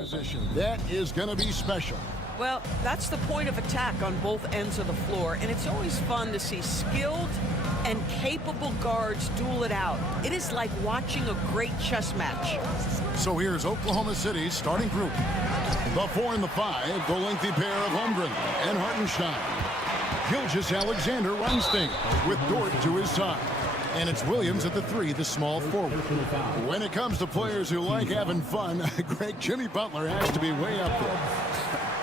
position. That is going to be special. Well, that's the point of attack on both ends of the floor, and it's always fun to see skilled and capable guards duel it out. It is like watching a great chess match. So here's Oklahoma City's starting group. The 4 and the 5, the lengthy pair of Holmgren and Hartenstein. Gilgeous-Alexander runs things with Dort to his side. And it's Williams at the 3, the small forward. When it comes to players who like having fun, great Jimmy Butler has to be way up there.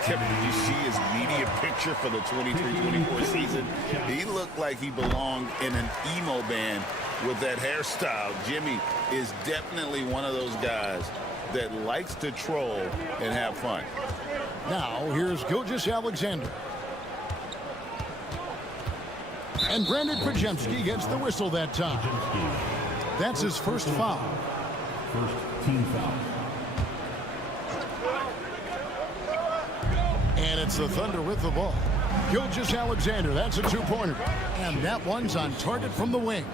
Kevin, did you see his media picture for the 23-24 season? He looked like he belonged in an emo band with that hairstyle. Jimmy is definitely one of those guys that likes to troll and have fun. Now, here's Gilgeous-Alexander. And Brandon Podziemski gets the whistle that time. That's his first foul. First team foul. And it's the Thunder with the ball. Gilgeous-Alexander, that's a two-pointer. And that one's on target from the wing.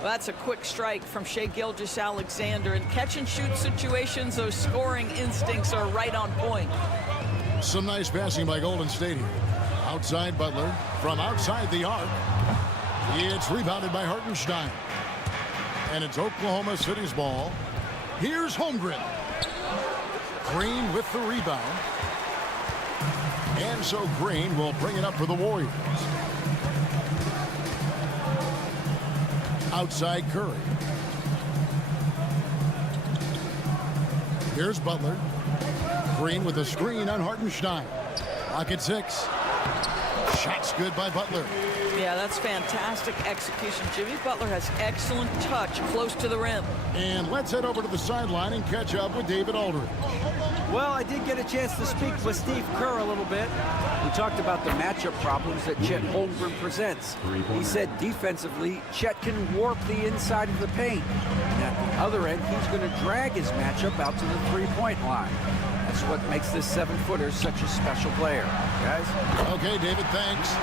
Well, that's a quick strike from Shai Gilgeous-Alexander. In catch-and-shoot situations, those scoring instincts are right on point. Some nice passing by Golden State here. Outside Butler, from outside the arc. It's rebounded by Hartenstein. And it's Oklahoma City's ball. Here's Holmgren. Green with the rebound. And so Green will bring it up for the Warriors. Outside Curry. Here's Butler. Green with a screen on Hartenstein. Clock at 6. Shots good by Butler. Yeah, that's fantastic execution. Jimmy Butler has excellent touch close to the rim. And let's head over to the sideline and catch up with David Aldridge. Well, I did get a chance to speak with Steve Kerr a little bit. We talked about the matchup problems that Chet Holmgren presents. He said defensively, Chet can warp the inside of the paint. And at the other end, he's going to drag his matchup out to the three-point line. That's what makes this 7-footer such a special player, guys. Okay, David, thanks.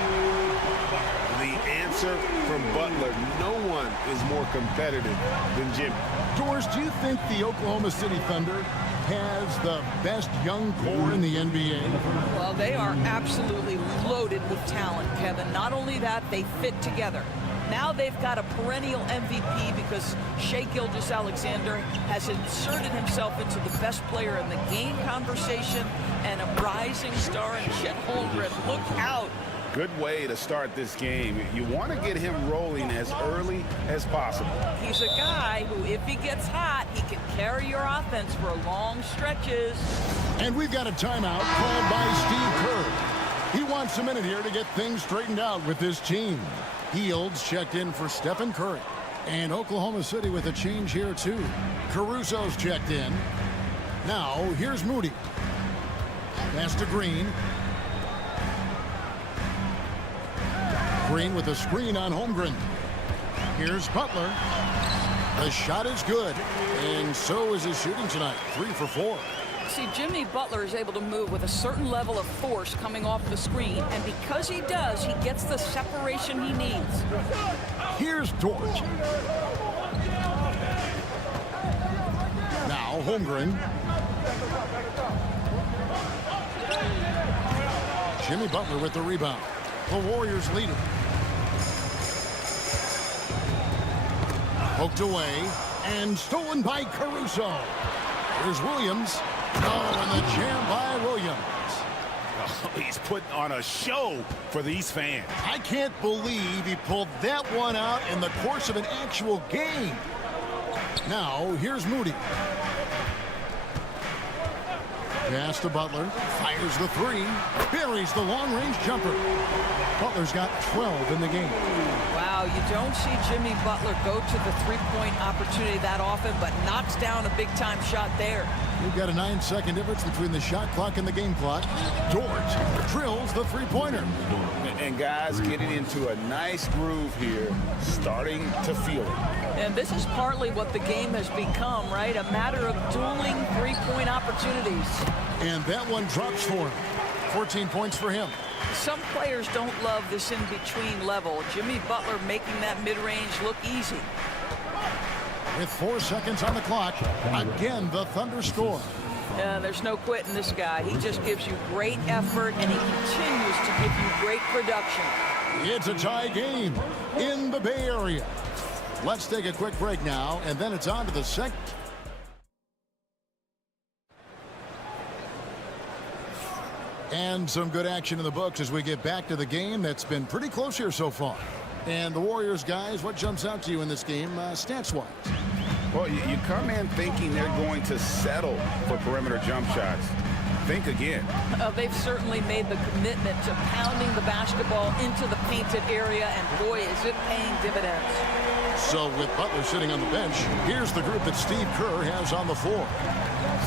The answer from Butler, no one is more competitive than Jimmy. Doris, do you think the Oklahoma City Thunder has the best young core in the NBA? Well, they are absolutely loaded with talent, Kevin. Not only that, they fit together. Now they've got a perennial MVP because Shai Gilgeous-Alexander has inserted himself into the best player in the game conversation and a rising star in Chet Holmgren. Look out. Good way to start this game. You want to get him rolling as early as possible. He's a guy who, if he gets hot, he can carry your offense for long stretches. And we've got a timeout called by Steve Kerr. He wants a minute here to get things straightened out with this team. Fields checked in for Stephen Curry. And Oklahoma City with a change here, too. Caruso's checked in. Now, here's Moody. Pass to Green. Green with a screen on Holmgren. Here's Butler. The shot is good. And so is his shooting tonight. 3 for 4. See, Jimmy Butler is able to move with a certain level of force coming off the screen, and because he does, he gets the separation he needs. Here's Dort. Now Holmgren. Jimmy Butler with the rebound. The Warriors lead it. Poked away and stolen by Caruso. Here's Williams. Oh, and the jam by Williams. Oh, he's putting on a show for these fans. I can't believe he pulled that one out in the course of an actual game. Now, here's Moody. Pass to Butler. Fires the 3. Buries the long-range jumper. Butler's got 12 in the game. Wow, you don't see Jimmy Butler go to the three-point opportunity that often, but knocks down a big-time shot there. We've got a 9-second difference between the shot clock and the game clock. Dort drills the three-pointer. And guys getting into a nice groove here, starting to feel it. And this is partly what the game has become, right? A matter of dueling three-point opportunities. And that one drops for him. 14 points for him. Some players don't love this in-between level. Jimmy Butler making that mid-range look easy. With 4 seconds on the clock, again the Thunder score. There's no quitting this guy. He just gives you great effort, and he continues to give you great production. It's a tie game in the Bay Area. Let's take a quick break now, and then it's on to the second. And some good action in the books as we get back to the game that's been pretty close here so far. And the Warriors, guys, what jumps out to you in this game stats-wise? Well, you come in thinking they're going to settle for perimeter jump shots. Think again. They've certainly made the commitment to pounding the basketball into the painted area, and boy, is it paying dividends. So with Butler sitting on the bench, here's the group that Steve Kerr has on the floor.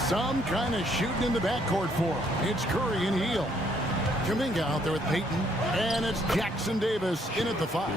Some kind of shooting in the backcourt for him. It's Curry and Hield. Kuminga out there with Payton, and it's Jackson Davis in at the 5.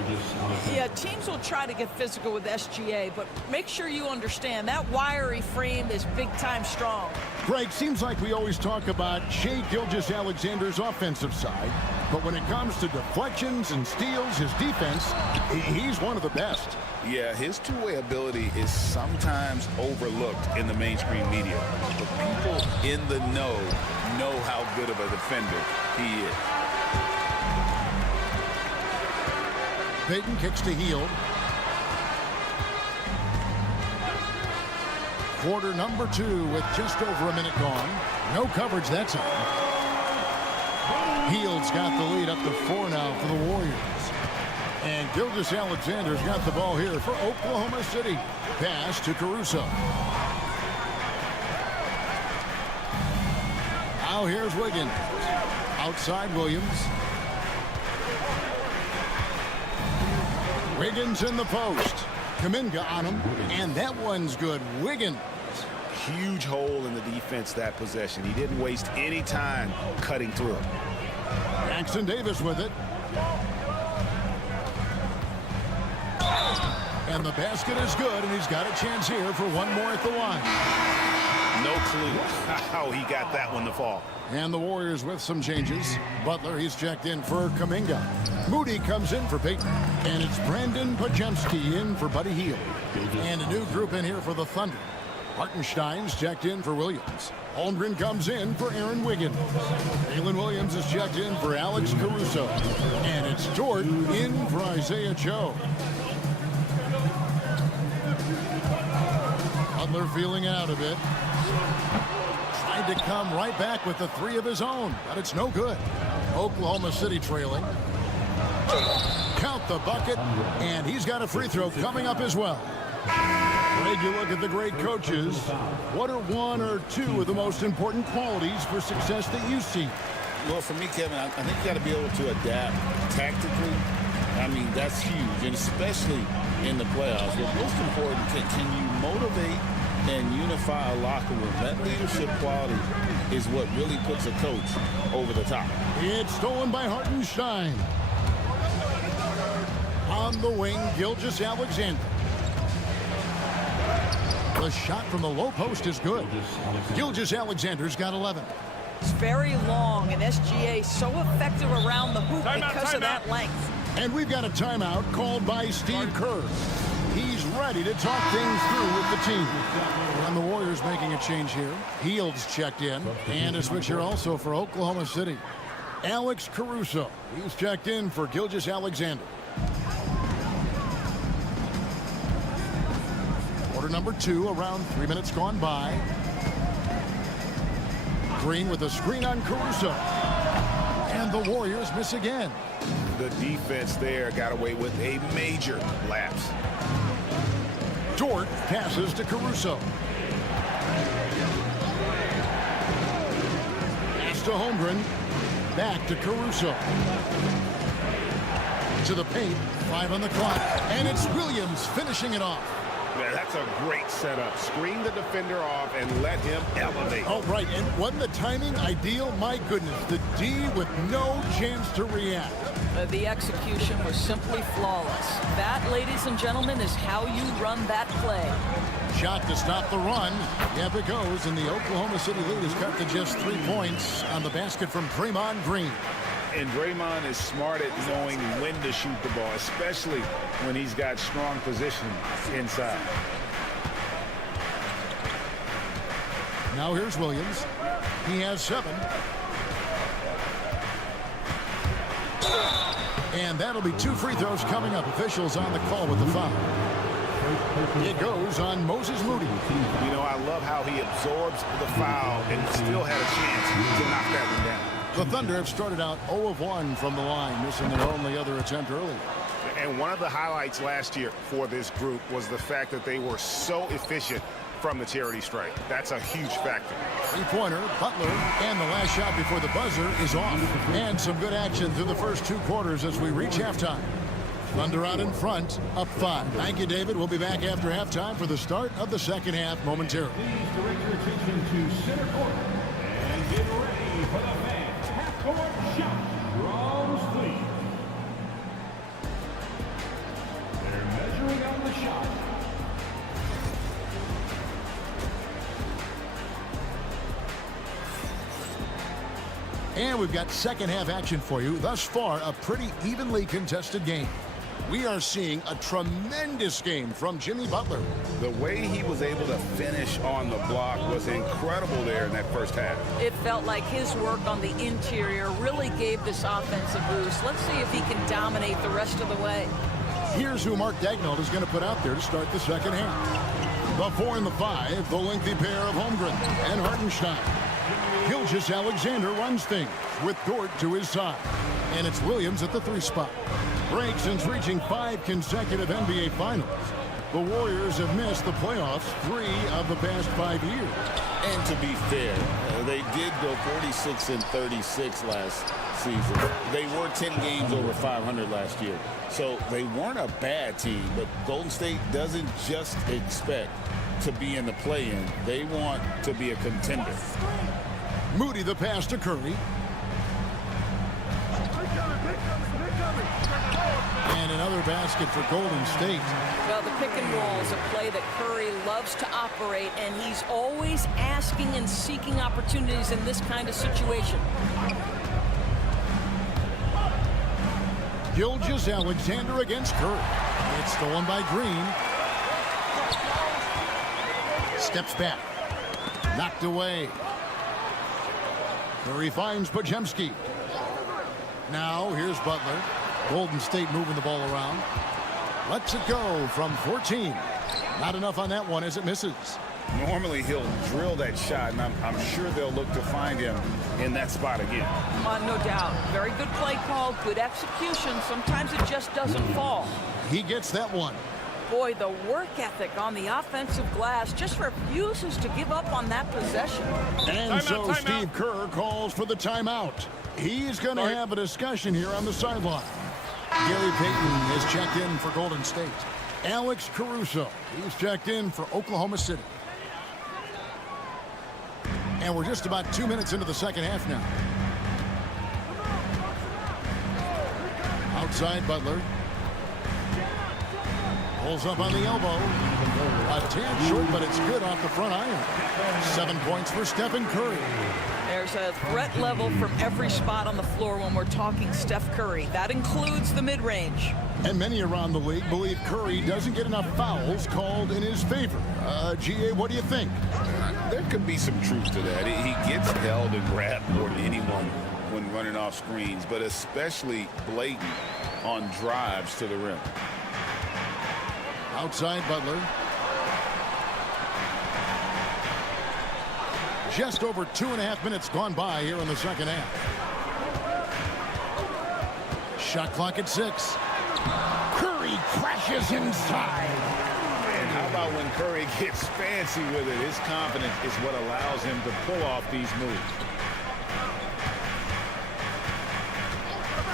Yeah, teams will try to get physical with SGA, but make sure you understand that wiry frame is big-time strong. Greg, seems like we always talk about Shai Gilgeous-Alexander's offensive side, but when it comes to deflections and steals, his defense, he's one of the best. Yeah, his two-way ability is sometimes overlooked in the mainstream media. But people in the know how good of a defender he is. Payton kicks to Hield. Quarter number 2 with just over a minute gone. No coverage that time. Hield's got the lead up to 4 now for the Warriors. And Gilgeous-Alexander's got the ball here for Oklahoma City. Pass to Caruso. Now here's Wiggins. Outside Williams. Wiggins in the post. Kuminga on him. And that one's good. Wiggins. Huge hole in the defense that possession. He didn't waste any time cutting through it. Jackson Davis with it. And the basket is good, and he's got a chance here for one more at the line. No clue how he got that one to fall. And the Warriors with some changes. Butler, he's checked in for Kuminga. Moody comes in for Payton. And it's Brandon Podziemski in for Buddy Hield. And a new group in here for the Thunder. Hartenstein's checked in for Williams. Holmgren comes in for Aaron Wiggins. Jalen Williams is checked in for Alex Caruso. And it's Dort in for Isaiah Joe. Butler feeling out a bit. Tried to come right back with the 3 of his own, but it's no good. Oklahoma City trailing. Count the bucket, and he's got a free throw coming up as well. Greg, you look at the great coaches. What are 1 or 2 of the most important qualities for success that you see? Well, for me, Kevin, I think you got to be able to adapt tactically. I mean, that's huge, and especially in the playoffs. But most important, can you motivate and unify a locker room? That leadership quality is what really puts a coach over the top. It's stolen by Hartenstein. On the wing, Gilgeous-Alexander. The shot from the low post is good. Gilgeous-Alexander's got 11. It's very long, and SGA so effective around the hoop because of that length. And we've got a timeout called by Steve Kerr. He's ready to talk things through with the team. And the Warriors making a change here. Hield's checked in. And a switch here also for Oklahoma City. Alex Caruso. He's checked in for Gilgeous-Alexander. Quarter number 2, around 3 minutes gone by. Green with a screen on Caruso. And the Warriors miss again. The defense there got away with a major lapse. Dort passes to Caruso. Pass to Holmgren. Back to Caruso. To the paint. 5 on the clock. And it's Williams finishing it off. Yeah, that's a great setup. Screen the defender off and let him elevate. Oh, right. And wasn't the timing ideal? My goodness. The D with no chance to react. The execution was simply flawless. That, ladies and gentlemen, is how you run that play. Shot to stop the run. Yep, it goes. And the Oklahoma City lead is cut to just 3 points on the basket from Draymond Green. And Draymond is smart at knowing when to shoot the ball, especially when he's got strong position inside. Now here's Williams. He has 7. And that'll be 2 free throws coming up. Officials on the call with the foul. It goes on Moses Moody. You know, I love how he absorbs the foul and still had a chance to knock that one down. The Thunder have started out 0 of 1 from the line, missing their only other attempt early. And one of the highlights last year for this group was the fact that they were so efficient from the charity stripe. That's a huge factor. Three-pointer, Butler, and the last shot before the buzzer is off. And some good action through the first 2 quarters as we reach halftime. Thunder out in front, up 5. Thank you, David. We'll be back after halftime for the start of the second half momentarily. Please direct your attention to center court and get ready for the fans. Half-court shot from Steve. They're measuring on the shot. And we've got second half action for you. Thus far, a pretty evenly contested game. We are seeing a tremendous game from Jimmy Butler. The way he was able to finish on the block was incredible there in that first half. It felt like his work on the interior really gave this offense a boost. Let's see if he can dominate the rest of the way. Here's who Mark Daigneault is going to put out there to start the second half. The 4 and the 5, the lengthy pair of Holmgren and Hartenstein. Gilgeous-Alexander runs things with Dort to his side. And it's Williams at the 3 spot. Break since reaching 5 consecutive NBA Finals. The Warriors have missed the playoffs 3 of the past 5 years. And to be fair, they did go 46-36 last season. They were 10 games over 500 last year. So they weren't a bad team, but Golden State doesn't just expect to be in the play-in. They want to be a contender. Moody the pass to Curry. And another basket for Golden State. Well, the pick and roll is a play that Curry loves to operate, and he's always asking and seeking opportunities in this kind of situation. Gilgeous-Alexander against Curry. It's stolen by Green. Steps back. Knocked away. Curry finds Podziemski. Now here's Butler. Golden State moving the ball around. Lets it go from 14. Not enough on that one as it misses. Normally he'll drill that shot, and I'm sure they'll look to find him in that spot again. No doubt. Very good play call, good execution. Sometimes it just doesn't fall. He gets that one. Boy, the work ethic on the offensive glass just refuses to give up on that possession. And so Steve Kerr calls for the timeout. He's going to have a discussion here on the sideline. Gary Payton has checked in for Golden State. Alex Caruso, he's checked in for Oklahoma City. And we're just about 2 minutes into the second half now. Outside Butler. Pulls up on the elbow. A tad short, but it's good off the front iron. 7 points for Stephen Curry. There's a threat level from every spot on the floor when we're talking Steph Curry. That includes the mid-range. And many around the league believe Curry doesn't get enough fouls called in his favor. GA, what do you think? There could be some truth to that. He gets held and grabbed more than anyone when running off screens, but especially blatant on drives to the rim. Outside Butler. Just over 2.5 minutes gone by here in the second half. Shot clock at 6. Curry crashes inside. And how about when Curry gets fancy with it? His confidence is what allows him to pull off these moves.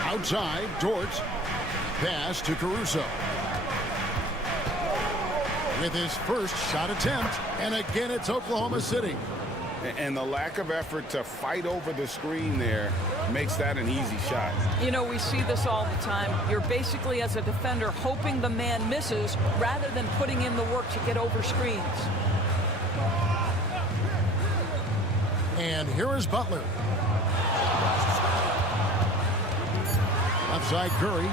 Outside, Dort. Pass to Caruso. With his first shot attempt, and again it's Oklahoma City. And the lack of effort to fight over the screen there makes that an easy shot. You know, we see this all the time. You're basically, as a defender, hoping the man misses rather than putting in the work to get over screens. And here is Butler. Outside Curry.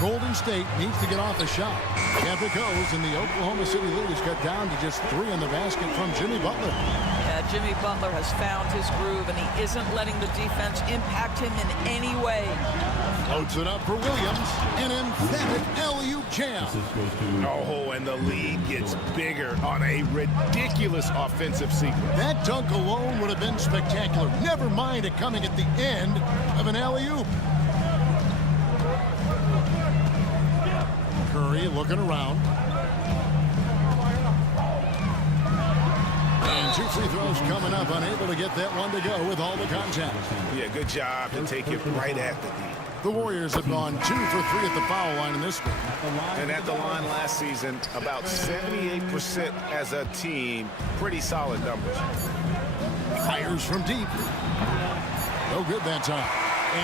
Golden State needs to get off the shot. Up it goes, and the Oklahoma City lead is cut down to just 3 in the basket from Jimmy Butler. Jimmy Butler has found his groove, and he isn't letting the defense impact him in any way. Floats it up for Williams. An emphatic alley-oop jam. Oh, and the lead gets bigger on a ridiculous offensive sequence. That dunk alone would have been spectacular. Never mind it coming at the end of an alley-oop. Curry looking around. And 2 free throws coming up, unable to get that one to go with all the contact. Yeah, good job to take it right at the D. The Warriors have gone 2 for 3 at the foul line in this game. And at the line last season, about 78% as a team. Pretty solid numbers. Fires from deep. No good that time.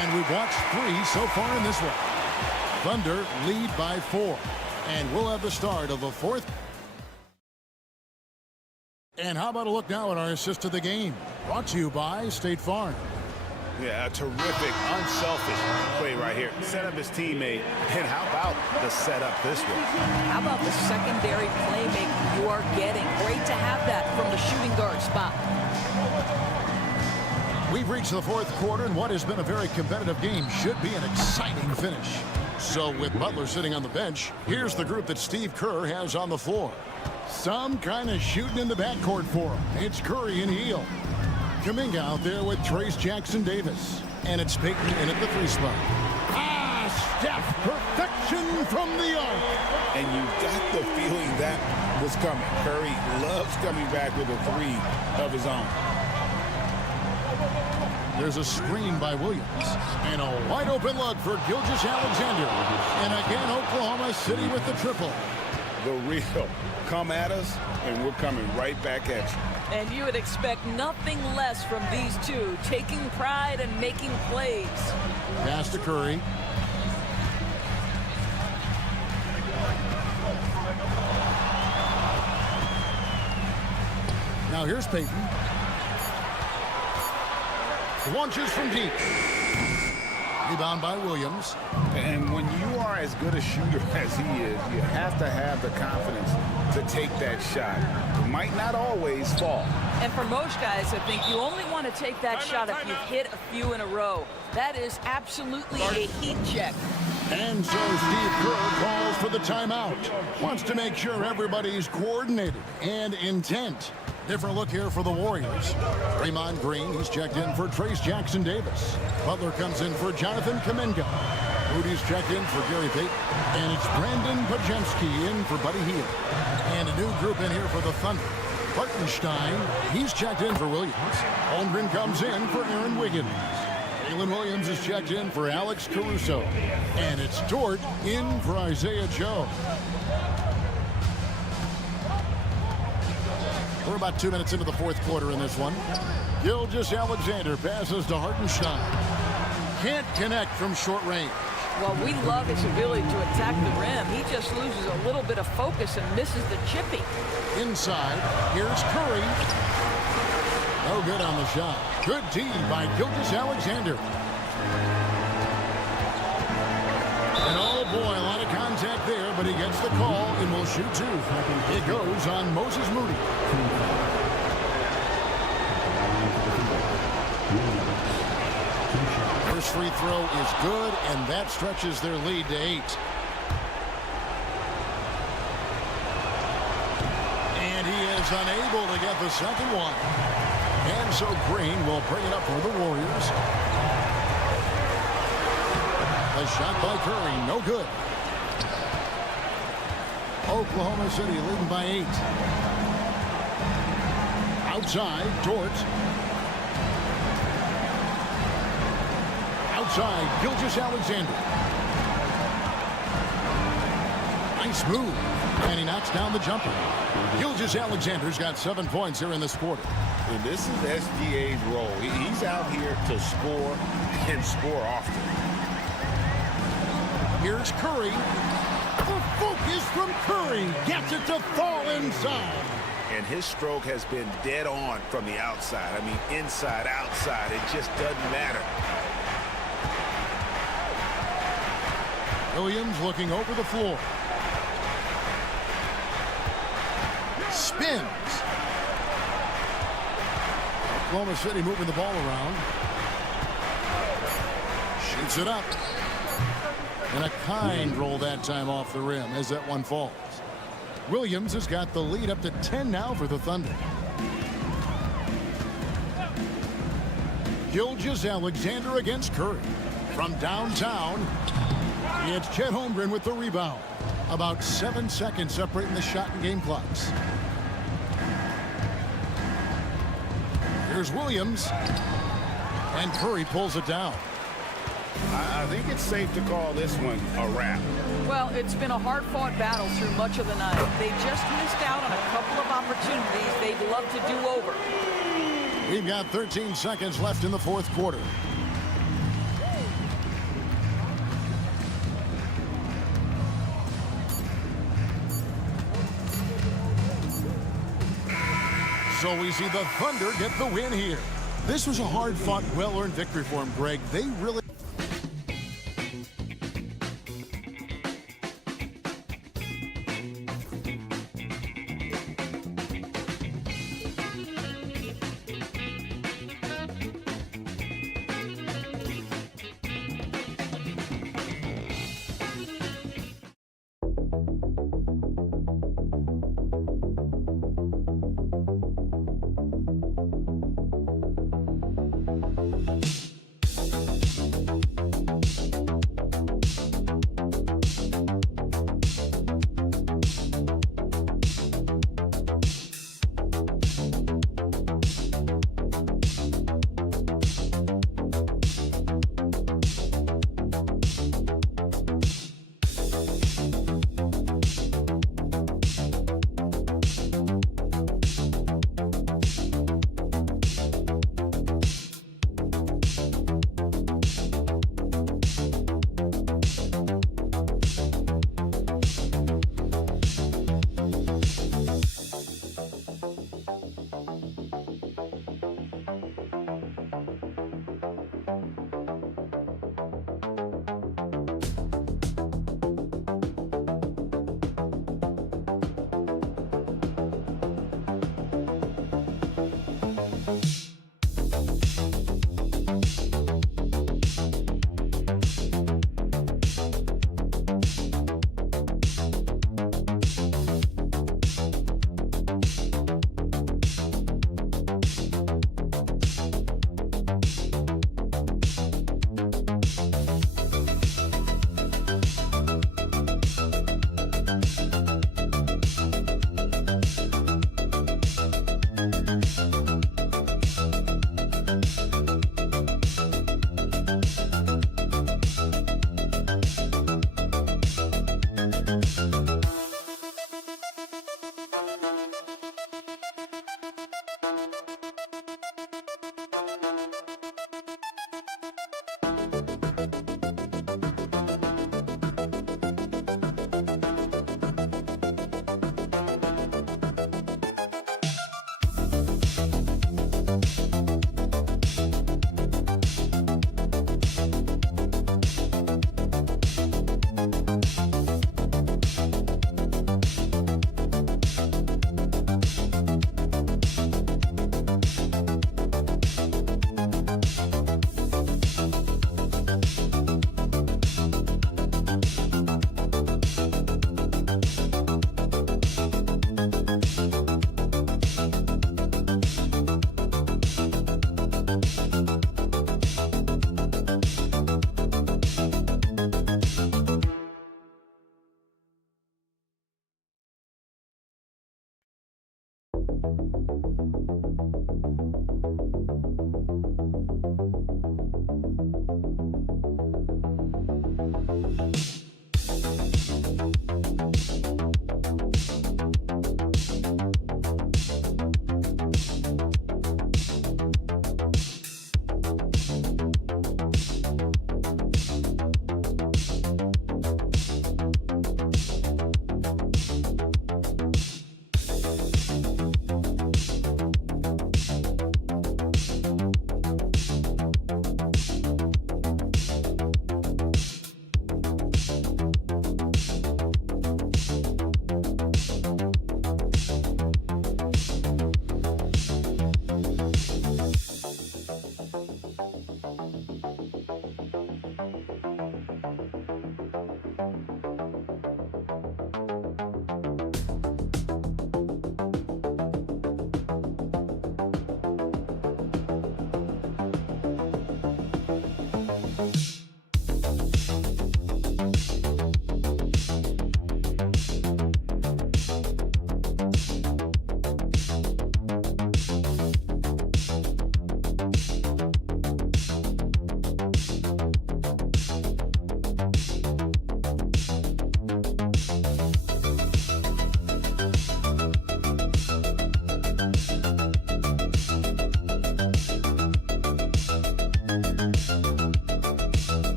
And we've watched 3 so far in this one. Thunder lead by 4. And we'll have the start of the 4th. And how about a look now at our assist of the game? Brought to you by State Farm. Yeah, a terrific, unselfish play right here. Set up his teammate. And how about the setup this way? How about the secondary playmaking you are getting? Great to have that from the shooting guard spot. We've reached the 4th quarter, and what has been a very competitive game should be an exciting finish. So with Butler sitting on the bench, here's the group that Steve Kerr has on the floor. Some kind of shooting in the backcourt for him. It's Curry and Hield. Kuminga out there with Trace Jackson-Davis. And it's Payton in at the 3 spot. Steph, perfection from the arc. And you got the feeling that was coming. Curry loves coming back with a 3 of his own. There's a screen by Williams. And a wide open look for Gilgeous-Alexander. And again, Oklahoma City with the triple. The real come at us, and we're coming right back at you. And you would expect nothing less from these two, taking pride and making plays. Pass to Curry. Now here's Payton. Launches from deep. Rebound by Williams. And when you are as good a shooter as he is, you have to have the confidence to take that shot. It might not always fall. And for most guys, I think you only want to take that shot if you've hit a few in a row. That is absolutely a heat check. And so Steve Kerr calls for the timeout. Wants to make sure everybody's coordinated and intent. Different look here for the Warriors. Draymond Green, he's checked in for Trace Jackson-Davis. Butler comes in for Jonathan Kuminga. Moody's checked in for Gary Payton. And it's Brandon Pajemski in for Buddy Hield. And a new group in here for the Thunder. Hartenstein, he's checked in for Williams. Holmgren comes in for Aaron Wiggins. Jalen Williams is checked in for Alex Caruso. And it's Dort in for Isaiah Joe. We're about 2 minutes into the 4th quarter in this one. Gilgeous-Alexander passes to Hartenstein. Can't connect from short range. Well, we love his ability to attack the rim. He just loses a little bit of focus and misses the chippy. Inside, here's Curry. No good on the shot. Good D by Gilgeous-Alexander. And oh boy, a lot of contact there, but he gets the call and will shoot 2. It goes on Moses Moody. First free throw is good, and that stretches their lead to 8. And he is unable to get the second one. And so Green will bring it up for the Warriors. A shot by Curry, no good. Oklahoma City leading by 8. Outside, Dort. Outside, Gilgeous-Alexander. Nice move. And he knocks down the jumper. Gilgeous-Alexander's got 7 points here in this quarter. And this is SGA's role. He's out here to score and score often. Here's Curry. The focus from Curry gets it to fall inside. And his stroke has been dead on from the outside. I mean, inside, outside, it just doesn't matter. Williams looking over the floor. Spins. Oklahoma City moving the ball around. Shoots it up. And a kind roll that time off the rim as that one falls. Williams has got the lead up to 10 now for the Thunder. Gilgeous-Alexander against Curry. From downtown, it's Chet Holmgren with the rebound. About 7 seconds separating the shot and game clocks. Here's Williams. And Curry pulls it down. I think it's safe to call this one a wrap. Well, it's been a hard-fought battle through much of the night. They just missed out on a couple of opportunities they'd love to do over. We've got 13 seconds left in the fourth quarter. So we see the Thunder get the win here. This was a hard-fought, well-earned victory for them, Greg. They really...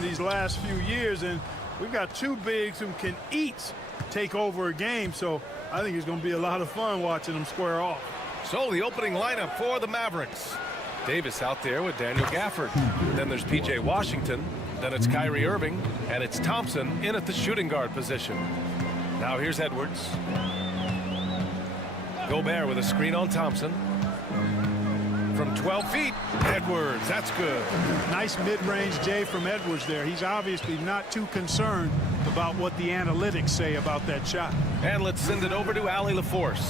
These last few years, and we've got two bigs who can each take over a game, so I think it's going to be a lot of fun watching them square off. So the opening lineup for the Mavericks. Davis out there with Daniel Gafford. Then there's P.J. Washington. Then it's Kyrie Irving. And it's Thompson in at the shooting guard position. Now here's Edwards. Gobert with a screen on Thompson. From 12 feet, Edwards, that's good. Nice mid-range J from Edwards there. He's obviously not too concerned about what the analytics say about that shot. And let's send it over to Allie LaForce.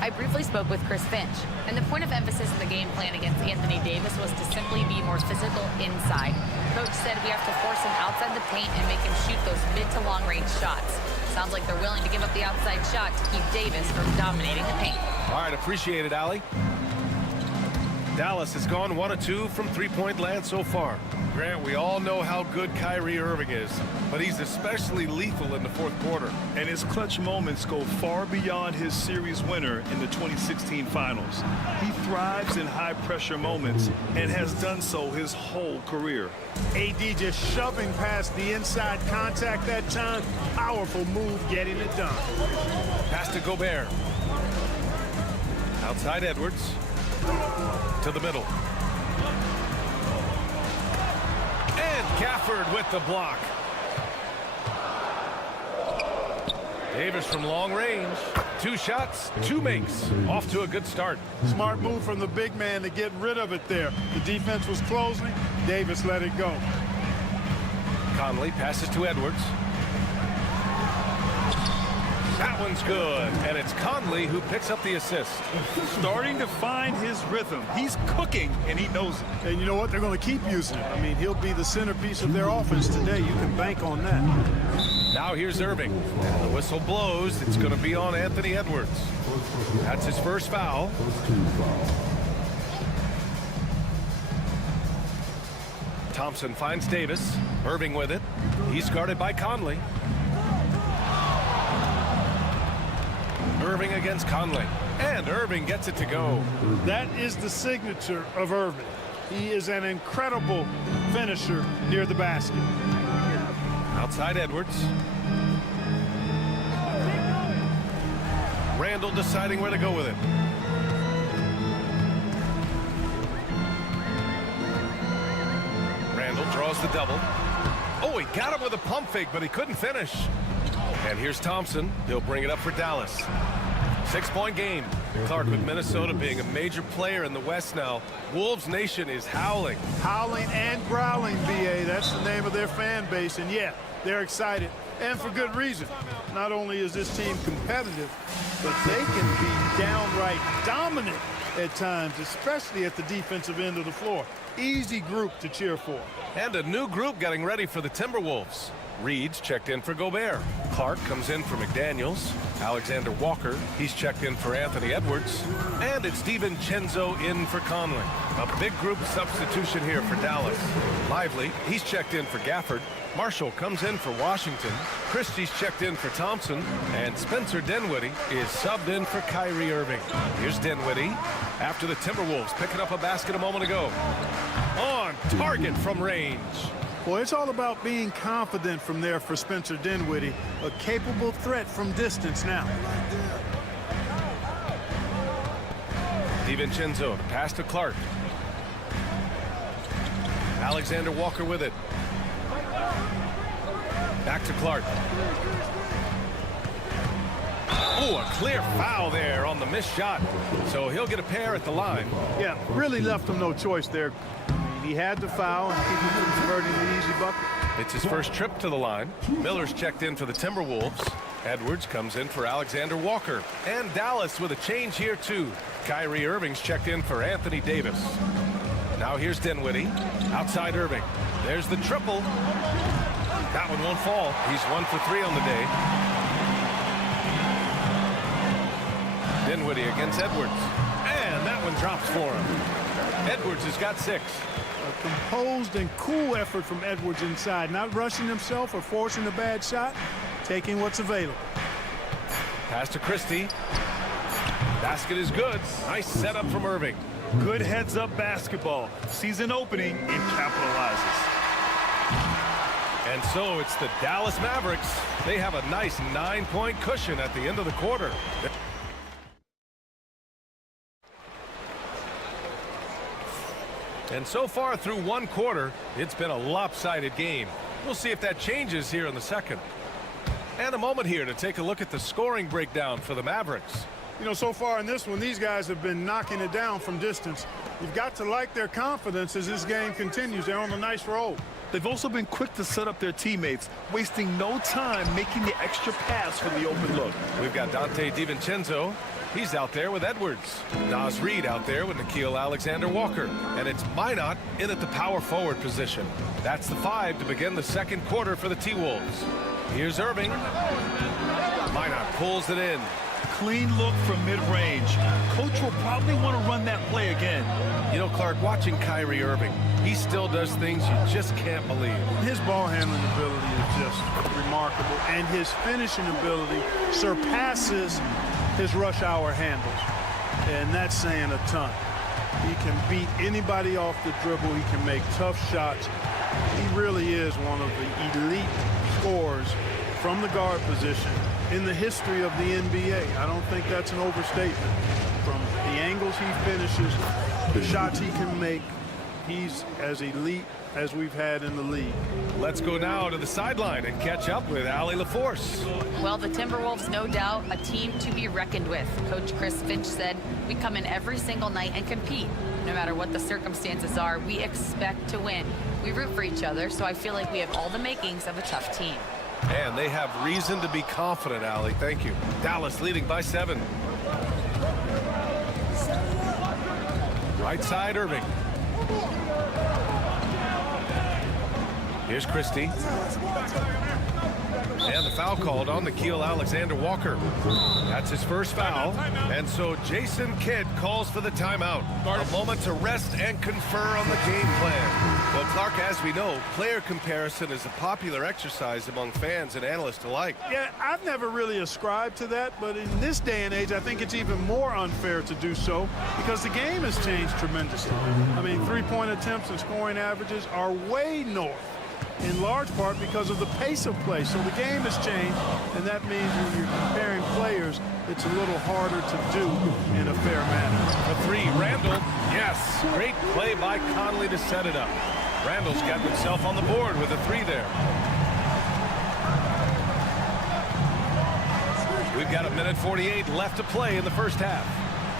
I briefly spoke with Chris Finch, and the point of emphasis in the game plan against Anthony Davis was to simply be more physical inside. Coach said we have to force him outside the paint and make him shoot those mid to long range shots. Sounds like they're willing to give up the outside shot to keep Davis from dominating the paint. All right, appreciate it, Allie. Dallas has gone 1 of 2 from three-point land so far. Grant, we all know how good Kyrie Irving is, but he's especially lethal in the fourth quarter. And his clutch moments go far beyond his series winner in the 2016 finals. He thrives in high-pressure moments and has done so his whole career. AD just shoving past the inside contact that time. Powerful move getting it done. Pass to Gobert. Outside Edwards. To the middle. And Gafford with the block. Davis from long range. 2 shots, 2 makes. Off to a good start. Smart move from the big man to get rid of it there. The defense was closing. Davis let it go. Conley passes to Edwards. That one's good, and it's Conley who picks up the assist. Starting to find his rhythm. He's cooking, and he knows it. And you know what? They're going to keep using it. I mean, he'll be the centerpiece of their offense today. You can bank on that. Now here's Irving. And the whistle blows. It's going to be on Anthony Edwards. That's his first foul. Thompson finds Davis. Irving with it. He's guarded by Conley. Irving against Conley. And Irving gets it to go. That is the signature of Irving. He is an incredible finisher near the basket. Outside Edwards. Randall deciding where to go with it. Randall draws the double. Oh, he got him with a pump fake, but he couldn't finish. And here's Thompson. He'll bring it up for Dallas. 6-point game. Clark, with Minnesota being a major player in the West now, Wolves Nation is howling. Howling and growling, BA. That's the name of their fan base. And yeah, they're excited. And for good reason. Not only is this team competitive, but they can be downright dominant at times, especially at the defensive end of the floor. Easy group to cheer for. And a new group getting ready for the Timberwolves. Reed's checked in for Gobert. Clark comes in for McDaniels. Alexander Walker, he's checked in for Anthony Edwards. And it's DiVincenzo in for Conley. A big group substitution here for Dallas. Lively, he's checked in for Gafford. Marshall comes in for Washington. Christie's checked in for Thompson. And Spencer Dinwiddie is subbed in for Kyrie Irving. Here's Dinwiddie after the Timberwolves picking up a basket a moment ago. On target from range. Well, it's all about being confident from there for Spencer Dinwiddie, a capable threat from distance now. DiVincenzo, pass to Clark. Alexander Walker with it. Back to Clark. Oh, a clear foul there on the missed shot. So he'll get a pair at the line. Yeah, really left him no choice there. He had to foul and keep him from converting the easy bucket. It's his first trip to the line. Miller's checked in for the Timberwolves. Edwards comes in for Alexander Walker. And Dallas with a change here, too. Kyrie Irving's checked in for Anthony Davis. Now here's Dinwiddie. Outside Irving. There's the triple. That one won't fall. He's 1 for 3 on the day. Dinwiddie against Edwards. And that one drops for him. Edwards has got 6. A composed and cool effort from Edwards inside, not rushing himself or forcing a bad shot, taking what's available. Pass to Christie. Basket is good. Nice setup from Irving. Good heads-up basketball. Sees an opening and capitalizes. And so it's the Dallas Mavericks. They have a nice 9-point cushion at the end of the quarter. And so far through one quarter, it's been a lopsided game. We'll see if that changes here in the second. And a moment here to take a look at the scoring breakdown for the Mavericks. You know, so far in this one, these guys have been knocking it down from distance. You've got to like their confidence as this game continues. They're on a nice roll. They've also been quick to set up their teammates, wasting no time making the extra pass for the open look. We've got Dante DiVincenzo. He's out there with Edwards. Nas Reed out there with Nickeil Alexander-Walker. And it's Minot in at the power forward position. That's the 5 to begin the second quarter for the T-Wolves. Here's Irving. Minot pulls it in. Clean look from mid-range. Coach will probably want to run that play again. You know, Clark, watching Kyrie Irving, he still does things you just can't believe. His ball handling ability is just remarkable, and his finishing ability surpasses his rush hour handles, and that's saying a ton. He can beat anybody off the dribble. He can make tough shots. He really is one of the elite scorers from the guard position in the history of the NBA. I don't think that's an overstatement. From the angles he finishes, the shots he can make, he's as elite as we've had in the league. Let's go now to the sideline and catch up with Allie LaForce. Well, the Timberwolves, no doubt, a team to be reckoned with. Coach Chris Finch said, we come in every single night and compete. No matter what the circumstances are, we expect to win. We root for each other, so I feel like we have all the makings of a tough team. And they have reason to be confident, Allie. Thank you. Dallas leading by 7. Right side, Irving. Here's Christie. And the foul called on Nickeil Alexander-Walker. That's his first foul. And so Jason Kidd calls for the timeout. A moment to rest and confer on the game plan. Well, Clark, as we know, player comparison is a popular exercise among fans and analysts alike. Yeah, I've never really ascribed to that, but in this day and age, I think it's even more unfair to do so because the game has changed tremendously. I mean, three-point attempts and scoring averages are way north, in large part because of the pace of play. So the game has changed, and that means when you're comparing players, it's a little harder to do in a fair manner. A 3, Randall. Yes, great play by Conley to set it up. Randall's got himself on the board with a 3 there. We've got 1:48 left to play in the first half.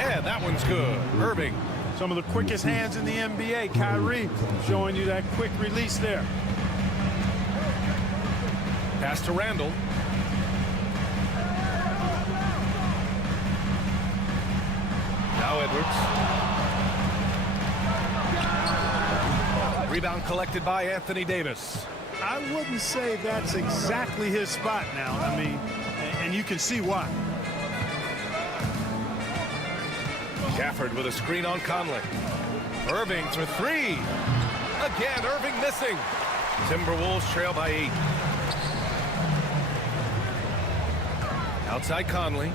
And that one's good. Irving. Some of the quickest hands in the NBA. Kyrie showing you that quick release there. Pass to Randall. Now Edwards. Rebound collected by Anthony Davis. I wouldn't say that's exactly his spot now. I mean, and you can see why. Gafford with a screen on Conley. Irving for 3. Again, Irving missing. Timberwolves trail by 8. Outside Conley.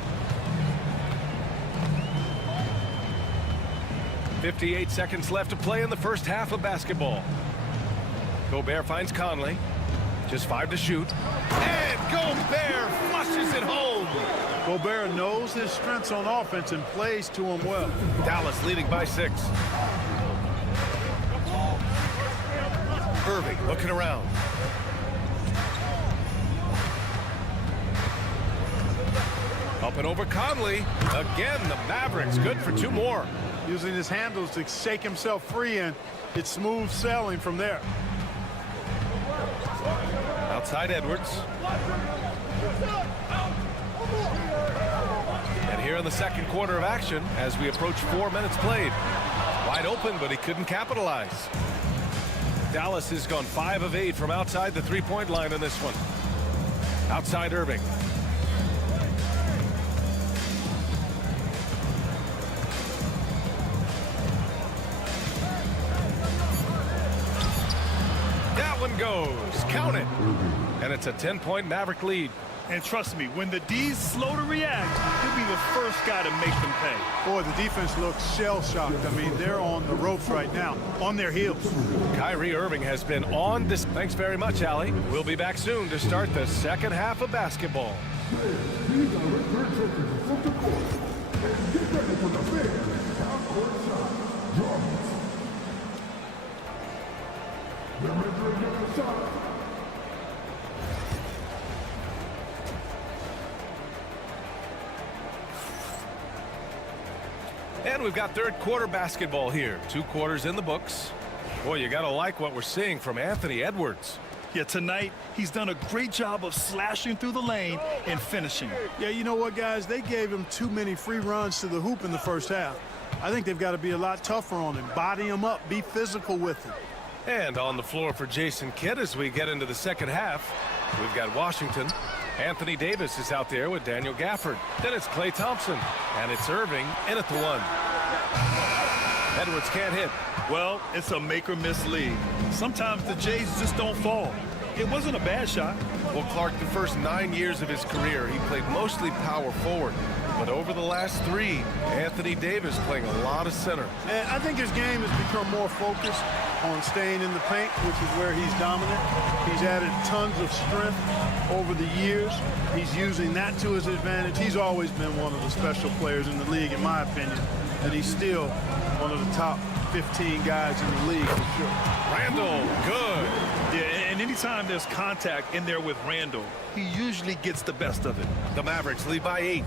58 seconds left to play in the first half of basketball. Gobert finds Conley. Just 5 to shoot. And Gobert flushes it home. Gobert knows his strengths on offense and plays to him well. Dallas leading by 6. Irving looking around. Up and over Conley. Again, the Mavericks good for 2 more. Using his handles to shake himself free, and it's smooth sailing from there. Outside Edwards. And here in the second quarter of action as we approach 4 minutes played. Wide open, but he couldn't capitalize. Dallas has gone 5 of 8 from outside the three-point line in this one. Outside Irving. One goes. Count it. And it's a 10-point Maverick lead. And trust me, when the D's slow to react, he'll be the first guy to make them pay. Boy, the defense looks shell-shocked. I mean, they're on the ropes right now, on their heels. Kyrie Irving has been on this. Thanks very much, Allie. We'll be back soon to start the second half of basketball. And we've got third quarter basketball here. 2 quarters in the books. Boy, you got to like what we're seeing from Anthony Edwards. Yeah, tonight he's done a great job of slashing through the lane and finishing. Yeah, you know what, guys? They gave him too many free runs to the hoop in the first half. I think they've got to be a lot tougher on him. Body him up. Be physical with him. And on the floor for Jason Kidd as we get into the second half, we've got Washington. Anthony Davis is out there with Daniel Gafford. Then it's Klay Thompson. And it's Irving in at the 1. Edwards can't hit. Well, it's a make-or-miss league. Sometimes the Jays just don't fall. It wasn't a bad shot. Well, Clark, the first 9 years of his career, he played mostly power forward. But over the last 3, Anthony Davis playing a lot of center. And I think his game has become more focused on staying in the paint, which is where he's dominant. He's added tons of strength over the years. He's using that to his advantage. He's always been one of the special players in the league, in my opinion. And he's still one of the top 15 guys in the league for sure. Randall, good. Yeah, and anytime there's contact in there with Randall, he usually gets the best of it. The Mavericks lead by 8.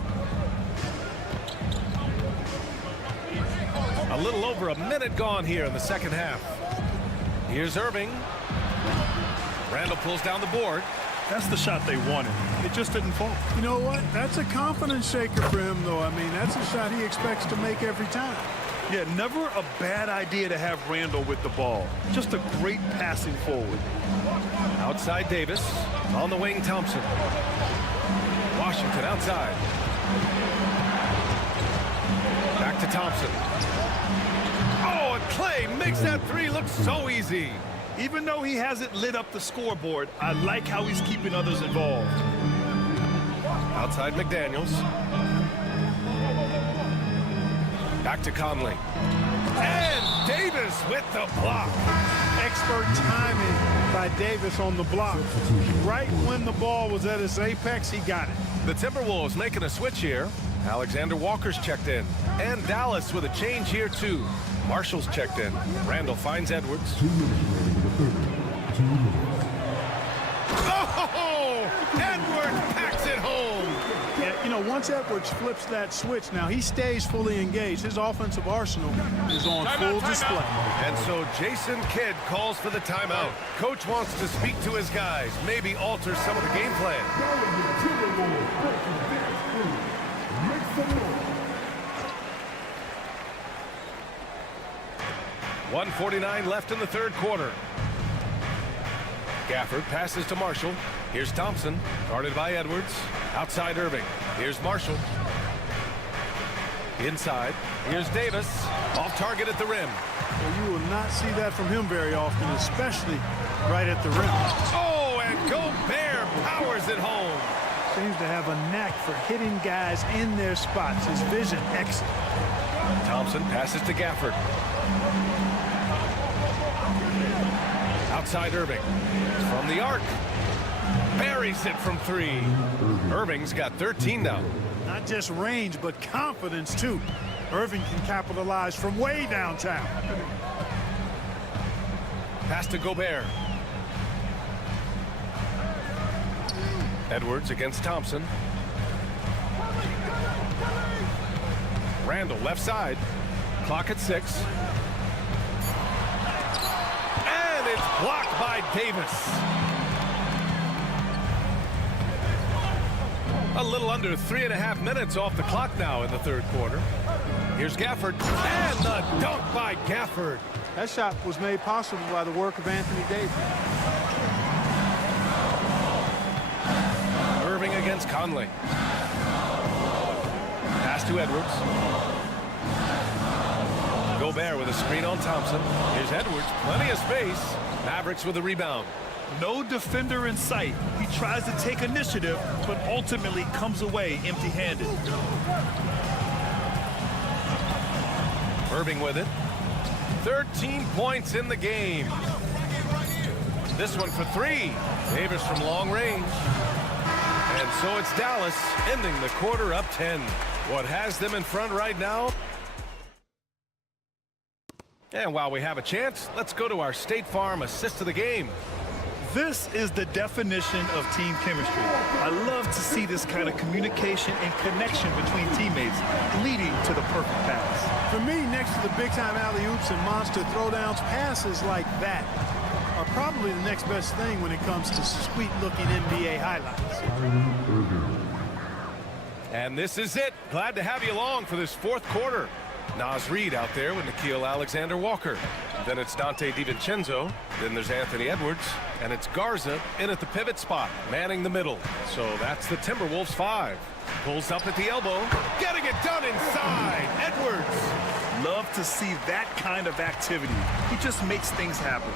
A little over a minute gone here in the second half. Here's Irving. Randall pulls down the board. That's the shot they wanted. It just didn't fall. You know what? That's a confidence shaker for him, though. I mean, that's a shot he expects to make every time. Yeah, never a bad idea to have Randall with the ball. Just a great passing forward. Outside Davis. On the wing, Thompson. Washington outside. Back to Thompson. Oh, and Clay makes that three look so easy. Even though he hasn't lit up the scoreboard, I like how he's keeping others involved. Outside McDaniels. Back to Conley. And Davis with the block. Expert timing by Davis on the block. Right when the ball was at its apex, he got it. The Timberwolves making a switch here. Alexander Walker's checked in. And Dallas with a change here too. Marshall's checked in. Randall finds Edwards. Oh! Edwards packs it home. Yeah, you know, once Edwards flips that switch, now he stays fully engaged. His offensive arsenal is on full display. And so Jason Kidd calls for the timeout. Coach wants to speak to his guys, maybe alter some of the game plan. 1:49 left in the third quarter. Gafford passes to Marshall. Here's Thompson, guarded by Edwards. Outside Irving. Here's Marshall. Inside. Here's Davis. Off target at the rim. Well, you will not see that from him very often, especially right at the rim. Oh, and Gobert powers it home. Seems to have a knack for hitting guys in their spots. His vision excellent. Thompson passes to Gafford. Outside Irving. From the arc. Buries it from three. Irving's got 13 now. Not just range, but confidence, too. Irving can capitalize from way downtown. Pass to Gobert. Edwards against Thompson. Randall left side. Clock at 6. And it's blocked by Davis. A little under 3.5 minutes off the clock now in the third quarter. Here's Gafford. And the dunk by Gafford. That shot was made possible by the work of Anthony Davis. Irving against Conley. Pass to Edwards. Gobert with a screen on Thompson. Here's Edwards. Plenty of space. Mavericks with a rebound. No defender in sight. He tries to take initiative, but ultimately comes away empty-handed. Irving with it. 13 points in the game. This one for 3. Davis from long range. And so it's Dallas ending the quarter up 10. What has them in front right now? And while we have a chance, let's go to our State Farm assist of the game. This is the definition of team chemistry. I love to see this kind of communication and connection between teammates leading to the perfect pass. For me, next to the big-time alley-oops and monster throwdowns, passes like that are probably the next best thing when it comes to sweet-looking NBA highlights. And this is it. Glad to have you along for this fourth quarter. Naz Reid out there with Nickeil Alexander-Walker. Then it's Dante DiVincenzo. Then there's Anthony Edwards. And it's Garza in at the pivot spot, manning the middle. So that's the Timberwolves 5. Pulls up at the elbow. Getting it done inside. Edwards. Love to see that kind of activity. He just makes things happen.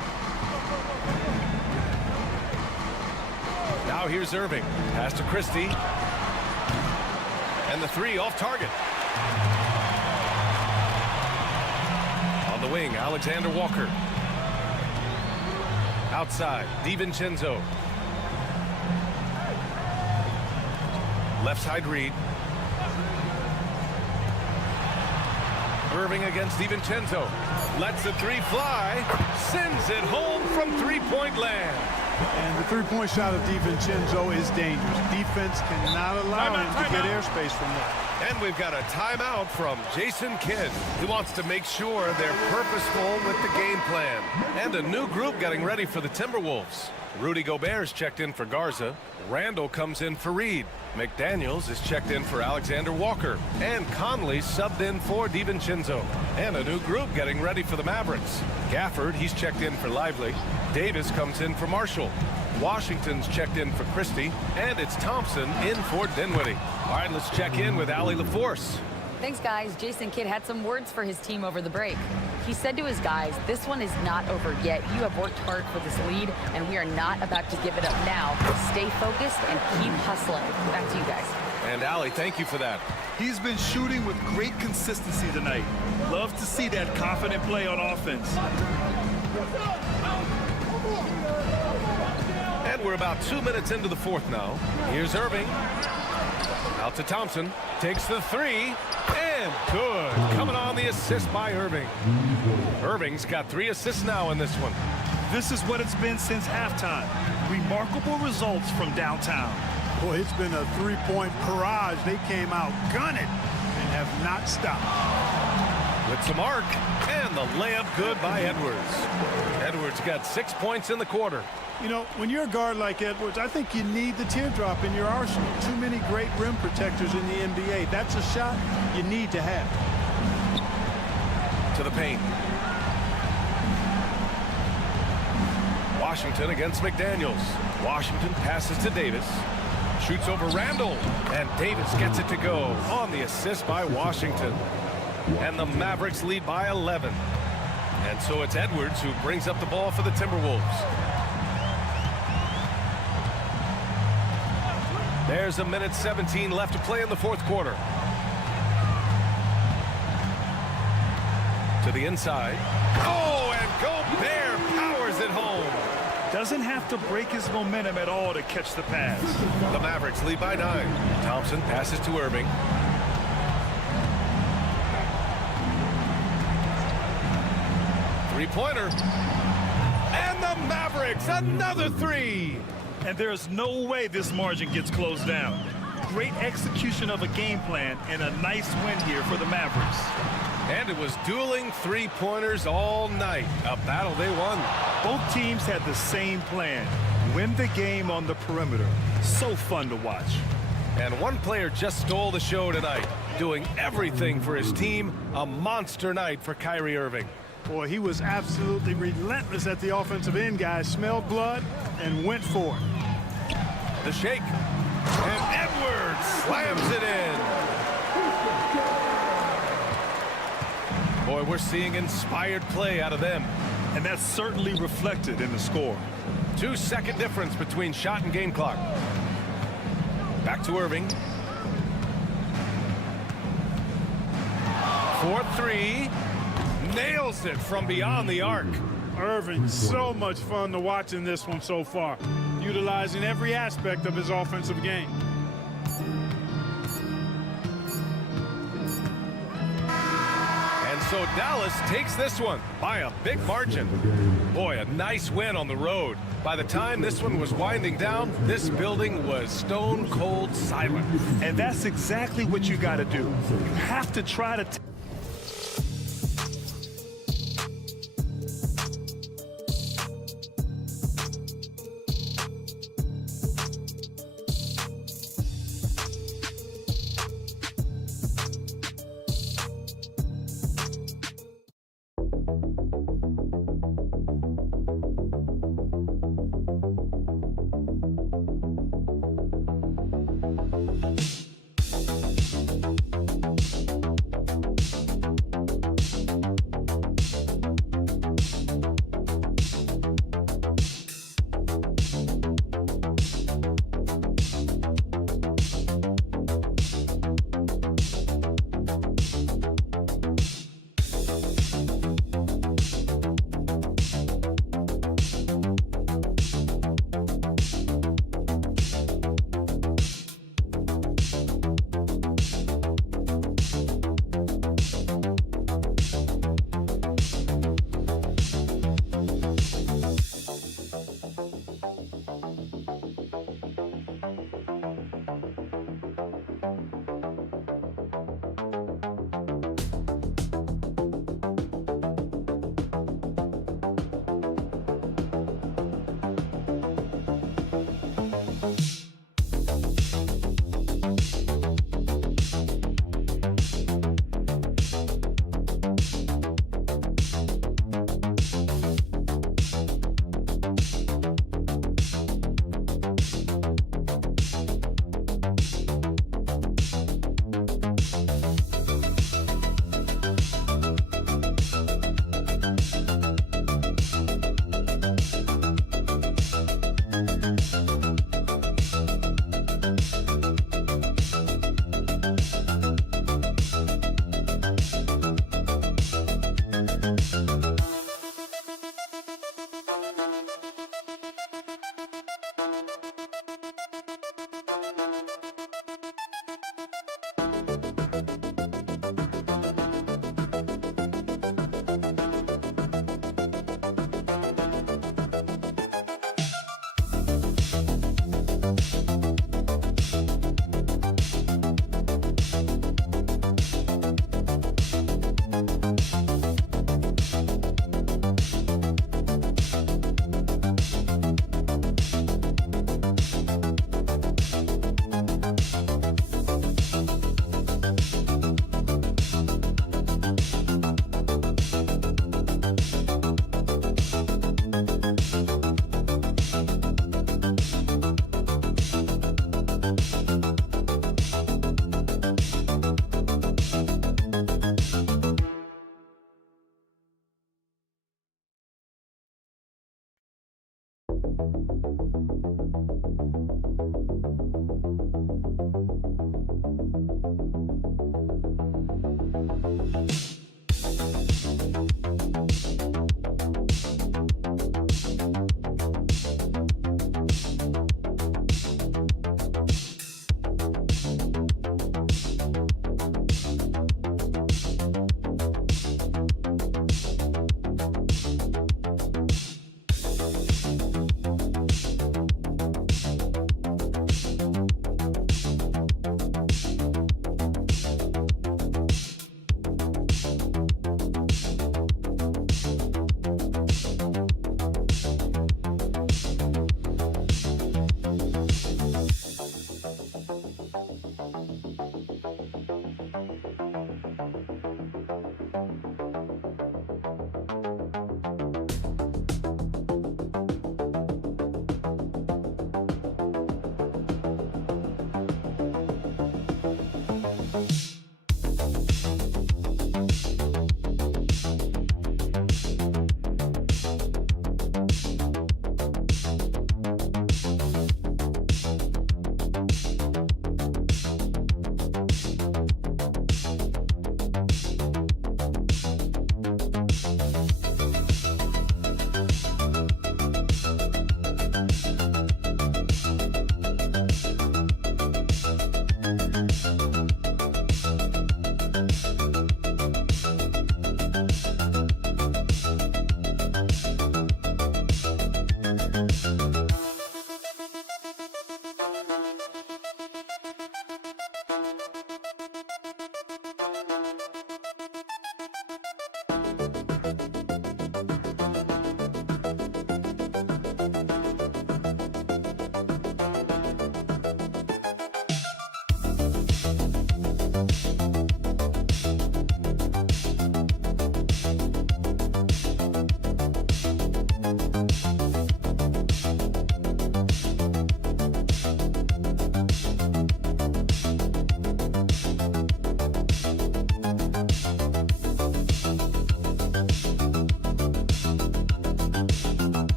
Now here's Irving. Pass to Christie. And the 3 off target. On the wing, Alexander Walker. Outside, DiVincenzo. Left side Reid. Irving against DiVincenzo. Lets the 3 fly. Sends it home from three-point land. And the three-point shot of DiVincenzo is dangerous. Defense cannot allow him to get airspace from that. And we've got a timeout from Jason Kidd. He wants to make sure they're purposeful with the game plan. And a new group getting ready for the Timberwolves. Rudy Gobert's checked in for Garza. Randall comes in for Reed. McDaniels is checked in for Alexander Walker. And Conley subbed in for DiVincenzo. And a new group getting ready for the Mavericks. Gafford, he's checked in for Lively. Davis comes in for Marshall. Washington's checked in for Christie. And it's Thompson in for Dinwiddie. All right, let's check in with Allie LaForce. Thanks, guys. Jason Kidd had some words for his team over the break. He said to his guys, this one is not over yet. You have worked hard for this lead, and we are not about to give it up now. Stay focused and keep hustling. Back to you guys. And Allie, thank you for that. He's been shooting with great consistency tonight. Love to see that confident play on offense. And we're about 2 minutes into the fourth now. Here's Irving. Out to Thompson. Takes the three. And good. Coming on the assist by Irving. Irving's got 3 assists now in this one. This is what it's been since halftime. Remarkable results from downtown. Boy, it's been a three-point barrage. They came out gunning and have not stopped. With some arc. And the layup good by Edwards. Edwards got 6 points in the quarter. You know, when you're a guard like Edwards, I think you need the teardrop in your arsenal. Too many great rim protectors in the NBA. That's a shot you need to have. To the paint. Washington against McDaniels. Washington passes to Davis. Shoots over Randall. And Davis gets it to go on the assist by Washington. And the Mavericks lead by 11. And so it's Edwards who brings up the ball for the Timberwolves. There's 1:17 left to play in the fourth quarter. To the inside. Oh, and Gobert powers it home. Doesn't have to break his momentum at all to catch the pass. The Mavericks lead by 9. Thompson passes to Irving. Three-pointer. And the Mavericks, another three. And there's no way this margin gets closed down. Great execution of a game plan and a nice win here for the Mavericks. And it was dueling three-pointers all night. A battle they won. Both teams had the same plan. Win the game on the perimeter. So fun to watch. And one player just stole the show tonight, doing everything for his team. A monster night for Kyrie Irving. Boy, he was absolutely relentless at the offensive end, guys. Smelled blood and went for it. The shake. And Edwards slams it in. Boy, we're seeing inspired play out of them. And that's certainly reflected in the score. 2-second difference between shot and game clock. Back to Irving. 4-3. Nails it from beyond the arc. Irving, so much fun to watch in this one so far, utilizing every aspect of his offensive game. And so Dallas takes this one by a big margin. Boy, a nice win on the road. By the time this one was winding down, this building was stone cold silent. And that's exactly what you got to do. You have to try to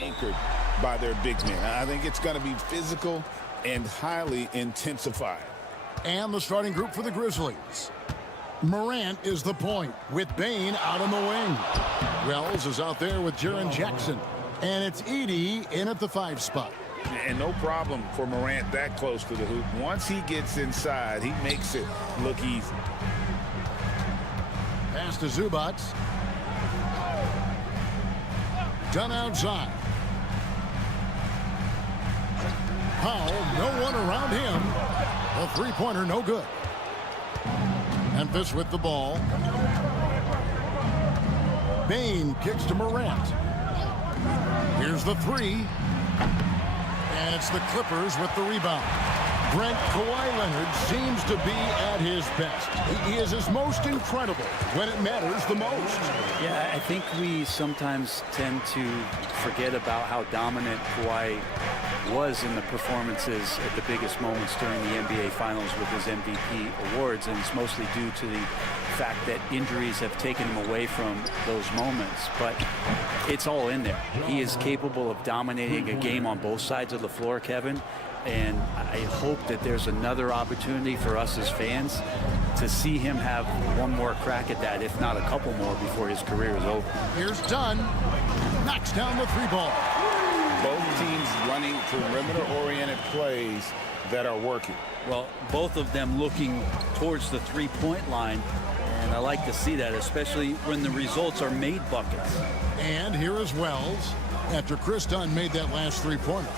Anchored by their big men. I think it's going to be physical and highly intensified. And the starting group for the Grizzlies. Morant is the point with Bane out on the wing. Wells is out there with Jaren Jackson. And it's Edey in at the 5 spot. And no problem for Morant that close to the hoop. Once he gets inside, he makes it look easy. Pass to Zubac. Done outside. Powell, no one around him. The three-pointer, no good. Memphis with the ball. Bane kicks to Morant. Here's the three. And it's the Clippers with the rebound. Brent, Kawhi Leonard seems to be at his best. He is his most incredible when it matters the most. Yeah, I think we sometimes tend to forget about how dominant Kawhi was in the performances at the biggest moments during the NBA Finals with his MVP awards, and it's mostly due to the fact that injuries have taken him away from those moments. But it's all in there. He is capable of dominating a game on both sides of the floor, Kevin. And I hope that there's another opportunity for us as fans to see him have one more crack at that, if not a couple more, before his career is over. Here's Dunn. Knocks down the three ball. Both teams running perimeter-oriented plays that are working. Well, both of them looking towards the three-point line. And I like to see that, especially when the results are made buckets. And here is Wells after Chris Dunn made that last three-pointer.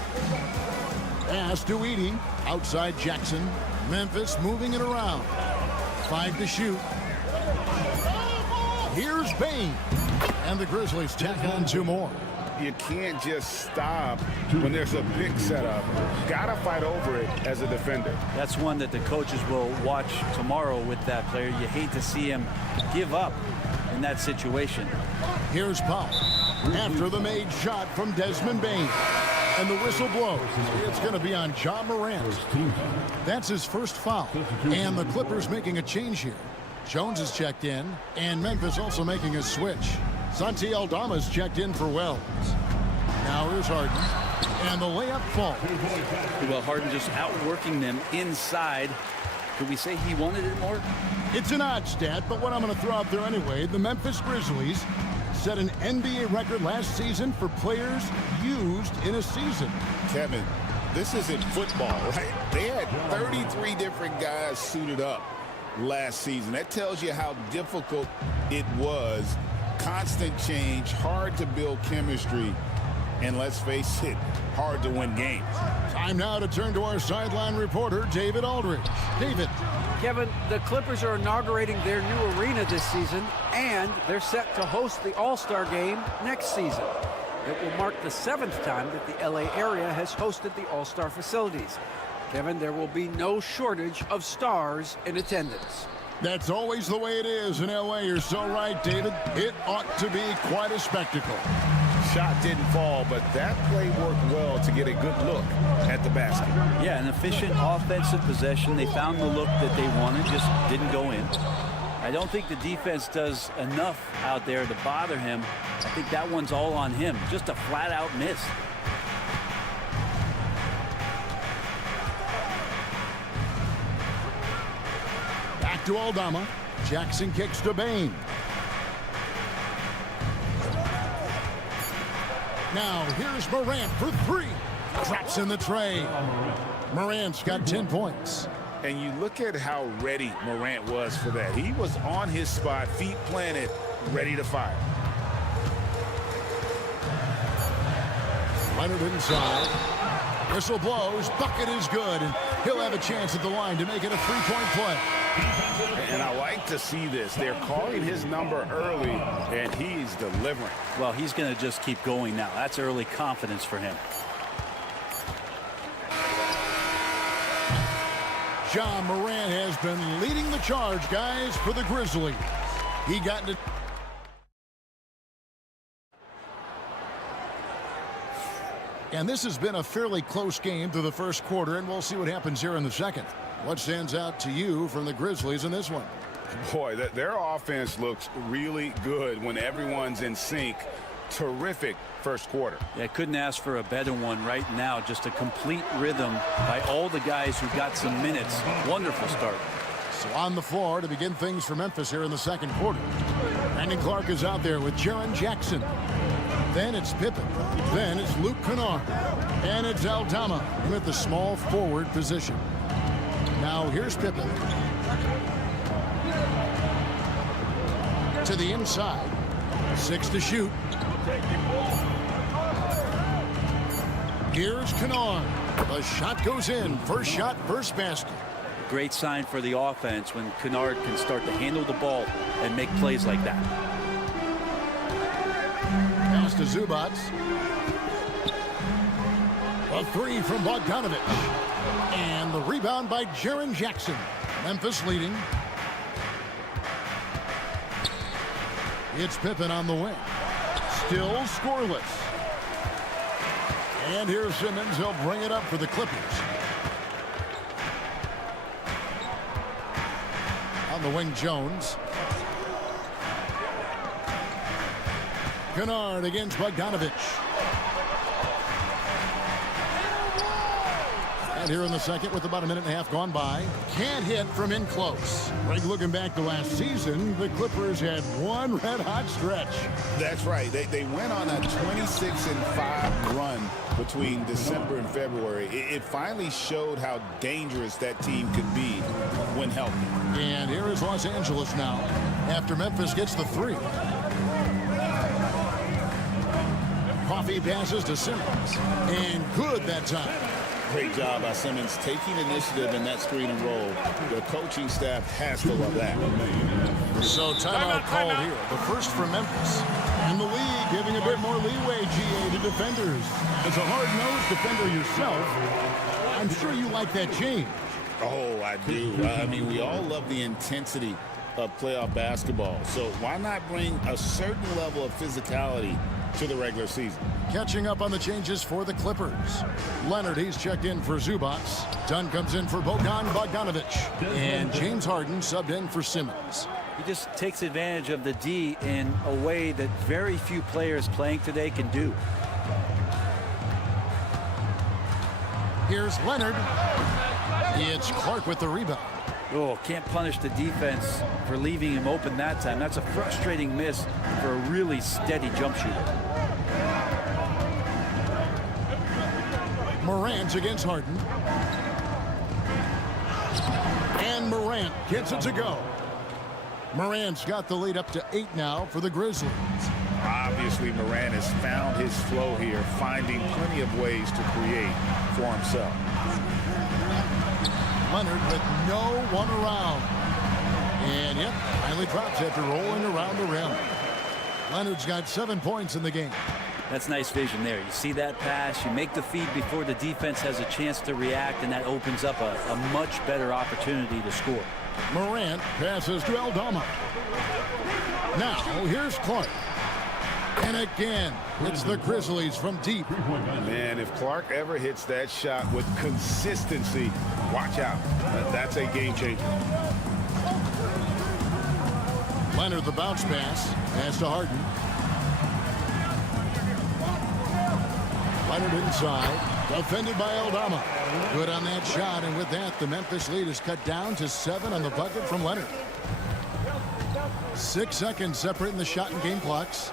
Pass to Edey. Outside Jackson. Memphis moving it around. 5 to shoot. Here's Bane. And the Grizzlies tack on 2 more. You can't just stop when there's a pick set up. Gotta fight over it as a defender. That's one that the coaches will watch tomorrow with that player. You hate to see him give up in that situation. Here's Powell after the made shot from Desmond Bane. And the whistle blows. It's going to be on Ja Morant. That's his first foul. And the Clippers making a change here. Jones is checked in, and Memphis also making a switch. Santi Aldama's checked in for Wells. Now here's Harden. And the layup falls. Well, Harden just outworking them inside. Could we say he wanted it more? It's an odd stat, but what I'm going to throw out there anyway, the Memphis Grizzlies set an NBA record last season for players used in a season. Kevin, this isn't football, right? They had 33 different guys suited up last season. That tells you how difficult it was. Constant change, hard to build chemistry, and let's face it, hard to win games. Time now to turn to our sideline reporter, David Aldridge. David. Kevin, the Clippers are inaugurating their new arena this season, and they're set to host the All-Star Game next season. It will mark the 7th time that the LA area has hosted the All-Star facilities. Kevin, there will be no shortage of stars in attendance. That's always the way it is in LA. You're so right, David. It ought to be quite a spectacle. Shot didn't fall, but that play worked well to get a good look at the basket. Yeah, an efficient offensive possession. They found the look that they wanted, just didn't go in. I don't think the defense does enough out there to bother him. I think that one's all on him. Just a flat-out miss. Back to Aldama. Jackson kicks to Bane. Now, here's Morant for 3. Drops in the tray. Morant's got 10 points. And you look at how ready Morant was for that. He was on his spot, feet planted, ready to fire. Leonard inside. Whistle blows. Bucket is good. And he'll have a chance at the line to make it a three-point play. And I like to see this. They're calling his number early, and he's delivering. Well, he's going to just keep going now. That's early confidence for him. Ja Morant has been leading the charge, guys, for the Grizzlies. He got into... And this has been a fairly close game through the first quarter, and we'll see what happens here in the second. What stands out to you from the Grizzlies in this one? Boy, their offense looks really good when everyone's in sync. Terrific first quarter. Yeah, couldn't ask for a better one right now. Just a complete rhythm by all the guys who got some minutes. Wonderful start. So on the floor to begin things for Memphis here in the second quarter. Brandon Clark is out there with Jaren Jackson. Then it's Pippen. Then it's Luke Kennard. And it's Aldama with the small forward position. Now here's Pippen. To the inside. 6 to shoot. Here's Kennard. The shot goes in. First shot, first basket. Great sign for the offense when Kennard can start to handle the ball and make plays like that. Pass to Zubac. A three from Bogdanovich. And the rebound by Jaren Jackson. Memphis leading. It's Pippen on the wing. Still scoreless. And here's Simmons. He'll bring it up for the Clippers. On the wing, Jones. Kennard against Bogdanovich. And here in the second with about a minute and a half gone by. Can't hit from in close. Greg, looking back to last season, the Clippers had one red-hot stretch. That's right. They went on a 26-5 run between December and February. It finally showed how dangerous that team could be when healthy. And here is Los Angeles now after Memphis gets the three. Coffee passes to Simmons. And good that time. Great job by Simmons taking initiative in that screen and roll. The coaching staff has to love that. So timeout called here. The first for Memphis. And the league giving a bit more leeway, GA, to defenders. As a hard-nosed defender yourself, I'm sure you like that change. Oh, I do. I mean, we all love the intensity of playoff basketball. So why not bring a certain level of physicality to the regular season? Catching up on the changes for the Clippers. Leonard, he's checked in for Zubac. Dunn comes in for Bogdanovich. And James Harden subbed in for Simmons. He just takes advantage of the D in a way that very few players playing today can do. Here's Leonard. It's Clark with the rebound. Oh, can't punish the defense for leaving him open that time. That's a frustrating miss for a really steady jump shooter. Morant against Harden. And Morant gets it to go. Morant's got the lead up to 8 now for the Grizzlies. Obviously, Morant has found his flow here, finding plenty of ways to create for himself. Leonard with no one around. And yep, finally drops after rolling around the rim. Leonard's got 7 points in the game. That's nice vision there. You see that pass, you make the feed before the defense has a chance to react, and that opens up a much better opportunity to score. Morant passes to Aldama. Now, here's Clark. And again, it's the Grizzlies from deep. Man, if Clark ever hits that shot with consistency, watch out. That's a game changer. Leonard, the bounce pass. Pass to Harden. Leonard inside. Defended by Aldama. Good on that shot, and with that, the Memphis lead is cut down to 7 on the bucket from Leonard. 6 seconds separating the shot and game clocks.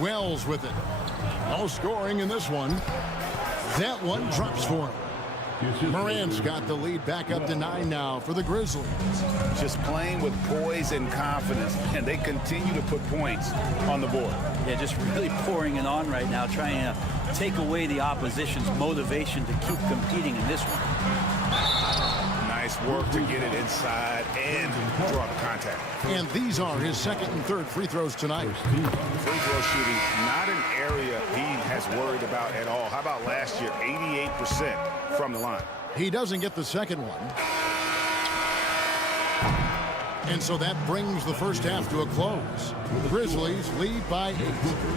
Wells with it. No scoring in this one. That one drops for him. Morant's got the lead back up to 9 now for the Grizzlies. Just playing with poise and confidence, and they continue to put points on the board. Yeah, just really pouring it on right now, trying to take away the opposition's motivation to keep competing in this one. Nice work to get it inside and draw the contact. And these are his second and third free throws tonight. Free throw shooting, not an area he has worried about at all. How about last year, 88% from the line? He doesn't get the second one. And so that brings the first half to a close. The Grizzlies lead by 8.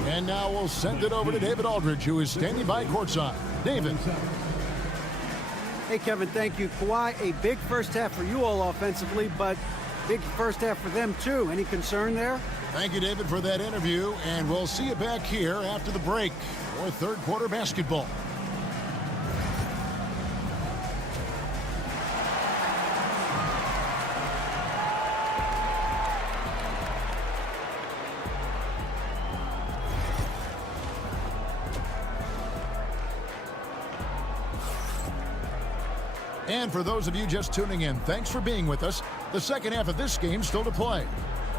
And now we'll send it over to David Aldridge, who is standing by courtside. David. Hey, Kevin, thank you. Kawhi, a big first half for you all offensively, but big first half for them, too. Any concern there? Thank you, David, for that interview. And we'll see you back here after the break for third quarter basketball. And for those of you just tuning in, thanks for being with us. The second half of this game still to play.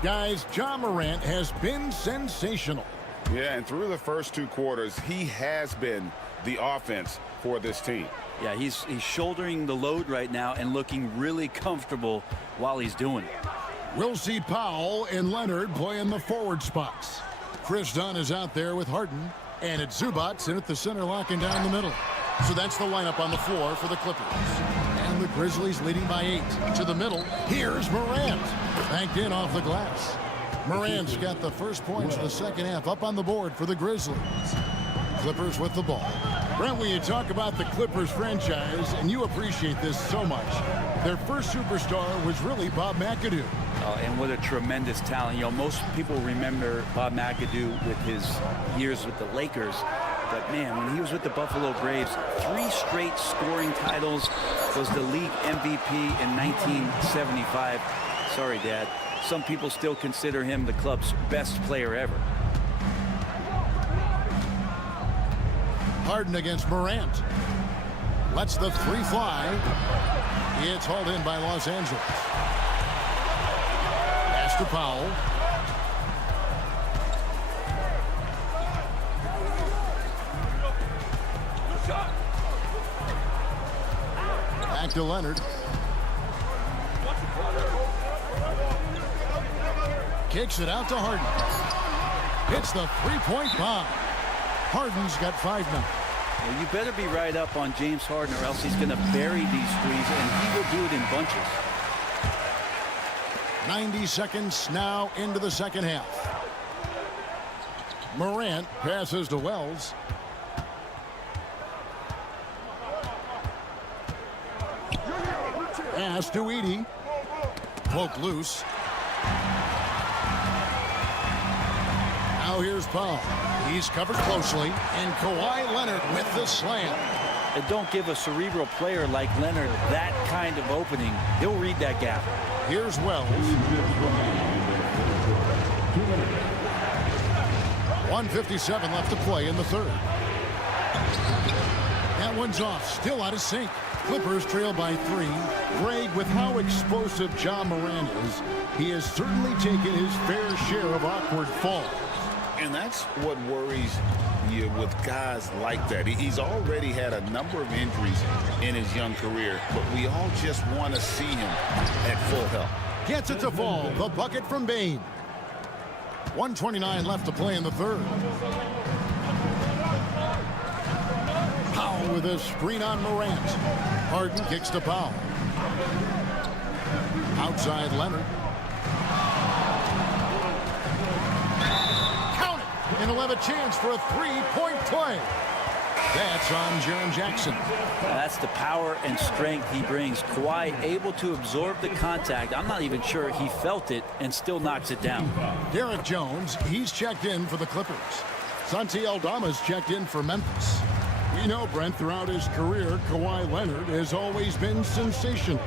Guys, Ja Morant has been sensational. Yeah, and through the first 2 quarters, he has been the offense for this team. Yeah, he's shouldering the load right now and looking really comfortable while he's doing it. We'll see Powell and Leonard play in the forward spots. Chris Dunn is out there with Harden, and it's Zubats in at the center, locking down the middle. So that's the lineup on the floor for the Clippers. And the Grizzlies leading by 8. To the middle, here's Morant. Banked in off the glass. Morant's got the first points of the second half up on the board for the Grizzlies. Clippers with the ball. Brent, when you talk about the Clippers franchise, and you appreciate this so much, their first superstar was really Bob McAdoo. And what a tremendous talent. You know, most people remember Bob McAdoo with his years with the Lakers. But, man, when he was with the Buffalo Braves, 3 straight scoring titles, was the league MVP in 1975. Sorry, Dad. Some people still consider him the club's best player ever. Harden against Morant. Lets the 3 fly. It's hauled in by Los Angeles. Pass to Powell. Back to Leonard. Kicks it out to Harden. Hits the 3-point bomb. Harden's got 5 now. Well, you better be right up on James Harden, or else he's going to bury these threes, and he will do it in bunches. 90 seconds now into the second half. Morant passes to Wells. Pass to Edey. Poke loose. Now here's Powell. He's covered closely, and Kawhi Leonard with the slam. And don't give a cerebral player like Leonard that kind of opening. He'll read that gap. Here's Wells. 1:57 left to play in the third. That one's off, still out of sync. Clippers trail by 3. Greg, with how explosive Ja Morant is, he has certainly taken his fair share of awkward falls. And that's what worries you with guys like that. He's already had a number of injuries in his young career, but we all just want to see him at full health. Gets it to fall. The bucket from Bane. 1:29 left to play in the third. Powell with a screen on Morant. Harden kicks to Powell. Outside Leonard. Count it! And he'll have a chance for a 3-point play. That's on Jaren Jackson. That's the power and strength he brings. Kawhi able to absorb the contact. I'm not even sure he felt it and still knocks it down. Derek Jones, he's checked in for the Clippers. Santi Aldama's checked in for Memphis. We know, Brent, throughout his career, Kawhi Leonard has always been sensational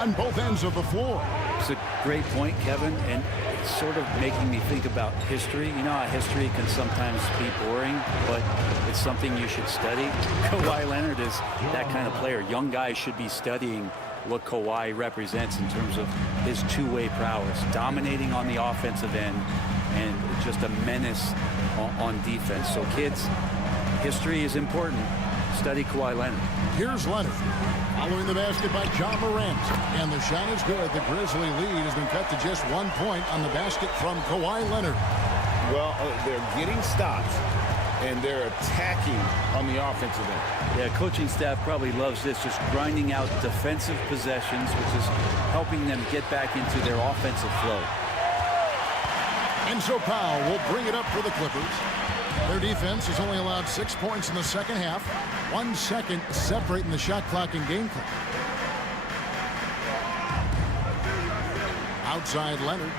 on both ends of the floor. It's a great point, Kevin, and it's sort of making me think about history. You know how history can sometimes be boring, but it's something you should study. Kawhi Leonard is that kind of player. Young guys should be studying what Kawhi represents in terms of his two-way prowess, dominating on the offensive end, and just a menace on defense. So kids, history is important. Study Kawhi Leonard. Here's Leonard. Following the basket by John Morant. And the shot is good. The Grizzly lead has been cut to just 1 point on the basket from Kawhi Leonard. Well, they're getting stops, and they're attacking on the offensive end. Yeah, coaching staff probably loves this, just grinding out defensive possessions, which is helping them get back into their offensive flow. And so Powell will bring it up for the Clippers. Their defense has only allowed 6 points in the second half. 1 second separating the shot clock and game clock. Outside Leonard.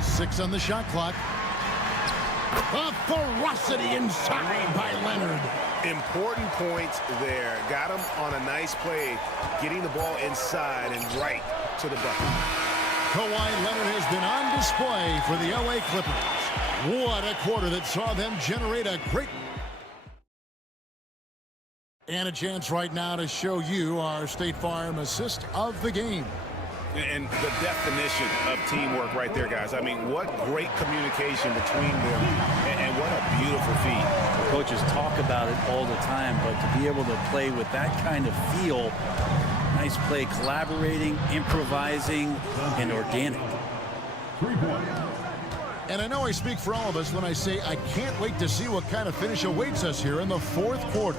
6 on the shot clock. A ferocity inside by Leonard. Important points there. Got him on a nice play, getting the ball inside and right to the bucket. Kawhi Leonard has been on display for the LA Clippers. What a quarter that saw them generate a great... And a chance right now to show you our State Farm assist of the game. And the definition of teamwork right there, guys. I mean, what great communication between them, and what a beautiful feat. Coaches talk about it all the time, but to be able to play with that kind of feel, nice play, collaborating, improvising, and organic. 3 points. And I know I speak for all of us when I say I can't wait to see what kind of finish awaits us here in the fourth quarter.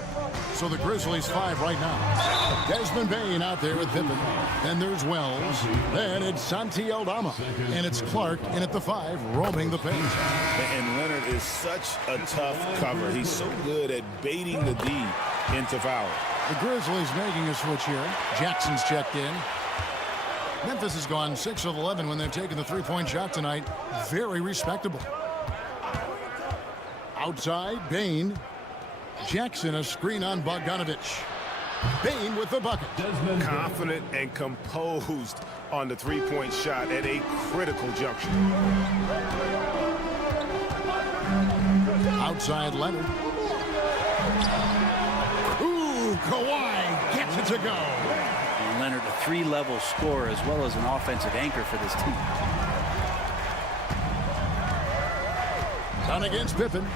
So the Grizzlies 5 right now. Desmond Bane out there with Pippen. Then there's Wells. Then it's Santi Aldama. And it's Clark in at the 5, roaming the paint. And Leonard is such a tough cover. He's so good at baiting the D into foul. The Grizzlies making a switch here. Jackson's checked in. Memphis has gone 6 of 11 when they've taken the three-point shot tonight. Very respectable. Outside, Bane. Jackson, a screen on Bogdanovich. Bane with the bucket. Confident and composed on the three-point shot at a critical juncture. Outside, Leonard. Ooh, Kawhi gets it to go. And Leonard, a 3-level scorer as well as an offensive anchor for this team. Done against Pippen.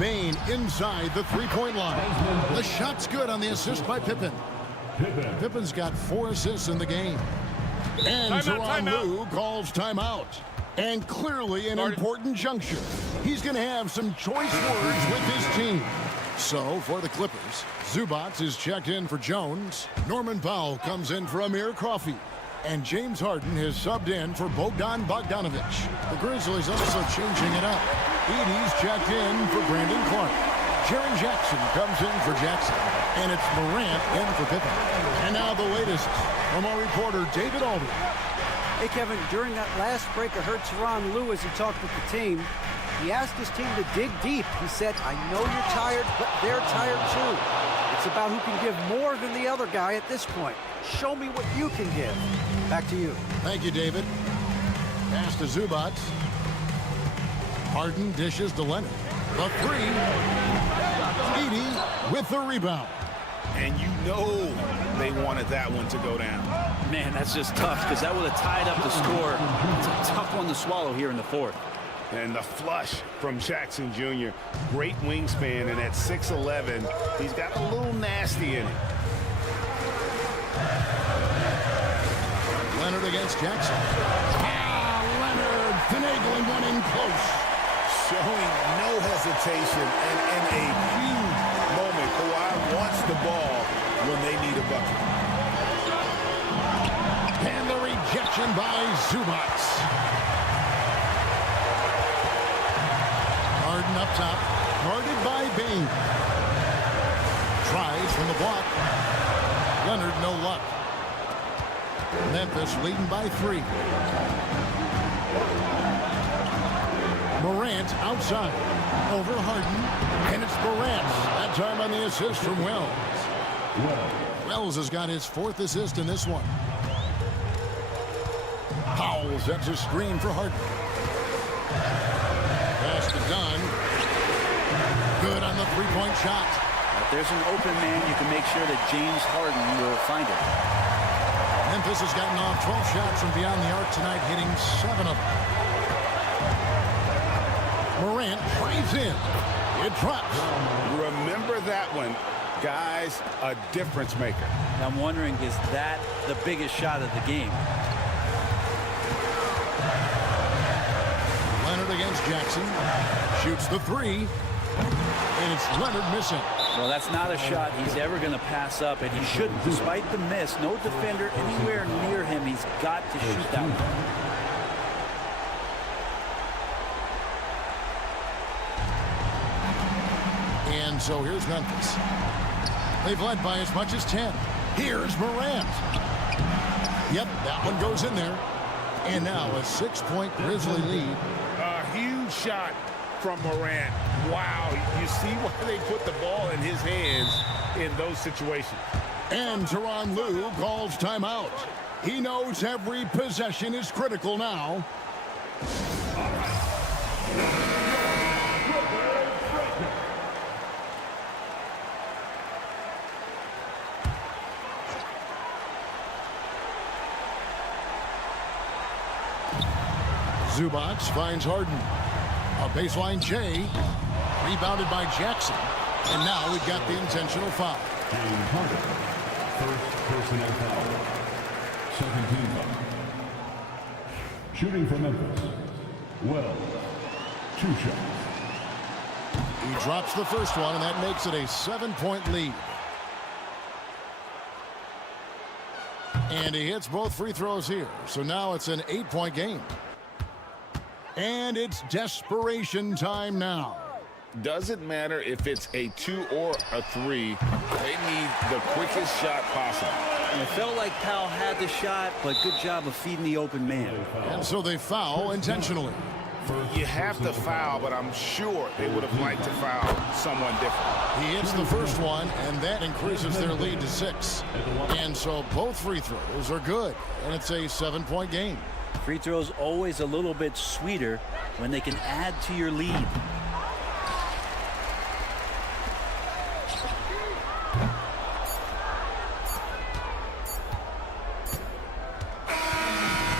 Bane inside the three-point line. The shot's good on the assist by Pippen. Pippen's got 4 assists in the game. And Tyronn Lue calls timeout. And clearly an important juncture. He's going to have some choice words with his team. So for the Clippers, Zubac is checked in for Jones. Norman Powell comes in for Amir Coffey. And James Harden has subbed in for Bogdan Bogdanovich. The Grizzlies also changing it up. Edey's checked in for Brandon Clark. Jaren Jackson comes in for Jackson. And it's Morant in for Pippen. And now the latest from our reporter, David Aldridge. Hey, Kevin, during that last break, I heard Tyronn Lue as he talked with the team. He asked his team to dig deep. He said, I know you're tired, but they're tired too. It's about who can give more than the other guy at this point. Show me what you can give. Back to you. Thank you, David. Pass to Zubac. Harden dishes to Leonard. The 3. Edey with the rebound. And you know they wanted that one to go down. Man, that's just tough because that would have tied up the score. It's a tough one to swallow here in the fourth. And the flush from Jackson Jr. Great wingspan, and at 6'11", he's got a little nasty in it. Leonard against Jackson. Leonard finagling one in close. Showing no hesitation, and in a huge moment, Kawhi wants the ball when they need a bucket. And the rejection by Zubac. Harden up top, guarded by Bane. Tries from the block. Leonard, no luck. Memphis leading by 3. Morant outside. Over Harden. And it's Morant. That time on the assist from Wells. Wells has got his 4th assist in this one. Powell sets a screen for Harden. Pass to Dunn. Good on the three-point shot. If there's an open man, you can make sure that James Harden will find it. Memphis has gotten off 12 shots from beyond the arc tonight, hitting 7 of them. Morant drives in. It drops. Remember that one. Guys, a difference maker. I'm wondering, is that the biggest shot of the game? Leonard against Jackson. Shoots the three. And it's Leonard missing. Well, that's not a shot he's ever going to pass up, and he shouldn't. Despite the miss, no defender anywhere near him. He's got to shoot that one. And so here's Memphis. They've led by as much as 10. Here's Morant. Yep, that one goes in there. And now a 6-point Grizzly lead. A huge shot from Morant. Wow, you see why they put the ball in his hands in those situations. And Tyronn Lue calls timeout. He knows every possession is critical now. Zubac finds Harden. A baseline J. Rebounded by Jackson. And now we've got the intentional foul. James Harden, first personal foul. Second team foul. Shooting for Memphis. Well, 2 shots. He drops the first one, and that makes it a 7-point lead. And he hits both free throws here. So now it's an 8-point game. And it's desperation time now. Doesn't matter if it's a 2 or a 3. They need the quickest shot possible. And it felt like Powell had the shot, but good job of feeding the open man. And so they foul intentionally. You have to foul, but I'm sure they would have liked to foul someone different. He hits the first one, and that increases their lead to 6. And so both free throws are good, and it's a 7-point game. Free throws always a little bit sweeter when they can add to your lead.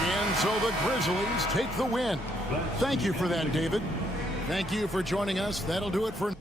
And so the Grizzlies take the win. Thank you for that, David. Thank you for joining us. That'll do it for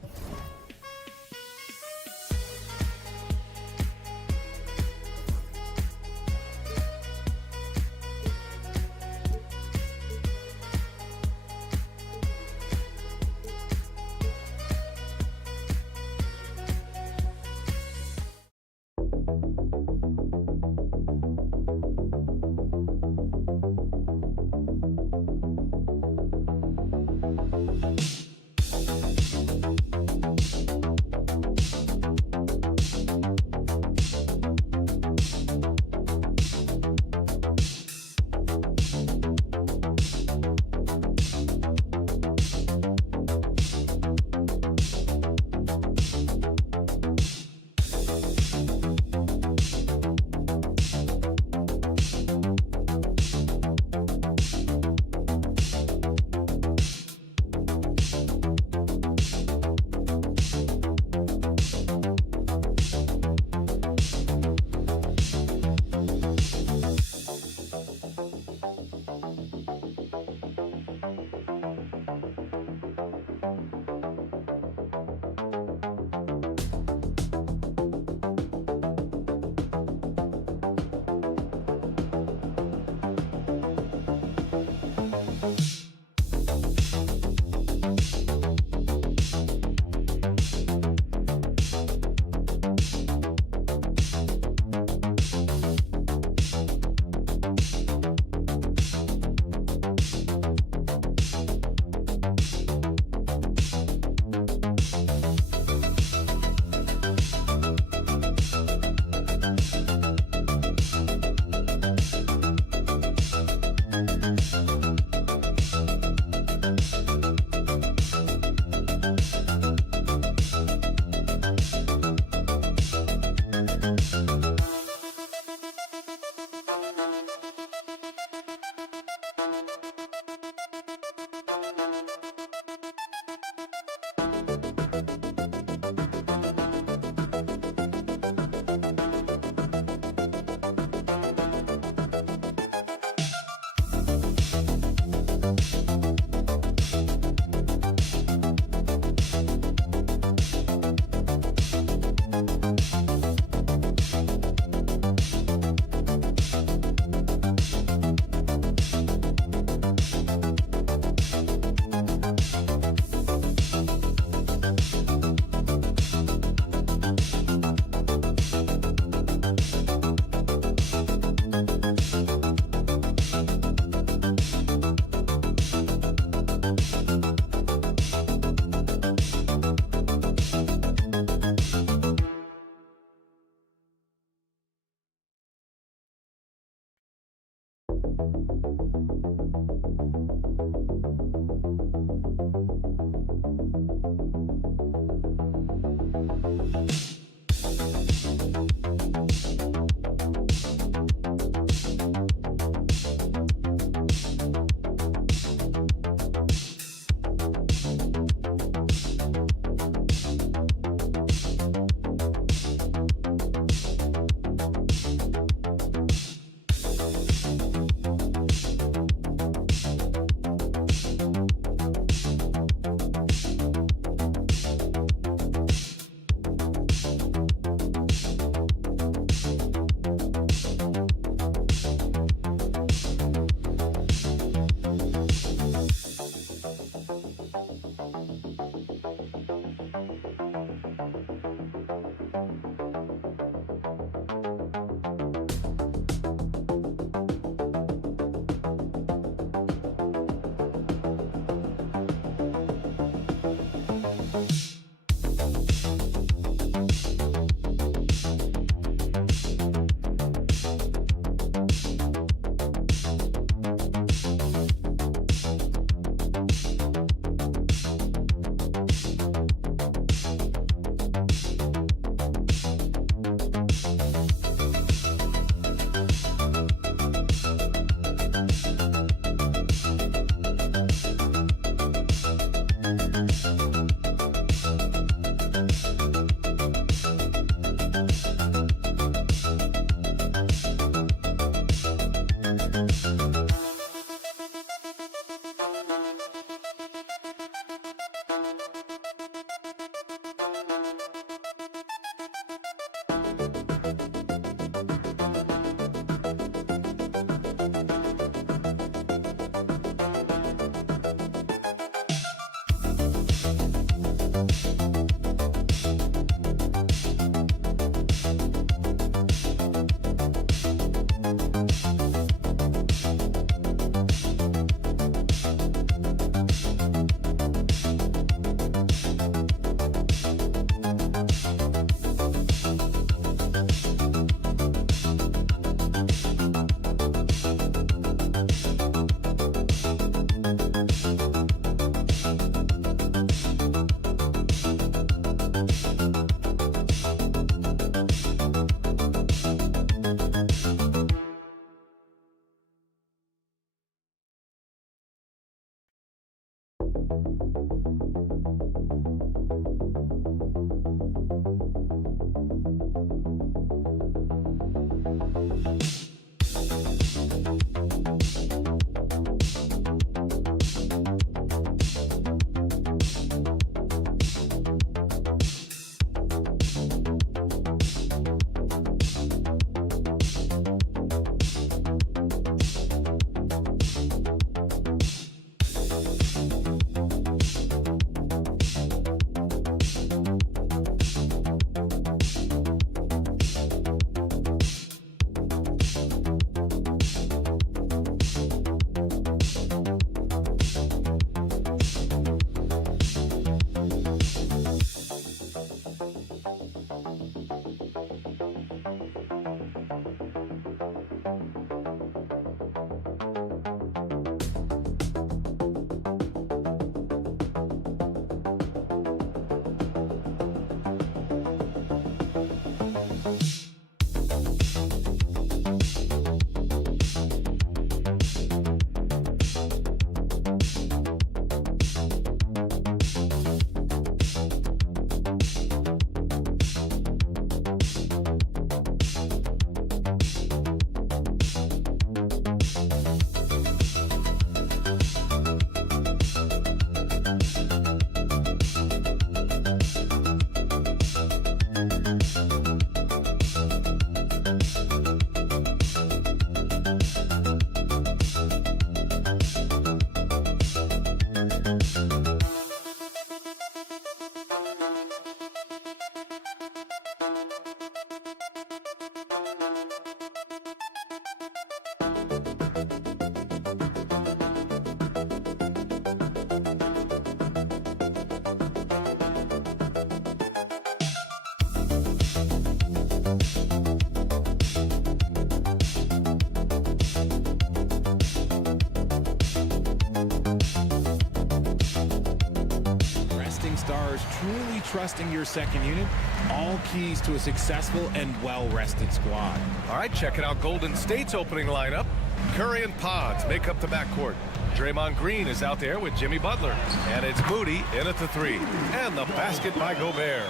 trusting your second unit, all keys to a successful and well-rested squad. All right, checking out Golden State's opening lineup. Curry and Pods make up the backcourt. Draymond Green is out there with Jimmy Butler. And it's Moody in at the 3. And the basket by Gobert.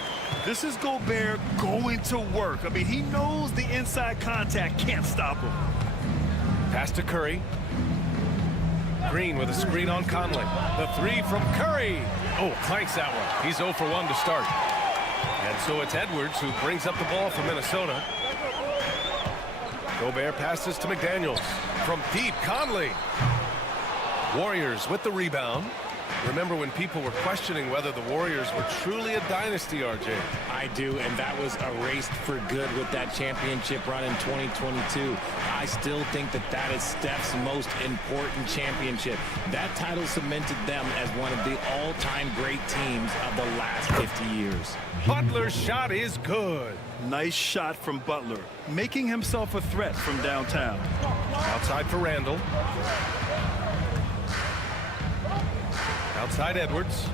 This is Gobert going to work. I mean, he knows the inside contact can't stop him. Pass to Curry. Green with a screen on Conley. The 3 from Curry. Oh, clanks that one. He's 0 for 1 to start. And so it's Edwards who brings up the ball for Minnesota. Gobert passes to McDaniels. From deep, Conley. Warriors with the rebound. Remember when people were questioning whether the Warriors were truly a dynasty, RJ? I do, and that was erased for good with that championship run in 2022. I still think that is Steph's most important championship. That title cemented them as one of the all-time great teams of the last 50 years. Butler's shot is good. Nice shot from Butler, making himself a threat from downtown. Outside for Randall. Outside Edwards.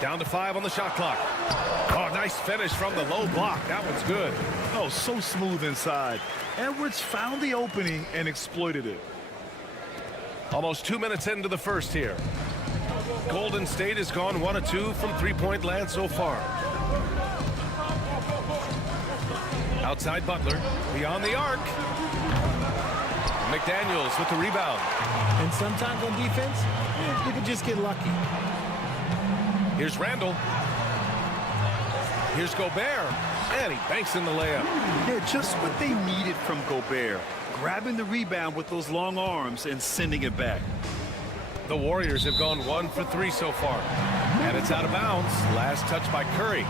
Down to 5 on the shot clock. Oh, nice finish from the low block. That one's good. Oh, so smooth inside. Edwards found the opening and exploited it. Almost 2 minutes into the first here. Golden State has gone 1 of 2 from three-point land so far. Outside Butler, beyond the arc. McDaniels with the rebound. And sometimes on defense, you can just get lucky. Here's Randall. Here's Gobert. And he banks in the layup. Yeah, just what they needed from Gobert. Grabbing the rebound with those long arms and sending it back. The Warriors have gone 1 for 3 so far. And it's out of bounds. Last touch by Curry.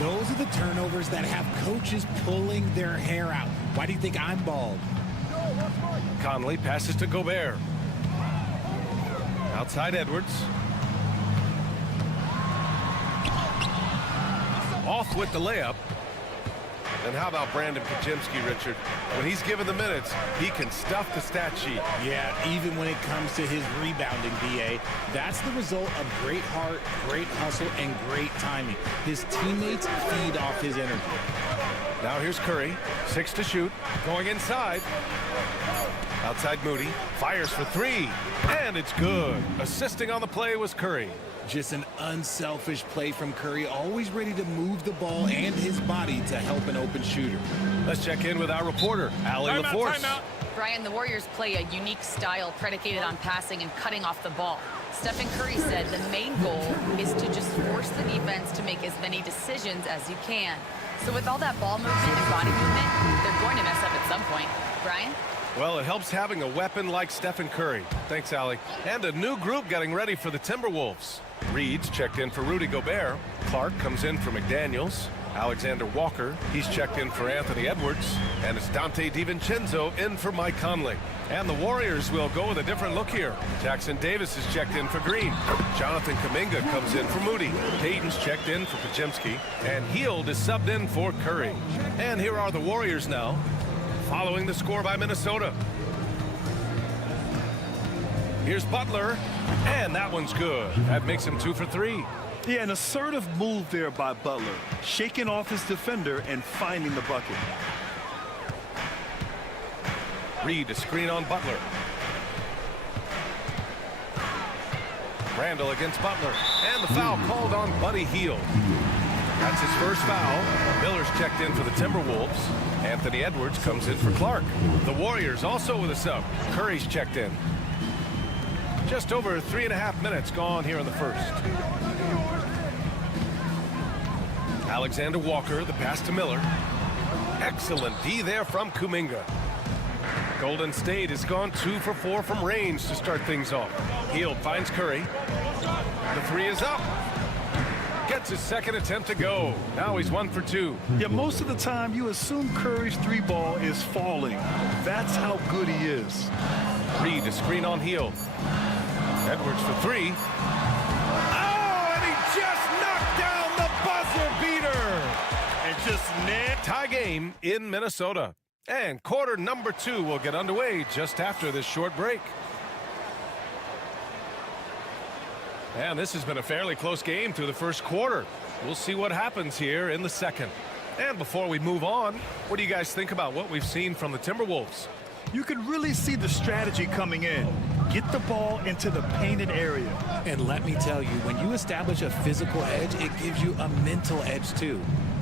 Those are the turnovers that have coaches pulling their hair out. Why do you think I'm bald? Conley passes to Gobert. Outside Edwards. Off with the layup. And how about Brandon Pajemski, Richard? When he's given the minutes, he can stuff the stat sheet. Yeah, even when it comes to his rebounding, BA. That's the result of great heart, great hustle, and great timing. His teammates feed off his energy. Now here's Curry. 6 to shoot. Going inside. Outside Moody. Fires for 3. And it's good. Assisting on the play was Curry. Just an unselfish play from Curry, always ready to move the ball and his body to help an open shooter. Let's check in with our reporter, Allie LaForce. Brian, the Warriors play a unique style predicated on passing and cutting off the ball. Stephen Curry said the main goal is to just force the defense to make as many decisions as you can. So with all that ball movement and body movement, they're going to mess up at some point. Brian? Well, it helps having a weapon like Stephen Curry. Thanks, Allie. And a new group getting ready for the Timberwolves. Reed's checked in for Rudy Gobert. Clark comes in for McDaniels. Alexander Walker, he's checked in for Anthony Edwards. And it's Dante DiVincenzo in for Mike Conley. And the Warriors will go with a different look here. Jackson Davis is checked in for Green. Jonathan Kuminga comes in for Moody. Payton's checked in for Pajemski. And Hield is subbed in for Curry. And here are the Warriors now, following the score by Minnesota. Here's Butler, and that one's good. That makes him 2 for 3. Yeah, an assertive move there by Butler, shaking off his defender and finding the bucket. Reed, a screen on Butler. Randall against Butler, and the foul called on Buddy Hield. That's his first foul. Miller's checked in for the Timberwolves. Anthony Edwards comes in for Clark. The Warriors also with a sub. Curry's checked in. Just over 3.5 minutes gone here in the first. Alexander Walker, the pass to Miller. Excellent D there from Kuminga. Golden State has gone 2 for 4 from range to start things off. Hield finds Curry. The 3 is up. Gets his second attempt to go. Now he's 1 for 2. Yeah, most of the time you assume Curry's 3-ball is falling. That's how good he is. Reed, a screen on Hield. Edwards for 3. Oh, and he just knocked down the buzzer beater. And just net. Tie game in Minnesota. And quarter number 2 will get underway just after this short break. And this has been a fairly close game through the first quarter. We'll see what happens here in the second. And before we move on, what do you guys think about what we've seen from the Timberwolves? You can really see the strategy coming in. Get the ball into the painted area. And let me tell you, when you establish a physical edge, it gives you a mental edge too.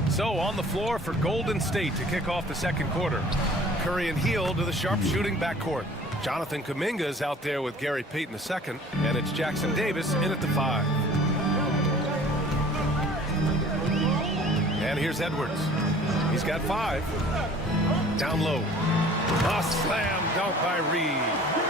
So on the floor for Golden State to kick off the second quarter. Curry and Hield to the sharpshooting backcourt. Jonathan Kuminga is out there with Gary Payton II, and it's Jackson Davis in at the 5. And here's Edwards. He's got 5. Down low. A slam dunk by Reed.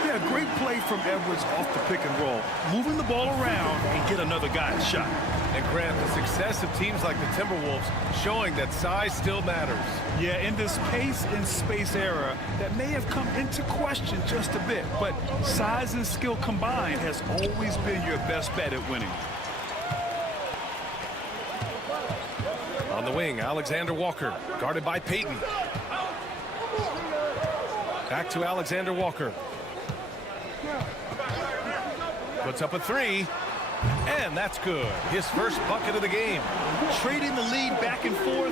Yeah, great play from Edwards off the pick and roll. Moving the ball around and get another guy a shot. And Grant, the success of teams like the Timberwolves showing that size still matters. Yeah, in this pace and space era, that may have come into question just a bit, but size and skill combined has always been your best bet at winning. On the wing, Alexander Walker, guarded by Payton. Back to Alexander Walker. Puts up a 3. And that's good. His first bucket of the game. Trading the lead back and forth,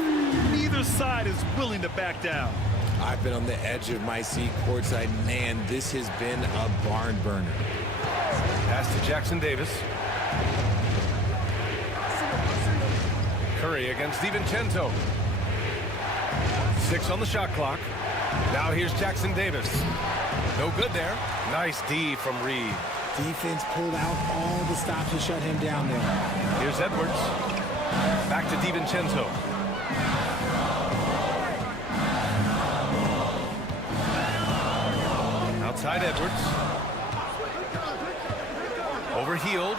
neither side is willing to back down. I've been on the edge of my seat courtside. Man, this has been a barn burner. Pass to Jackson Davis. Curry against DiVincenzo. 6 on the shot clock. Now here's Jackson Davis. No good there. Nice D from Reed. Defense pulled out all the stops to shut him down there. Here's Edwards. Back to DiVincenzo. Outside Edwards. Over Hield.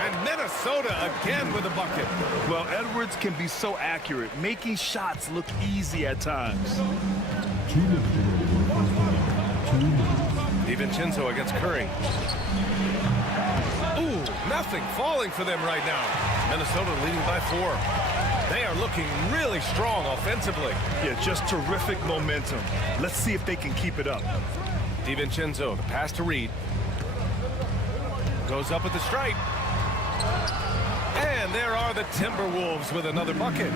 And Minnesota again with a bucket. Well, Edwards can be so accurate, making shots look easy at times. DiVincenzo against Curry. Ooh, nothing falling for them right now. Minnesota leading by 4. They are looking really strong offensively. Yeah, just terrific momentum. Let's see if they can keep it up. DiVincenzo, the pass to Reed. Goes up at the stripe. And there are the Timberwolves with another bucket.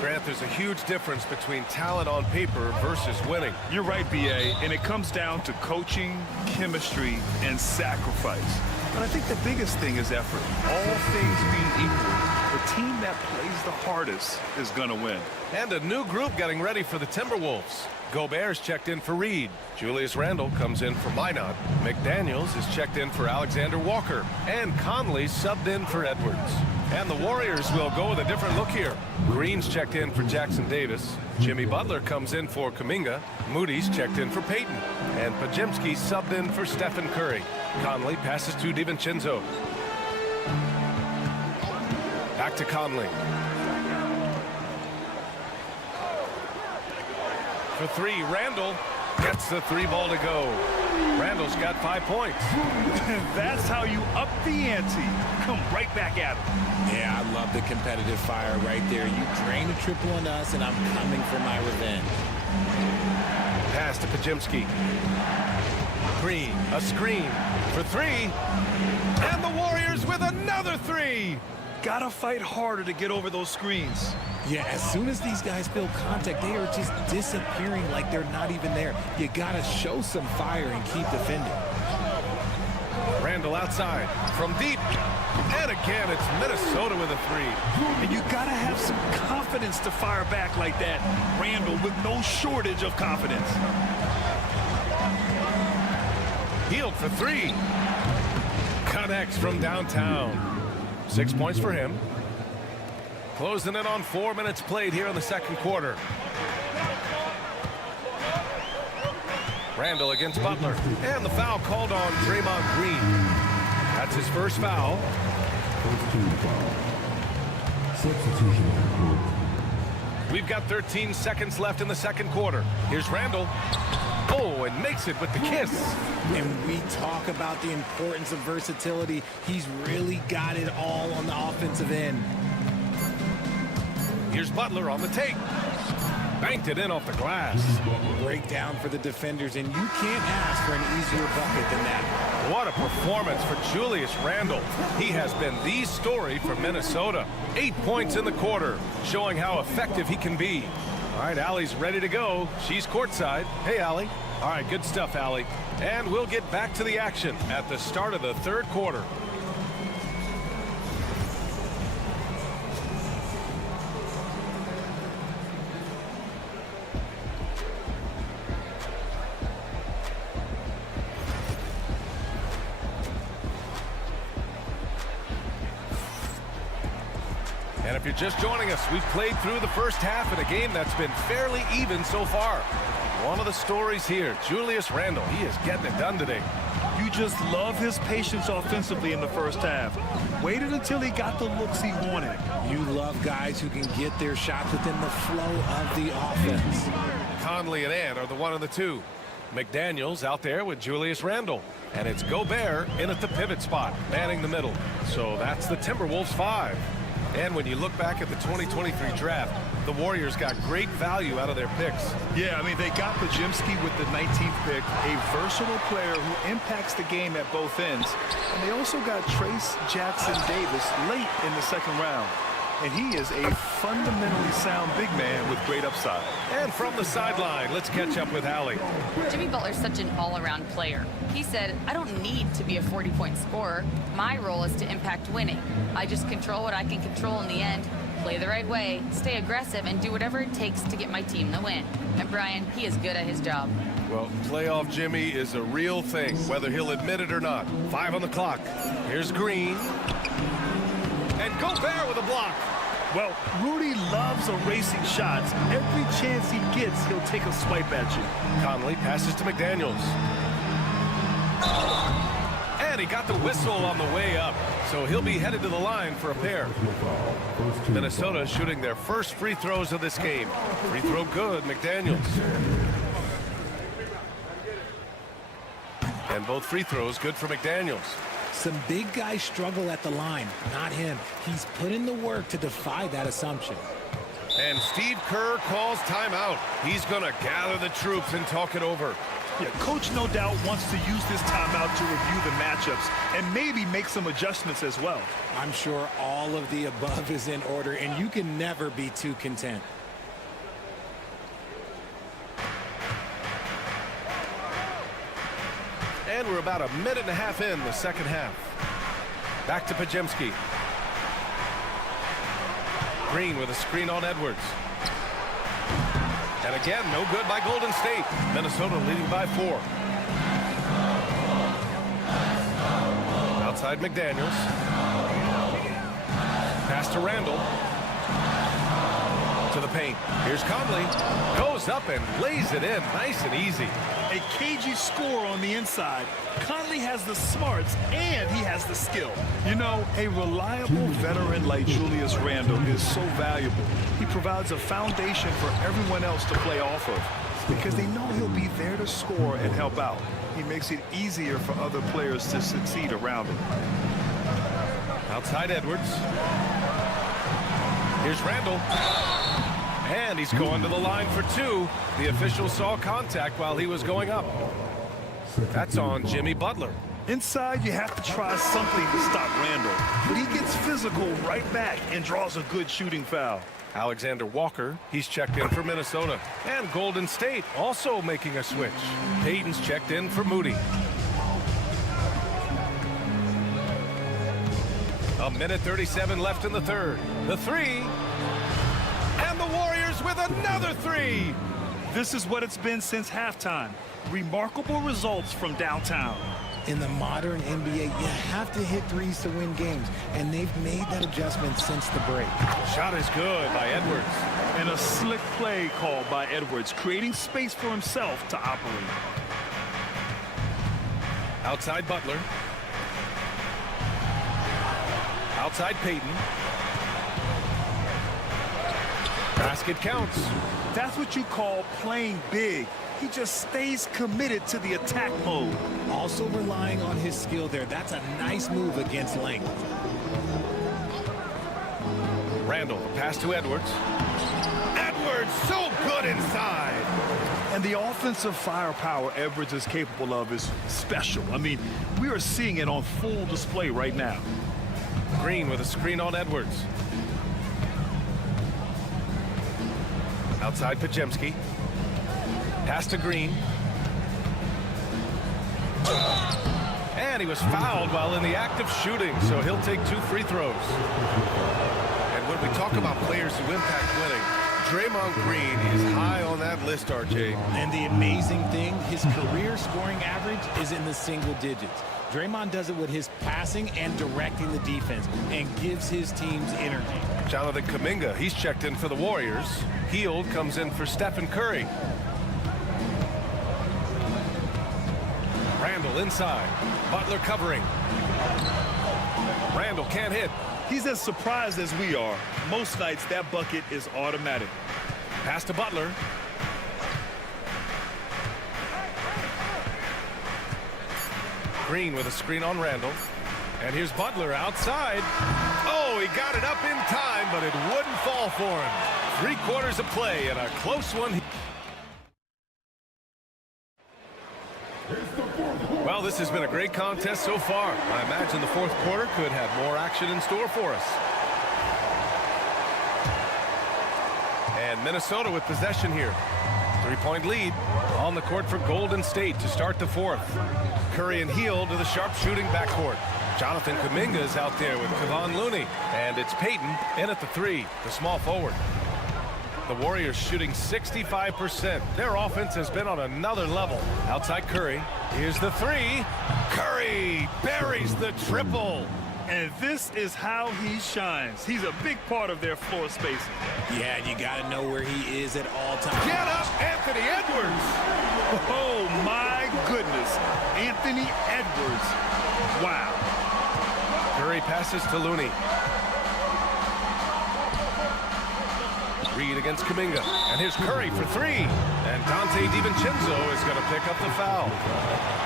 Grant, there's a huge difference between talent on paper versus winning. You're right, B.A., and it comes down to coaching, chemistry, and sacrifice. But I think the biggest thing is effort. All things being equal, the team that plays the hardest is going to win. And a new group getting ready for the Timberwolves. Gobert's checked in for Reed. Julius Randle comes in for Minot. McDaniels is checked in for Alexander Walker. And Conley subbed in for Edwards. And the Warriors will go with a different look here. Green's checked in for Jackson Davis. Jimmy Butler comes in for Kuminga. Moody's checked in for Payton. And Pajemski subbed in for Stephen Curry. Conley passes to DiVincenzo. Back to Conley. For 3, Randle gets the 3 ball to go. Randle's got 5 points. That's how you up the ante. Come right back at him. Yeah, I love the competitive fire right there. You drain a triple on us, and I'm coming for my revenge. Pass to Pajemski. Green, a screen for 3. And the Warriors with another 3. Gotta fight harder to get over those screens. Yeah, as soon as these guys feel contact, they are just disappearing like they're not even there. You gotta show some fire and keep defending. Randle outside from deep. And again, it's Minnesota with a 3. And you gotta have some confidence to fire back like that. Randle with no shortage of confidence. Hield for 3. Connects from downtown. 6 points for him. Closing in on 4 minutes played here in the second quarter. Randle against Butler. And the foul called on Draymond Green. That's his first foul. We've got 13 seconds left in the second quarter. Here's Randle. Oh, and makes it with the kiss. And we talk about the importance of versatility. He's really got it all on the offensive end. Here's Butler on the take. Banked it in off the glass. Breakdown for the defenders, and you can't ask for an easier bucket than that. What a performance for Julius Randle. He has been the story for Minnesota. 8 points in the quarter, showing how effective he can be. All right, Allie's ready to go. She's courtside. Hey, Allie. All right, good stuff, Allie. And we'll get back to the action at the start of the third quarter. And if you're just joining us, we've played through the first half in a game that's been fairly even so far. One of the stories here, Julius Randle, he is getting it done today. You just love his patience offensively in the first half. Waited until he got the looks he wanted. You love guys who can get their shots within the flow of the offense. Conley and Ant are the 1 and the 2. McDaniels out there with Julius Randle. And it's Gobert in at the pivot spot, manning the middle. So that's the Timberwolves 5. And when you look back at the 2023 draft, the Warriors got great value out of their picks. Yeah, I mean, they got Podziemski with the 19th pick, a versatile player who impacts the game at both ends. And they also got Trace Jackson Davis late in the second round. And he is a fundamentally sound big man with great upside. And from the sideline, let's catch up with Allie. Jimmy Butler's such an all-around player. He said, I don't need to be a 40-point scorer. My role is to impact winning. I just control what I can control in the end, play the right way, stay aggressive, and do whatever it takes to get my team the win. And Brian, he is good at his job. Well, playoff Jimmy is a real thing, whether he'll admit it or not. 5 on the clock. Here's Green. And Gobert with a block. Well, Rudy loves erasing shots. Every chance he gets, he'll take a swipe at you. Conley passes to McDaniels. And he got the whistle on the way up, so he'll be headed to the line for a pair. Minnesota shooting their first free throws of this game. Free throw good, McDaniels. And both free throws good for McDaniels. Some big guys struggle at the line, not him. He's put in the work to defy that assumption. And Steve Kerr calls timeout. He's going to gather the troops and talk it over. Yeah, coach no doubt wants to use this timeout to review the matchups and maybe make some adjustments as well. I'm sure all of the above is in order, and you can never be too content. And we're about a minute and a half in the second half. Back to Podziemski. Green with a screen on Edwards. And again, no good by Golden State. Minnesota leading by 4. Outside McDaniels. Pass to Randle. To the paint. Here's Conley. Goes up and lays it in. Nice and easy. A cagey score on the inside. Conley has the smarts and he has the skill. You know, a reliable veteran like Julius Randle is so valuable. He provides a foundation for everyone else to play off of because they know he'll be there to score and help out. He makes it easier for other players to succeed around him. Outside Edwards. Here's Randle. And he's going to the line for 2. The official saw contact while he was going up. That's on Jimmy Butler. Inside, you have to try something to stop Randle. But he gets physical right back and draws a good shooting foul. Alexander Walker, he's checked in for Minnesota. And Golden State also making a switch. Payton's checked in for Moody. A minute 37 left in the third. The 3. And the Warriors with another 3. This is what it's been since halftime. Remarkable results from downtown. In the modern NBA, you have to hit threes to win games, and they've made that adjustment since the break. Shot is good by Edwards. And a slick play called by Edwards, creating space for himself to operate. Outside Butler. Outside Payton. Basket counts. That's what you call playing big. He just stays committed to the attack mode. Also relying on his skill there. That's a nice move against length. Randle, pass to Edwards. Edwards Edwards, so good inside. And the offensive firepower Edwards is capable of is special. I mean, we are seeing it on full display right now. Green with a screen on Edwards. Outside Pajemski. Pass to Green. And he was fouled while in the act of shooting, so he'll take 2 free throws. And when we talk about players who impact winning, Draymond Green is high on that list, RJ. And the amazing thing, his career scoring average is in the single digits. Draymond does it with his passing and directing the defense and gives his teams energy. Jonathan Kuminga, he's checked in for the Warriors. Hield comes in for Stephen Curry. Randall inside. Butler covering. Randall can't hit. He's as surprised as we are. Most nights, that bucket is automatic. Pass to Butler. Green with a screen on Randall. And here's Butler outside. Oh, he got it up in time, but it wouldn't fall for him. 3 quarters of play and a close one. Well, this has been a great contest so far. I imagine the 4th quarter could have more action in store for us. And Minnesota with possession here. 3-point lead on the court for Golden State to start the 4th. Curry and Hield to the sharpshooting backcourt. Jonathan Kuminga is out there with Kevon Looney. And it's Payton in at the 3, the small forward. The Warriors shooting 65%. Their offense has been on another level. Outside Curry. Here's the 3. Curry buries the triple. And this is how he shines. He's a big part of their floor spacing. Yeah, and you got to know where he is at all times. Get up, Anthony Edwards. Oh, my goodness. Anthony Edwards. Wow. Curry passes to Looney. Reed against Kuminga. And here's Curry for 3. And Dante DiVincenzo is going to pick up the foul.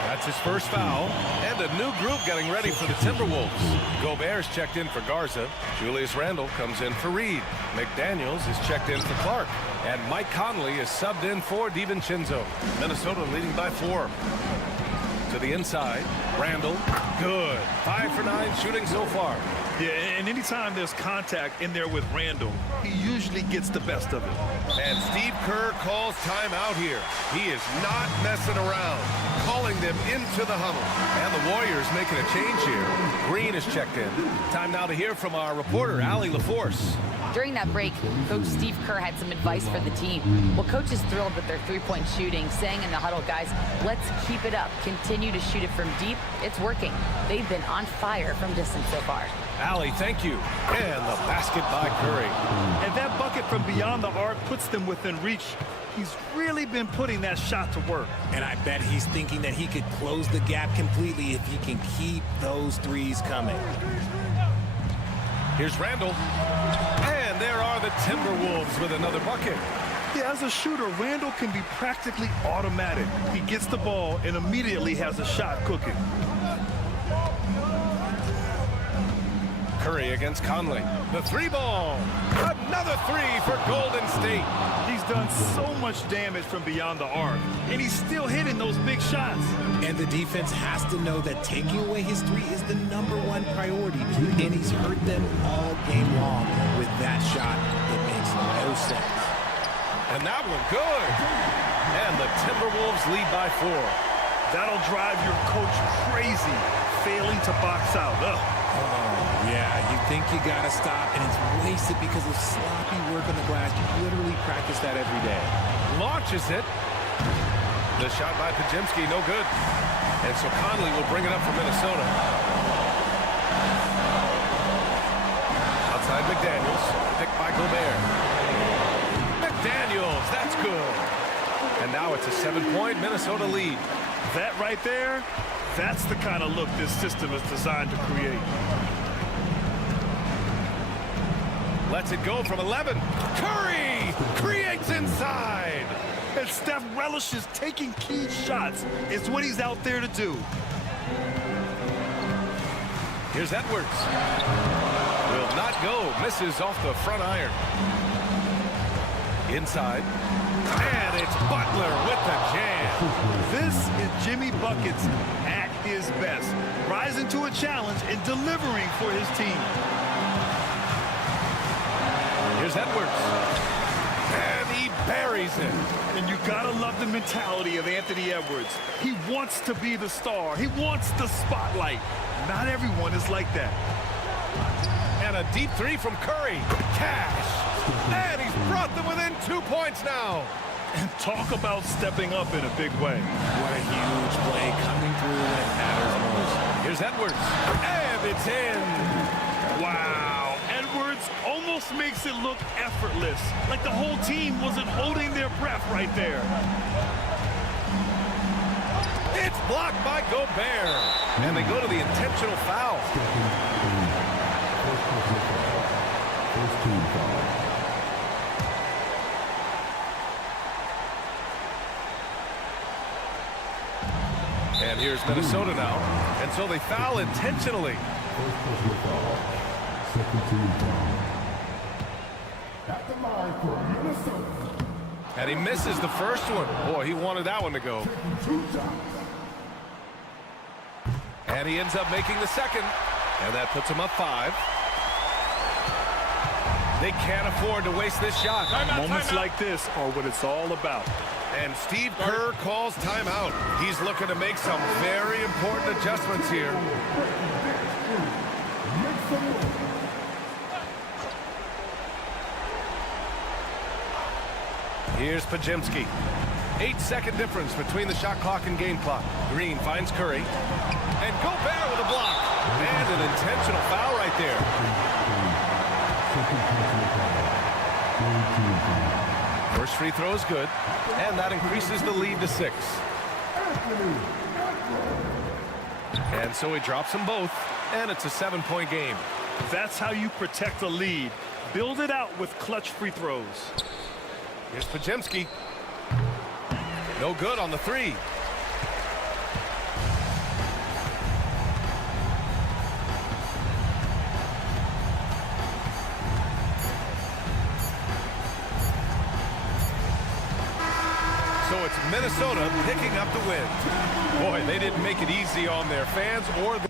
That's his first foul. And a new group getting ready for the Timberwolves. Gobert's checked in for Garza. Julius Randle comes in for Reed. McDaniels is checked in for Clark. And Mike Conley is subbed in for DiVincenzo. Minnesota leading by 4. To the inside. Randle. Good. 5 for 9 shooting so far. Yeah, and anytime there's contact in there with Randall, he usually gets the best of it. And Steve Kerr calls timeout here. He is not messing around, calling them into the huddle. And the Warriors making a change here. Green is checked in. Time now to hear from our reporter, Allie LaForce. During that break, Coach Steve Kerr had some advice for the team. Well, Coach is thrilled with their 3-point shooting, saying in the huddle, guys, let's keep it up. Continue to shoot it from deep. It's working. They've been on fire from distance so far. Allie, thank you. And the basket by Curry. And that bucket from beyond the arc puts them within reach. He's really been putting that shot to work. And I bet he's thinking that he could close the gap completely if he can keep those threes coming. Here's Randall. And there are the Timberwolves with another bucket. Yeah, as a shooter, Randall can be practically automatic. He gets the ball and immediately has a shot cooking. Curry against Conley. The 3-ball. Another 3 for Golden State. He's done so much damage from beyond the arc, and he's still hitting those big shots. And the defense has to know that taking away his 3 is the #1 priority, and he's hurt them all game long with that shot. It makes no sense. And that one good. And the Timberwolves lead by 4. That'll drive your coach crazy, failing to box out. Yeah, you think you got to stop, and it's wasted because of sloppy work on the glass. You literally practice that every day. Launches it. The shot by Pajemski, no good. And so Conley will bring it up for Minnesota. Outside McDaniels, picked by Gobert. McDaniels, that's good. And now it's a 7-point Minnesota lead. That right there, that's the kind of look this system is designed to create. Lets it go from 11. Curry creates inside. And Steph relishes taking key shots. It's what he's out there to do. Here's Edwards. Will not go. Misses off the front iron. Inside. And it's Butler with the jam. This is Jimmy Buckets at his best, rising to a challenge and delivering for his team. Here's Edwards. And he buries it. And you gotta love the mentality of Anthony Edwards. He wants to be the star. He wants the spotlight. Not everyone is like that. And a deep three from Curry. Cash. And he's brought them within 2 points now. And talk about stepping up in a big way. What a huge play coming through when it matters most. Here's Edwards. And it's in. Wow. Edwards almost makes it look effortless, like the whole team wasn't holding their breath right there. It's blocked by Gobert. And they go to the intentional foul. And here's Minnesota now. And so they foul intentionally. And he misses the first one. Boy, he wanted that one to go. And he ends up making the second. And that puts him up 5. They can't afford to waste this shot. Moments like this are what it's all about. And Steve Kerr calls timeout. He's looking to make some very important adjustments here. Here's Pajemski. 8-second difference between the shot clock and game clock. Green finds Curry. And Gobert with a block. And an intentional foul right there. First free throw is good, and that increases the lead to 6. And so he drops them both, and it's a 7-point game. That's how you protect a lead. Build it out with clutch free throws. Here's Pajemski. No good on the 3. So it's Minnesota picking up the win. Boy, they didn't make it easy on their fans or the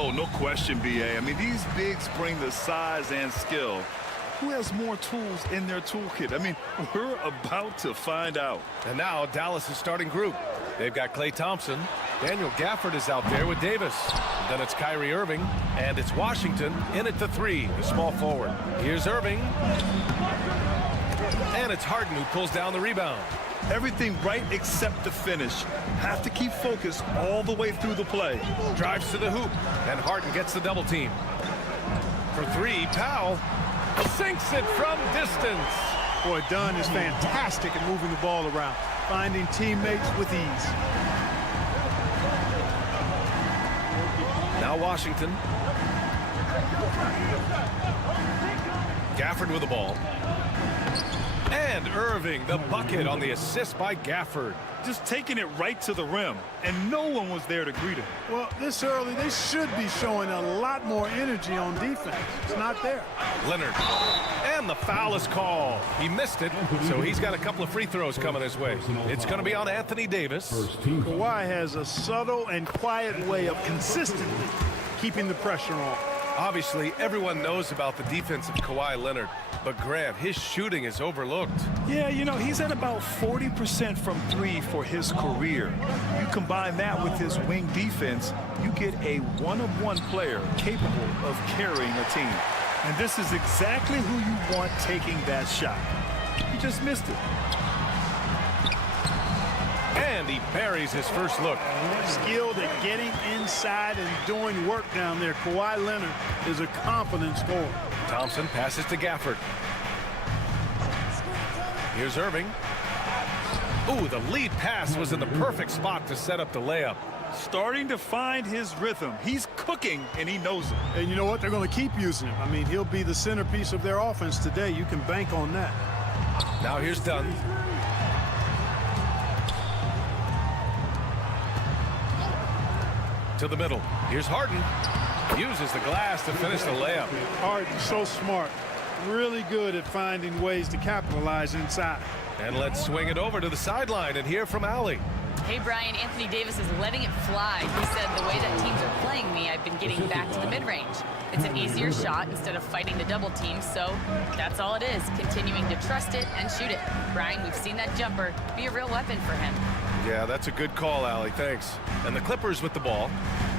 Oh, no question, B.A. I mean, these bigs bring the size and skill. Who has more tools in their toolkit? I mean, we're about to find out. And now Dallas' starting group. They've got Klay Thompson. Daniel Gafford is out there with Davis. Then it's Kyrie Irving. And it's Washington in at the 3, the small forward. Here's Irving. And it's Harden who pulls down the rebound. Everything right except the finish. Have to keep focused all the way through the play. Drives to the hoop. And Harden gets the double team. For 3, Powell sinks it from distance. Boy, Dunn is fantastic at moving the ball around, finding teammates with ease. Now Washington. Gafford with the ball. And Irving, the bucket on the assist by Gafford. Just taking it right to the rim, and no one was there to greet him. Well, this early, they should be showing a lot more energy on defense. It's not there. Leonard. And the foul is called. He missed it, so he's got a couple of free throws coming his way. It's going to be on Anthony Davis. Kawhi has a subtle and quiet way of consistently keeping the pressure on. Obviously, everyone knows about the defense of Kawhi Leonard, but Grant, his shooting is overlooked. Yeah, you know, he's at about 40% from three for his career. You combine that with his wing defense, you get a one-of-one player capable of carrying a team. And this is exactly who you want taking that shot. He just missed it. And he buries his first look. Skilled at getting inside and doing work down there. Kawhi Leonard is a confident scorer. Thompson passes to Gafford. Here's Irving. Ooh, the lead pass was in the perfect spot to set up the layup. Starting to find his rhythm. He's cooking, and he knows it. And you know what? They're going to keep using him. I mean, he'll be the centerpiece of their offense today. You can bank on that. Now here's Dunn. To the middle. Here's Harden. Uses the glass to finish the layup. Harden, so smart. Really good at finding ways to capitalize inside. And let's swing it over to the sideline and hear from Allie. Hey, Brian, Anthony Davis is letting it fly. He said, the way that teams are playing me, I've been getting back to the mid-range. It's an easier shot instead of fighting the double team, so that's all it is, continuing to trust it and shoot it. Brian, we've seen that jumper be a real weapon for him. Yeah, that's a good call, Allie. Thanks. And the Clippers with the ball.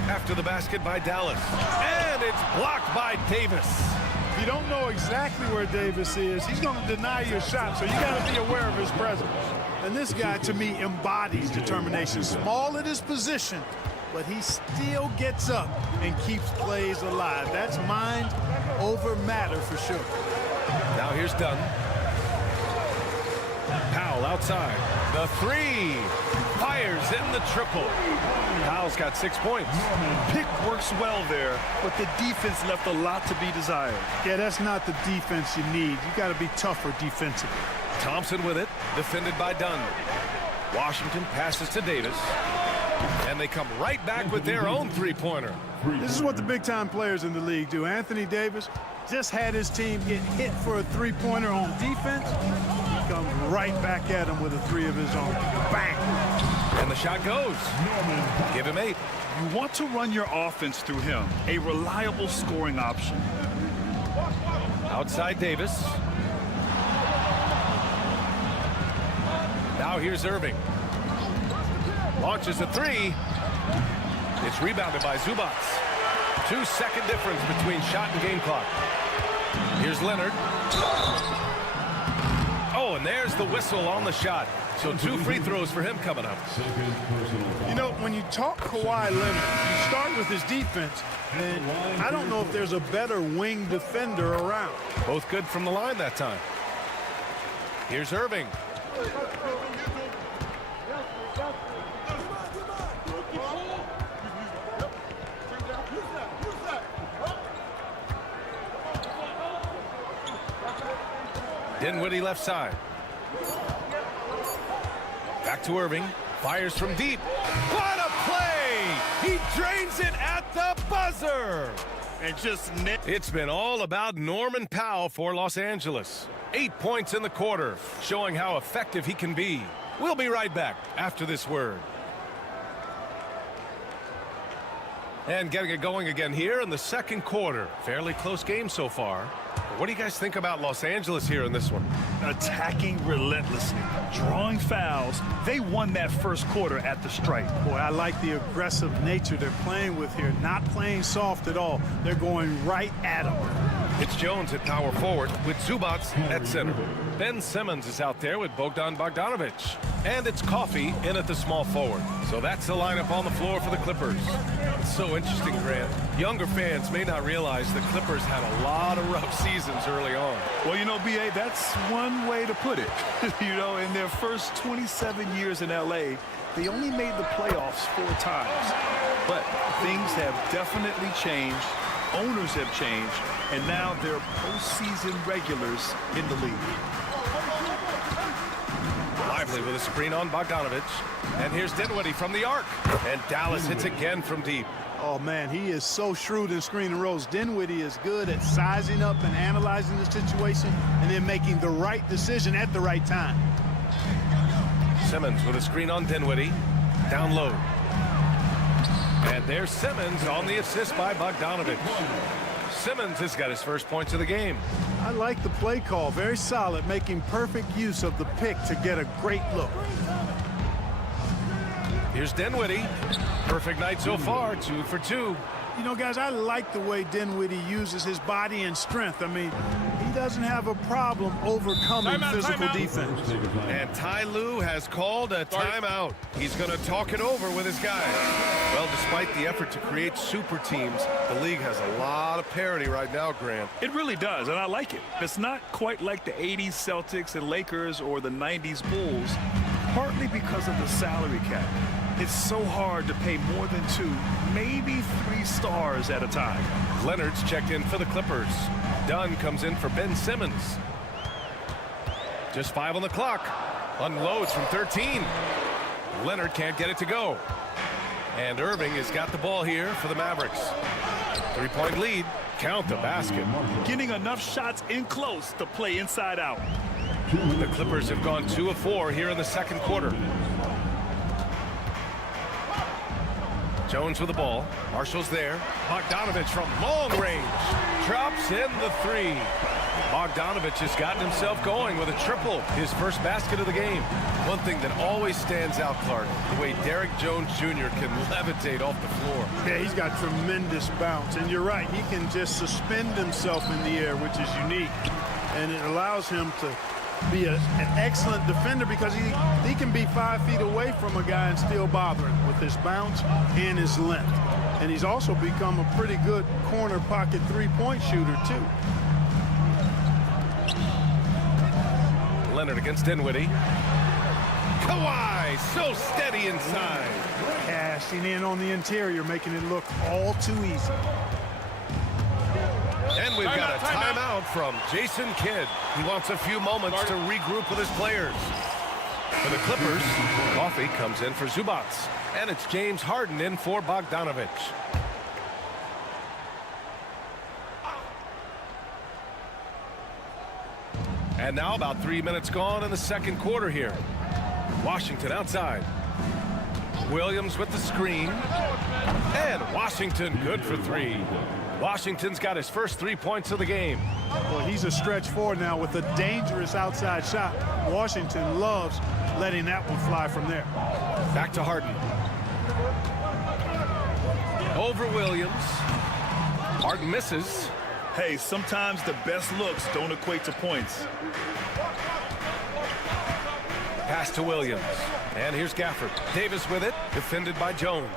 After the basket by Dallas. And it's blocked by Davis. If you don't know exactly where Davis is, he's going to deny your shot, so you got to be aware of his presence. And this guy, to me, embodies determination. Small at his position, but he still gets up and keeps plays alive. That's mind over matter for sure. Now here's Dunn. Powell outside. The three. Fires in the triple. Powell's got 6 points. Pick works well there, but the defense left a lot to be desired. Yeah, that's not the defense you need. You got to be tougher defensively. Thompson with it, defended by Dunn. Washington passes to Davis. And they come right back with their own three-pointer. This is what the big-time players in the league do. Anthony Davis just had his team get hit for a three-pointer on defense. He comes right back at him with a three of his own. Bang! And the shot goes. Give him 8. You want to run your offense through him, a reliable scoring option. Outside Davis. Now here's Irving. Launches a three. It's rebounded by Zubac. 2-second difference between shot and game clock. Here's Leonard. Oh, and there's the whistle on the shot. So 2 free throws for him coming up. You know, when you talk Kawhi Leonard, you start with his defense, and I don't know if there's a better wing defender around. Both good from the line that time. Here's Irving. Dinwiddie left side. Back to Irving. Fires from deep. What a play! He drains it at the buzzer! And just It's been all about Norman Powell for Los Angeles. 8 points in the quarter, showing how effective he can be. We'll be right back after this word. And getting it going again here in the second quarter. Fairly close game so far. What do you guys think about Los Angeles here in this one? attacking relentlessly, drawing fouls. They won that first quarter at the stripe. Boy, I like the aggressive nature they're playing with here. Not playing soft at all. They're going right at them. It's Jones at power forward with Zubac at center. Ben Simmons is out there with Bogdan Bogdanovic. And it's Coffey in at the small forward. So that's the lineup on the floor for the Clippers. It's so interesting, Grant. Younger fans may not realize the Clippers had a lot of rough seasons early on. Well, you know, B.A., that's one way to put it. You know, in their first 27 years in L.A., they only made the playoffs 4 times. But things have definitely changed. Owners have changed. And now they're postseason regulars in the league. Lively with a screen on Bogdanovic. And here's Dinwiddie from the arc. And Dallas hits again from deep. Oh, man, he is so shrewd in screen and rolls. Dinwiddie is good at sizing up and analyzing the situation and then making the right decision at the right time. Simmons with a screen on Dinwiddie. Down low. And there's Simmons on the assist by Bogdanovich. Simmons has got his first points of the game. I like the play call. Very solid, making perfect use of the pick to get a great look. Here's Dinwiddie. Perfect night so far, 2 for 2. You know, guys, I like the way Dinwiddie uses his body and strength. I mean, he doesn't have a problem overcoming physical defense. And Ty Lue has called a timeout. He's going to talk it over with his guys. Well, despite the effort to create super teams, the league has a lot of parity right now, Grant. It really does, and I like it. It's not quite like the 80s Celtics and Lakers or the 90s Bulls, partly because of the salary cap. It's so hard to pay more than 2, maybe 3 stars at a time. Leonard's checked in for the Clippers. Dunn comes in for Ben Simmons. Just 5 on the clock. Unloads from 13. Leonard can't get it to go. And Irving has got the ball here for the Mavericks. 3-point lead. Count the basket. Getting enough shots in close to play inside out. The Clippers have gone 2 of 4 here in the second quarter. Jones with the ball. Marshall's there. Bogdanovich from long range. Drops in the 3. Bogdanovich has gotten himself going with a triple. His first basket of the game. One thing that always stands out, Clark, the way Derrick Jones Jr. can levitate off the floor. Yeah, he's got tremendous bounce. And you're right, he can just suspend himself in the air, which is unique. And it allows him to be an excellent defender because he can be 5 feet away from a guy and still bother him with his bounce and his length. And he's also become a pretty good corner pocket 3-point shooter, too. Leonard against Dinwiddie. Kawhi, so steady inside. Cashing in on the interior, making it look all too easy. And we've got a timeout from Jason Kidd. He wants a few moments to regroup with his players. For the Clippers, Coffey comes in for Zubac. And it's James Harden in for Bogdanovich. And now about 3 minutes gone in the second quarter here. Washington outside. Williams with the screen. And Washington good for 3. Washington's got his first 3 points of the game. Well, he's a stretch forward now with a dangerous outside shot. Washington loves letting that one fly from there. Back to Harden. Over Williams. Harden misses. Hey, sometimes the best looks don't equate to points. Pass to Williams. And here's Gafford. Davis with it. Defended by Jones.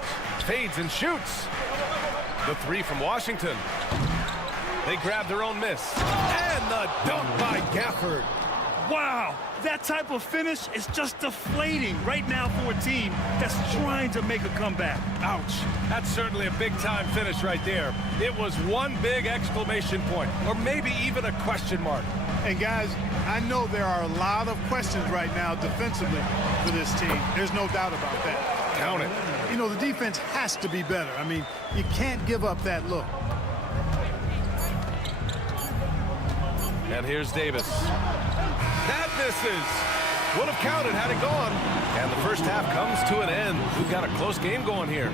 Fades and shoots. The 3 from Washington. They grab their own miss. And the dunk by Gafford. Wow, that type of finish is just deflating right now for a team that's trying to make a comeback. Ouch. That's certainly a big-time finish right there. It was one big exclamation point, or maybe even a question mark. And guys, I know there are a lot of questions right now defensively for this team. There's no doubt about that. Count it. You know, the defense has to be better. I mean, you can't give up that look. And here's Davis. That misses. Would have counted had it gone. And the first half comes to an end. We've got a close game going here.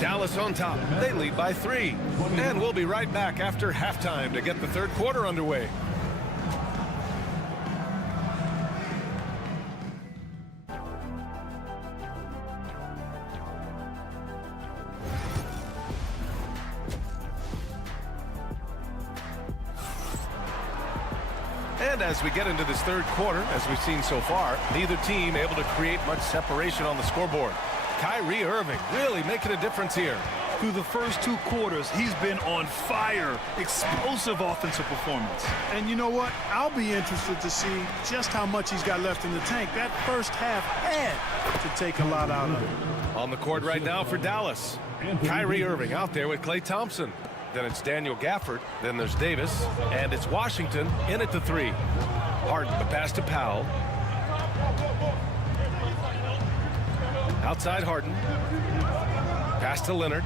Dallas on top. They lead by 3. And we'll be right back after halftime to get the third quarter underway. And as we get into this third quarter, as we've seen so far, neither team able to create much separation on the scoreboard. Kyrie Irving really making a difference here. Through the first 2 quarters, he's been on fire. Explosive offensive performance. And you know what? I'll be interested to see just how much he's got left in the tank. That first half had to take a lot out of it. On the court right now for Dallas. Kyrie Irving out there with Klay Thompson. Then it's Daniel Gafford. Then there's Davis. And it's Washington in at the 3. Harden, the pass to Powell. Outside Harden. Pass to Leonard.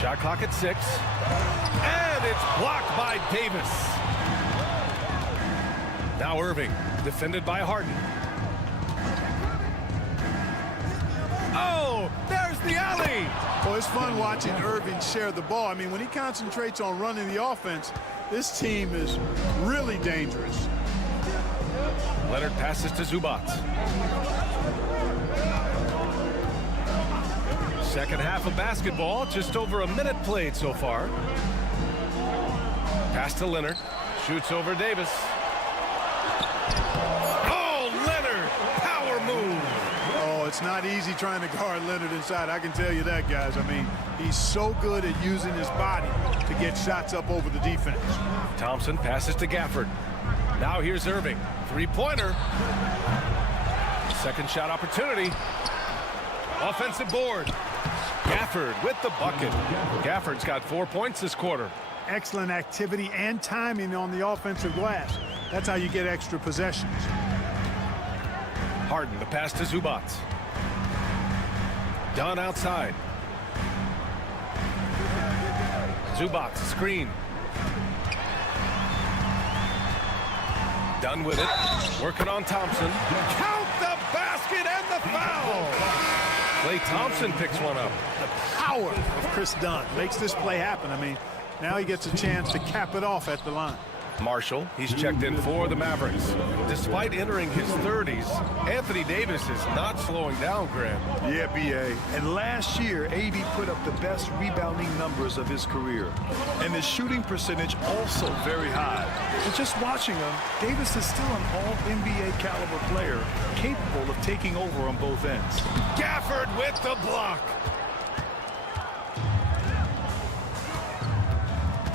Shot clock at 6. And it's blocked by Davis. Now Irving, defended by Harden. Oh, there's the alley. Well, it's fun watching Irving share the ball. I mean, when he concentrates on running the offense, this team is really dangerous. Leonard passes to Zubac. Second half of basketball, just over a minute played so far. Pass to Leonard, shoots over Davis. Oh, Leonard, power move. Oh, it's not easy trying to guard Leonard inside. I can tell you that, guys. I mean, he's so good at using his body to get shots up over the defense. Thompson passes to Gafford. Now here's Irving. Three-pointer. Second shot opportunity. Offensive board. Gafford with the bucket. Gafford's got 4 points this quarter. Excellent activity and timing on the offensive glass. That's how you get extra possessions. Harden, the pass to Zubac. Dunn outside. Zubac, screen. Dunn with it. Working on Thompson. Count the basket and the foul. Klay Thompson picks one up. The power of Chris Dunn makes this play happen. I mean, now he gets a chance to cap it off at the line. Marshall, he's checked in for the Mavericks. Despite entering his 30s, Anthony Davis is not slowing down, Grant. Yeah, B.A. And last year, AD put up the best rebounding numbers of his career. And his shooting percentage also very high. And just watching him, Davis is still an all-NBA caliber player, capable of taking over on both ends. Gafford with the block.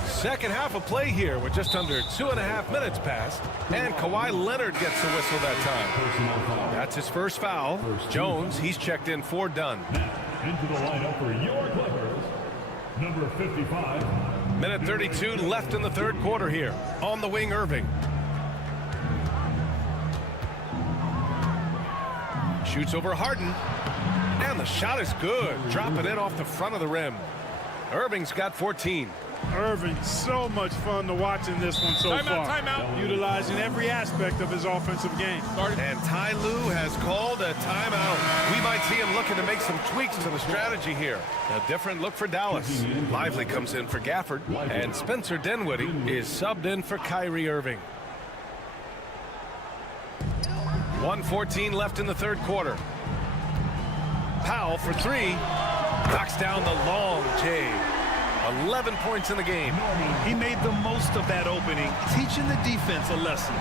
Second half of play here with just under 2.5 minutes passed. And Kawhi Leonard gets the whistle that time. That's his first foul. Jones, he's checked in for Dunn. Into the lineup for your Clippers, number 55. Minute 32 left in the third quarter here. On the wing, Irving. Shoots over Harden. And the shot is good. Dropping it off the front of the rim. Irving's got 14. Irving, so much fun to watch in this one so far. Timeout. Utilizing every aspect of his offensive game. And Ty Lue has called a timeout. We might see him looking to make some tweaks to the strategy here. A different look for Dallas. Lively comes in for Gafford. And Spencer Dinwiddie is subbed in for Kyrie Irving. 1:14 left in the third quarter. Powell for three. Knocks down the long J. 11 points in the game. He made the most of that opening, teaching the defense a lesson.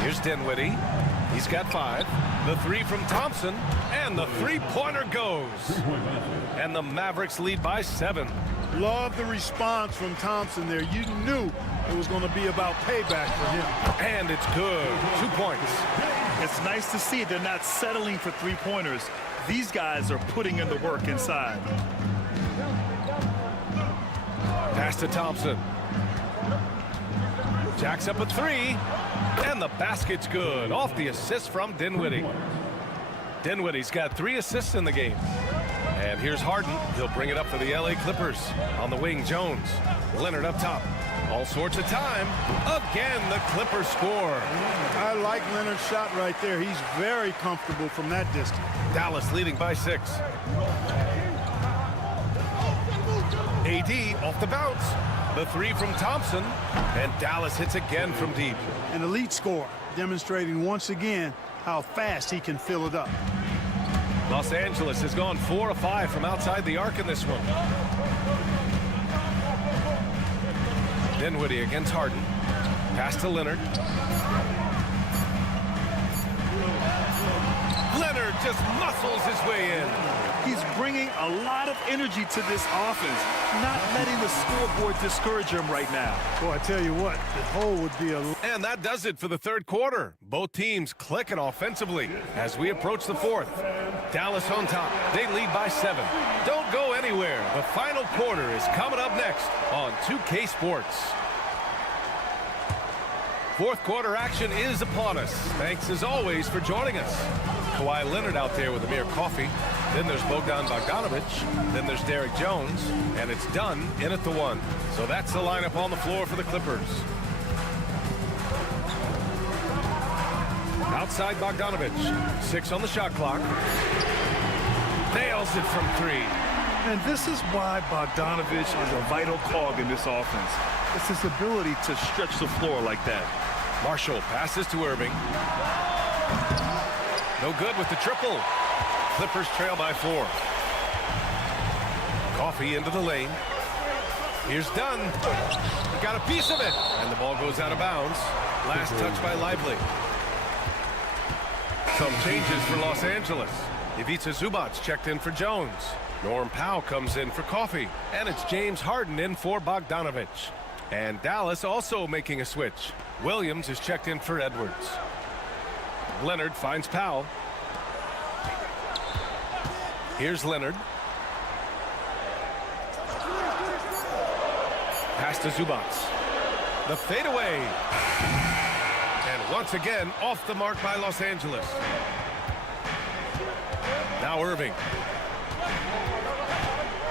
Here's Dinwiddie. He's got 5. The three from Thompson. And the three-pointer goes. And the Mavericks lead by 7. Love the response from Thompson there. You knew it was going to be about payback for him. And it's good. 2 points. It's nice to see they're not settling for three-pointers. These guys are putting in the work inside. Pass to Thompson. Jacks up a 3. And the basket's good. Off the assist from Dinwiddie. Dinwiddie's got 3 assists in the game. And here's Harden. He'll bring it up for the LA Clippers. On the wing, Jones. Leonard up top. All sorts of time. Again, the Clippers score. I like Leonard's shot right there. He's very comfortable from that distance. Dallas leading by 6. AD off the bounce. The three from Thompson. And Dallas hits again from deep. An elite score, demonstrating once again how fast he can fill it up. Los Angeles has gone 4 of 5 from outside the arc in this one. Dinwiddie against Harden. Pass to Leonard. Leonard just muscles his way in. He's bringing a lot of energy to this offense, not letting the scoreboard discourage him right now. Boy, I tell you what, the hole would be a... And that does it for the third quarter. Both teams clicking offensively as we approach the fourth. Dallas on top. They lead by 7. Don't go anywhere. The final quarter is coming up next on 2K Sports. Fourth quarter action is upon us. Thanks as always for joining us. Kawhi Leonard out there with Amir Coffey. Then there's Bogdan Bogdanovic. Then there's Derek Jones. And it's done in at the 1. So that's the lineup on the floor for the Clippers. Outside Bogdanovic. 6 on the shot clock. Nails it from 3. And this is why Bogdanovic is a vital cog in this offense. It's his ability to stretch the floor like that. Marshall passes to Irving. No good with the triple. Clippers trail by 4. Coffey into the lane. Here's Dunn. He got a piece of it. And the ball goes out of bounds. Last touch by Lively. Some changes for Los Angeles. Ivica Zubac checked in for Jones. Norm Powell comes in for Coffey. And it's James Harden in for Bogdanovic. And Dallas also making a switch. Williams is checked in for Edwards. Leonard finds Powell. Here's Leonard. Pass to Zubac. The fadeaway. And once again, off the mark by Los Angeles. Now Irving.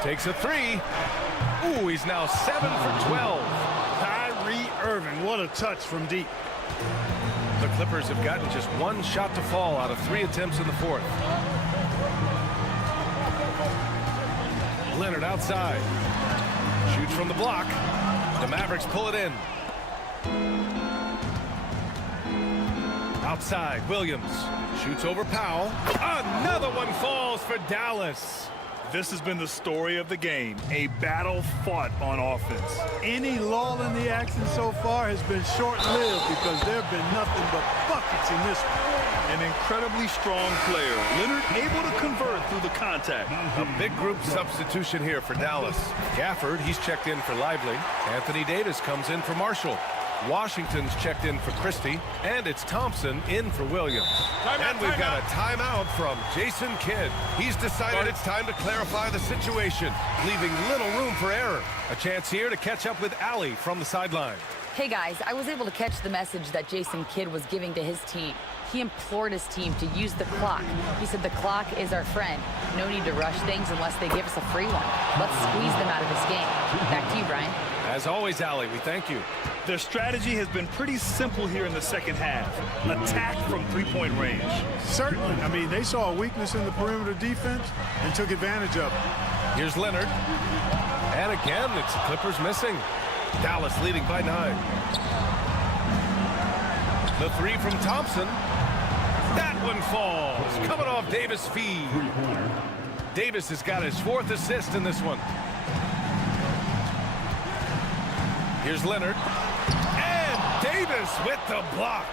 Takes a 3. Ooh, he's now 7 for 12. Kyrie Irving, what a touch from deep. The Clippers have gotten just 1 shot to fall out of 3 attempts in the 4th. Leonard outside. Shoots from the block. The Mavericks pull it in. Outside, Williams. Shoots over Powell. Another one falls for Dallas. This has been the story of the game, a battle fought on offense. Any lull in the action so far has been short-lived because there have been nothing but buckets in this one. An incredibly strong player. Leonard able to convert through the contact. A big group substitution here for Dallas. Gafford, he's checked in for Lively. Anthony Davis comes in for Marshall. Washington's checked in for Christie, and it's Thompson in for Williams. And we've got a timeout from Jason Kidd. He's decided it's time to clarify the situation, leaving little room for error. A chance here to catch up with Allie from the sideline. Hey guys, I was able to catch the message that Jason Kidd was giving to his team. He implored his team to use the clock. He said the clock is our friend. No need to rush things unless they give us a free one. Let's squeeze them out of this game. Back to you, Brian. As always, Allie, we thank you. Their strategy has been pretty simple here in the second half. Attack from three-point range. Certainly. I mean, they saw a weakness in the perimeter defense and took advantage of it. Here's Leonard. And again, it's the Clippers missing. Dallas leading by 9. The 3 from Thompson. That one falls. Coming off Davis' feed. Davis has got his 4th assist in this one. Here's Leonard. And Davis with the block.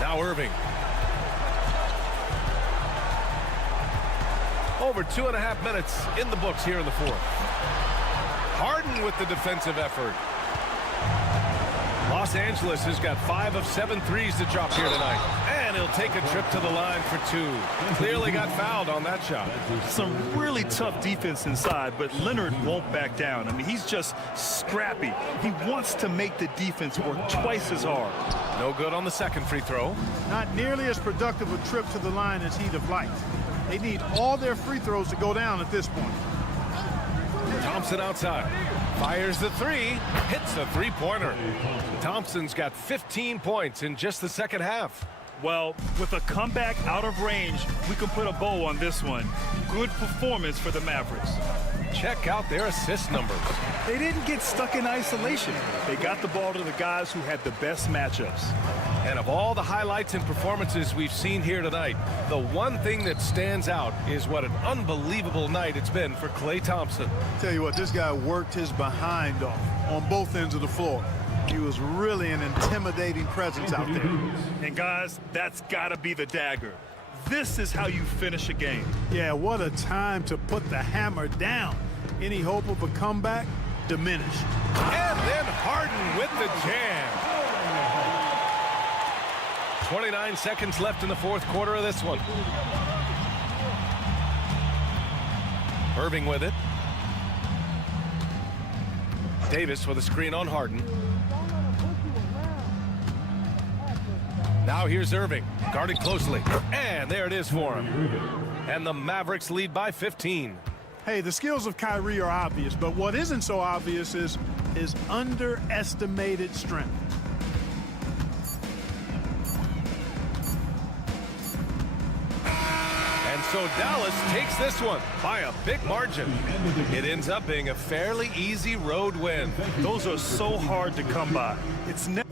Now Irving. Over 2.5 minutes in the books here in the 4th. Harden with the defensive effort. Los Angeles has got 5 of 7 threes to drop here tonight. And he'll take a trip to the line for 2. Clearly got fouled on that shot. Some really tough defense inside, but Leonard won't back down. I mean, he's just scrappy. He wants to make the defense work twice as hard. No good on the 2nd free throw. Not nearly as productive a trip to the line as he'd have liked. They need all their free throws to go down at this point. Thompson outside. Fires the 3. Hits the 3-pointer. Thompson's got 15 points in just the second half. Well, with a comeback out of range, we can put a bow on this one. Good performance for the Mavericks. Check out their assist numbers. They didn't get stuck in isolation. They got the ball to the guys who had the best matchups. And of all the highlights and performances we've seen here tonight, the one thing that stands out is what an unbelievable night it's been for Klay Thompson. Tell you what, this guy worked his behind off on both ends of the floor. He was really an intimidating presence out there. And guys, that's got to be the dagger. This is how you finish a game. Yeah, what a time to put the hammer down. Any hope of a comeback? Diminished. And then Harden with the jam. 29 seconds left in the 4th quarter of this one. Irving with it. Davis with a screen on Harden. Now here's Irving, guarded closely. And there it is for him. And the Mavericks lead by 15. Hey, the skills of Kyrie are obvious, but what isn't so obvious is his underestimated strength. And so Dallas takes this one by a big margin. It ends up being a fairly easy road win. Those are so hard to come by. It's never.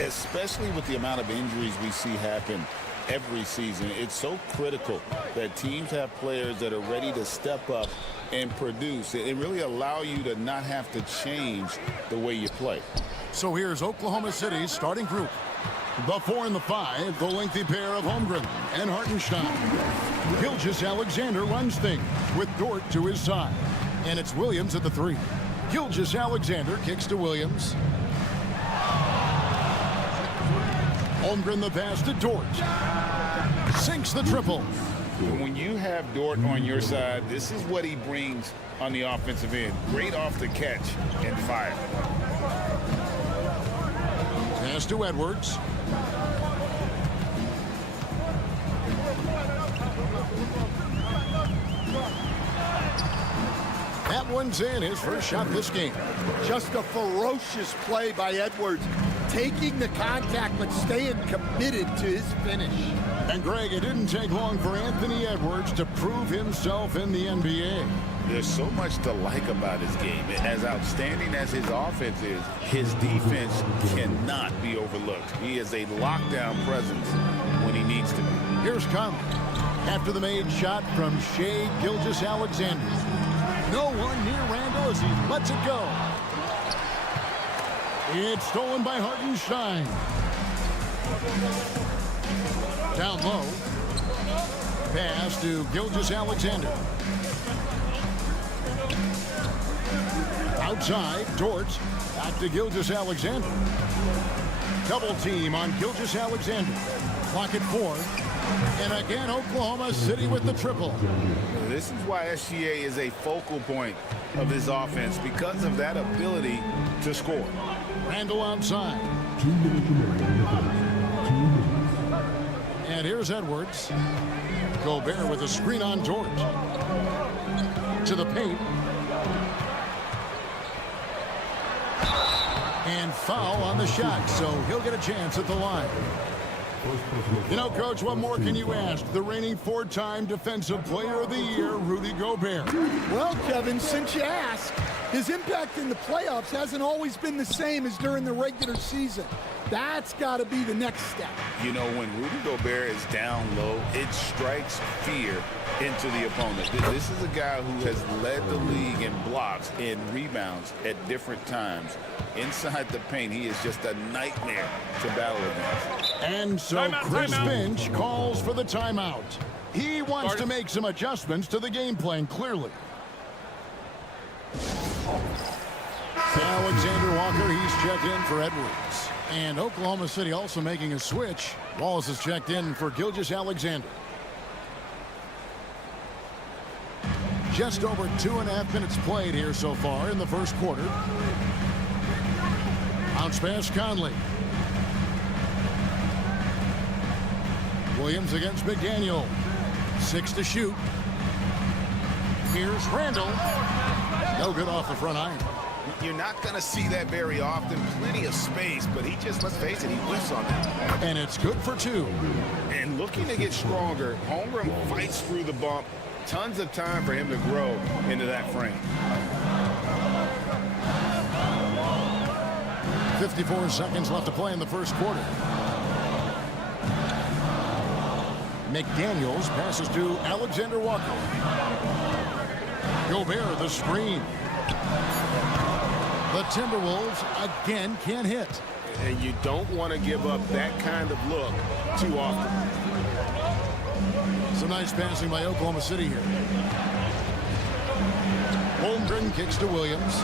Especially with the amount of injuries we see happen every season, it's so critical that teams have players that are ready to step up and produce and really allow you to not have to change the way you play. So here's Oklahoma City's starting group. The 4 and the 5, the lengthy pair of Holmgren and Hartenstein. Gilgeous-Alexander runs things with Dort to his side. And it's Williams at the 3. Gilgeous-Alexander kicks to Williams. Holmgren the pass to Dort. Sinks the triple. When you have Dort on your side, this is what he brings on the offensive end. Great off the catch and fire. Pass to Edwards. That one's in, his first shot this game. Just a ferocious play by Edwards. Taking the contact, but staying committed to his finish. And Greg, it didn't take long for Anthony Edwards to prove himself in the NBA. There's so much to like about his game. As outstanding as his offense is, his defense cannot be overlooked. He is a lockdown presence when he needs to be. Here's Conley after the made shot from Shai Gilgeous-Alexander. No one near Randall as he lets it go. It's stolen by Hartenstein. Down low. Pass to Gilgeous-Alexander. Outside, Dort. Back to Gilgeous-Alexander. Double team on Gilgeous-Alexander. Clock at 4. And again, Oklahoma City with the triple. This is why SGA is a focal point of this offense, because of that ability to score. Randall outside. And here's Edwards. Gobert with a screen on Dort. To the paint. And foul on the shot, so he'll get a chance at the line. You know, Coach, what more can you ask? The reigning 4-time Defensive Player of the Year, Rudy Gobert. Well, Kevin, since you asked, his impact in the playoffs hasn't always been the same as during the regular season. That's got to be the next step. You know, when Rudy Gobert is down low, it strikes fear into the opponent. This is a guy who has led the league in blocks and rebounds at different times. Inside the paint, he is just a nightmare to battle against. And so Chris Finch calls for the timeout. He wants to make some adjustments to the game plan, clearly. Alexander Walker, he's checked in for Edwards. And Oklahoma City also making a switch. Wallace is checked in for Gilgeous-Alexander. Just over 2.5 minutes played here so far in the first quarter. Bounce pass, Conley. Williams against McDaniel. 6 to shoot. Here's Randall. No good off the front iron. You're not going to see that very often. Plenty of space, but he just, let's face it, he whiffs on that. And it's good for 2. And looking to get stronger, Holmgren fights through the bump. Tons of time for him to grow into that frame. 54 seconds left to play in the first quarter. McDaniels passes to Alexander Walker. Gobert, the screen. The Timberwolves again can't hit. And you don't want to give up that kind of look too often. Some nice passing by Oklahoma City here. Holmgren kicks to Williams.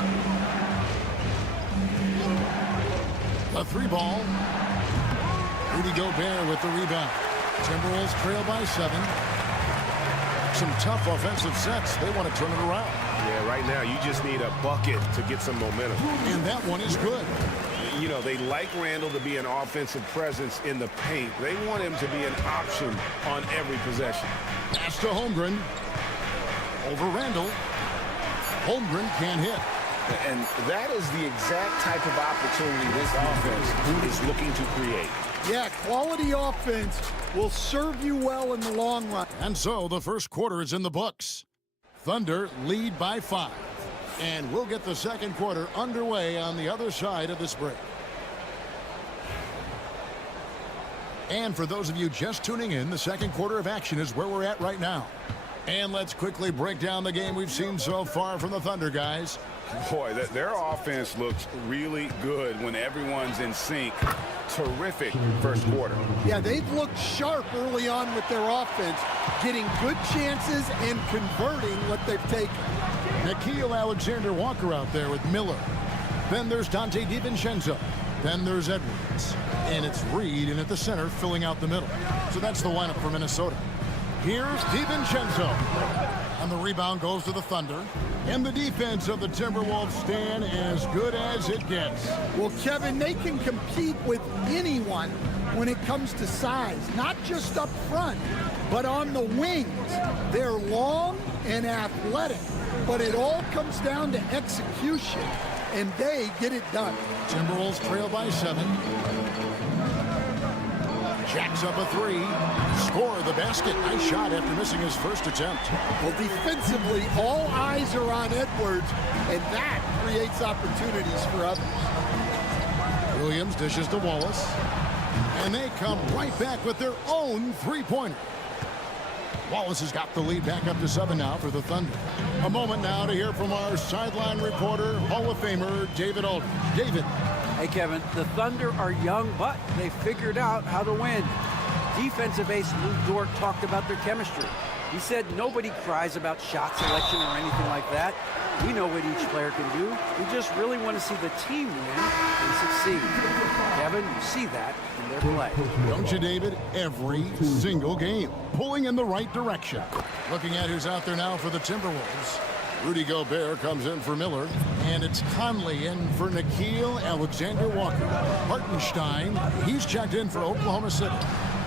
A 3-ball. Rudy Gobert with the rebound. Timberwolves trail by 7. Some tough offensive sets. They want to turn it around. Yeah, right now you just need a bucket to get some momentum. And that one is good. You know, they like Randall to be an offensive presence in the paint. They want him to be an option on every possession. Pass to Holmgren. Over Randall. Holmgren can't hit. And that is the exact type of opportunity this offense is looking to create. Yeah, quality offense will serve you well in the long run. And so the first quarter is in the books. Thunder lead by 5. And we'll get the second quarter underway on the other side of this break. And for those of you just tuning in, the second quarter of action is where we're at right now. And let's quickly break down the game we've seen so far from the Thunder, guys. Boy, their offense looks really good when everyone's in sync. Terrific first quarter. Yeah, they've looked sharp early on with their offense, getting good chances and converting what they've taken. Nickeil Alexander-Walker out there with Miller. Then there's Dante DiVincenzo. Then there's Edwards. And it's Reed in at the center filling out the middle. So that's the lineup for Minnesota. Here's DiVincenzo. And the rebound goes to the Thunder. And the defense of the Timberwolves stand as good as it gets. Well, Kevin, they can compete with anyone when it comes to size, not just up front, but on the wings. They're long and athletic, but it all comes down to execution, and they get it done. Timberwolves trail by 7. Jacks up a 3. Score the basket. Nice shot after missing his first attempt. Well, defensively, all eyes are on Edwards, and that creates opportunities for others. Williams dishes to Wallace. And they come right back with their own three-pointer. Wallace has got the lead back up to 7 now for the Thunder. A moment now to hear from our sideline reporter, Hall of Famer David Aldridge. David. Hey, Kevin, the Thunder are young, but they figured out how to win. Defensive ace Lou Dort talked about their chemistry. He said nobody cries about shot selection or anything like that. We know what each player can do. We just really want to see the team win and succeed. Kevin, you see that in their play. Don't you, David? Every single game. Pulling in the right direction. Looking at who's out there now for the Timberwolves. Rudy Gobert comes in for Miller. And it's Conley in for Nickeil Alexander-Walker. Hartenstein, he's checked in for Oklahoma City.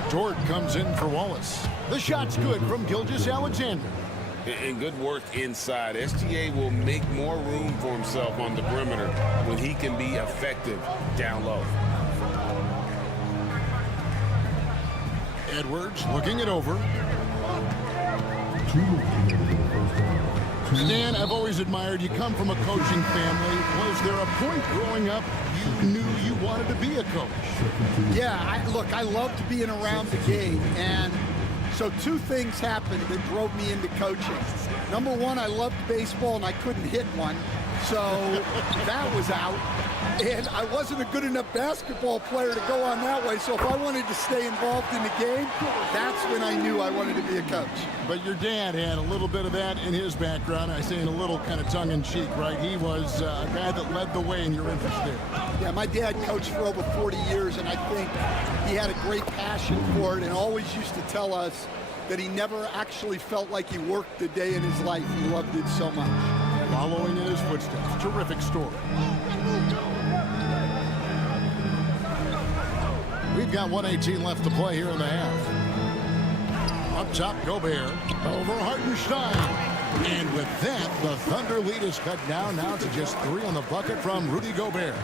Dort comes in for Wallace. The shot's good from Gilgeous-Alexander. And good work inside. SGA will make more room for himself on the perimeter when he can be effective down low. Edwards looking it over. Stan, I've always admired you. Come from a coaching family. Was there a point growing up you knew you wanted to be a coach? Yeah, look, I loved being around the game, and so two things happened that drove me into coaching. Number one, I loved baseball, and I couldn't hit one, so that was out. And I wasn't a good enough basketball player to go on that way, so if I wanted to stay involved in the game, that's when I knew I wanted to be a coach. But your dad had a little bit of that in his background. I say in a little kind of tongue-in-cheek, right? He was a guy that led the way in your interest there. Yeah, my dad coached for over 40 years, and I think he had a great passion for it and always used to tell us that he never actually felt like he worked a day in his life. He loved it so much. Following in his footsteps. Terrific story. We've got 1:18 left to play here in the half. Up top, Gobert. Over Hartenstein. And with that, the Thunder lead is cut down now to just 3 on the bucket from Rudy Gobert.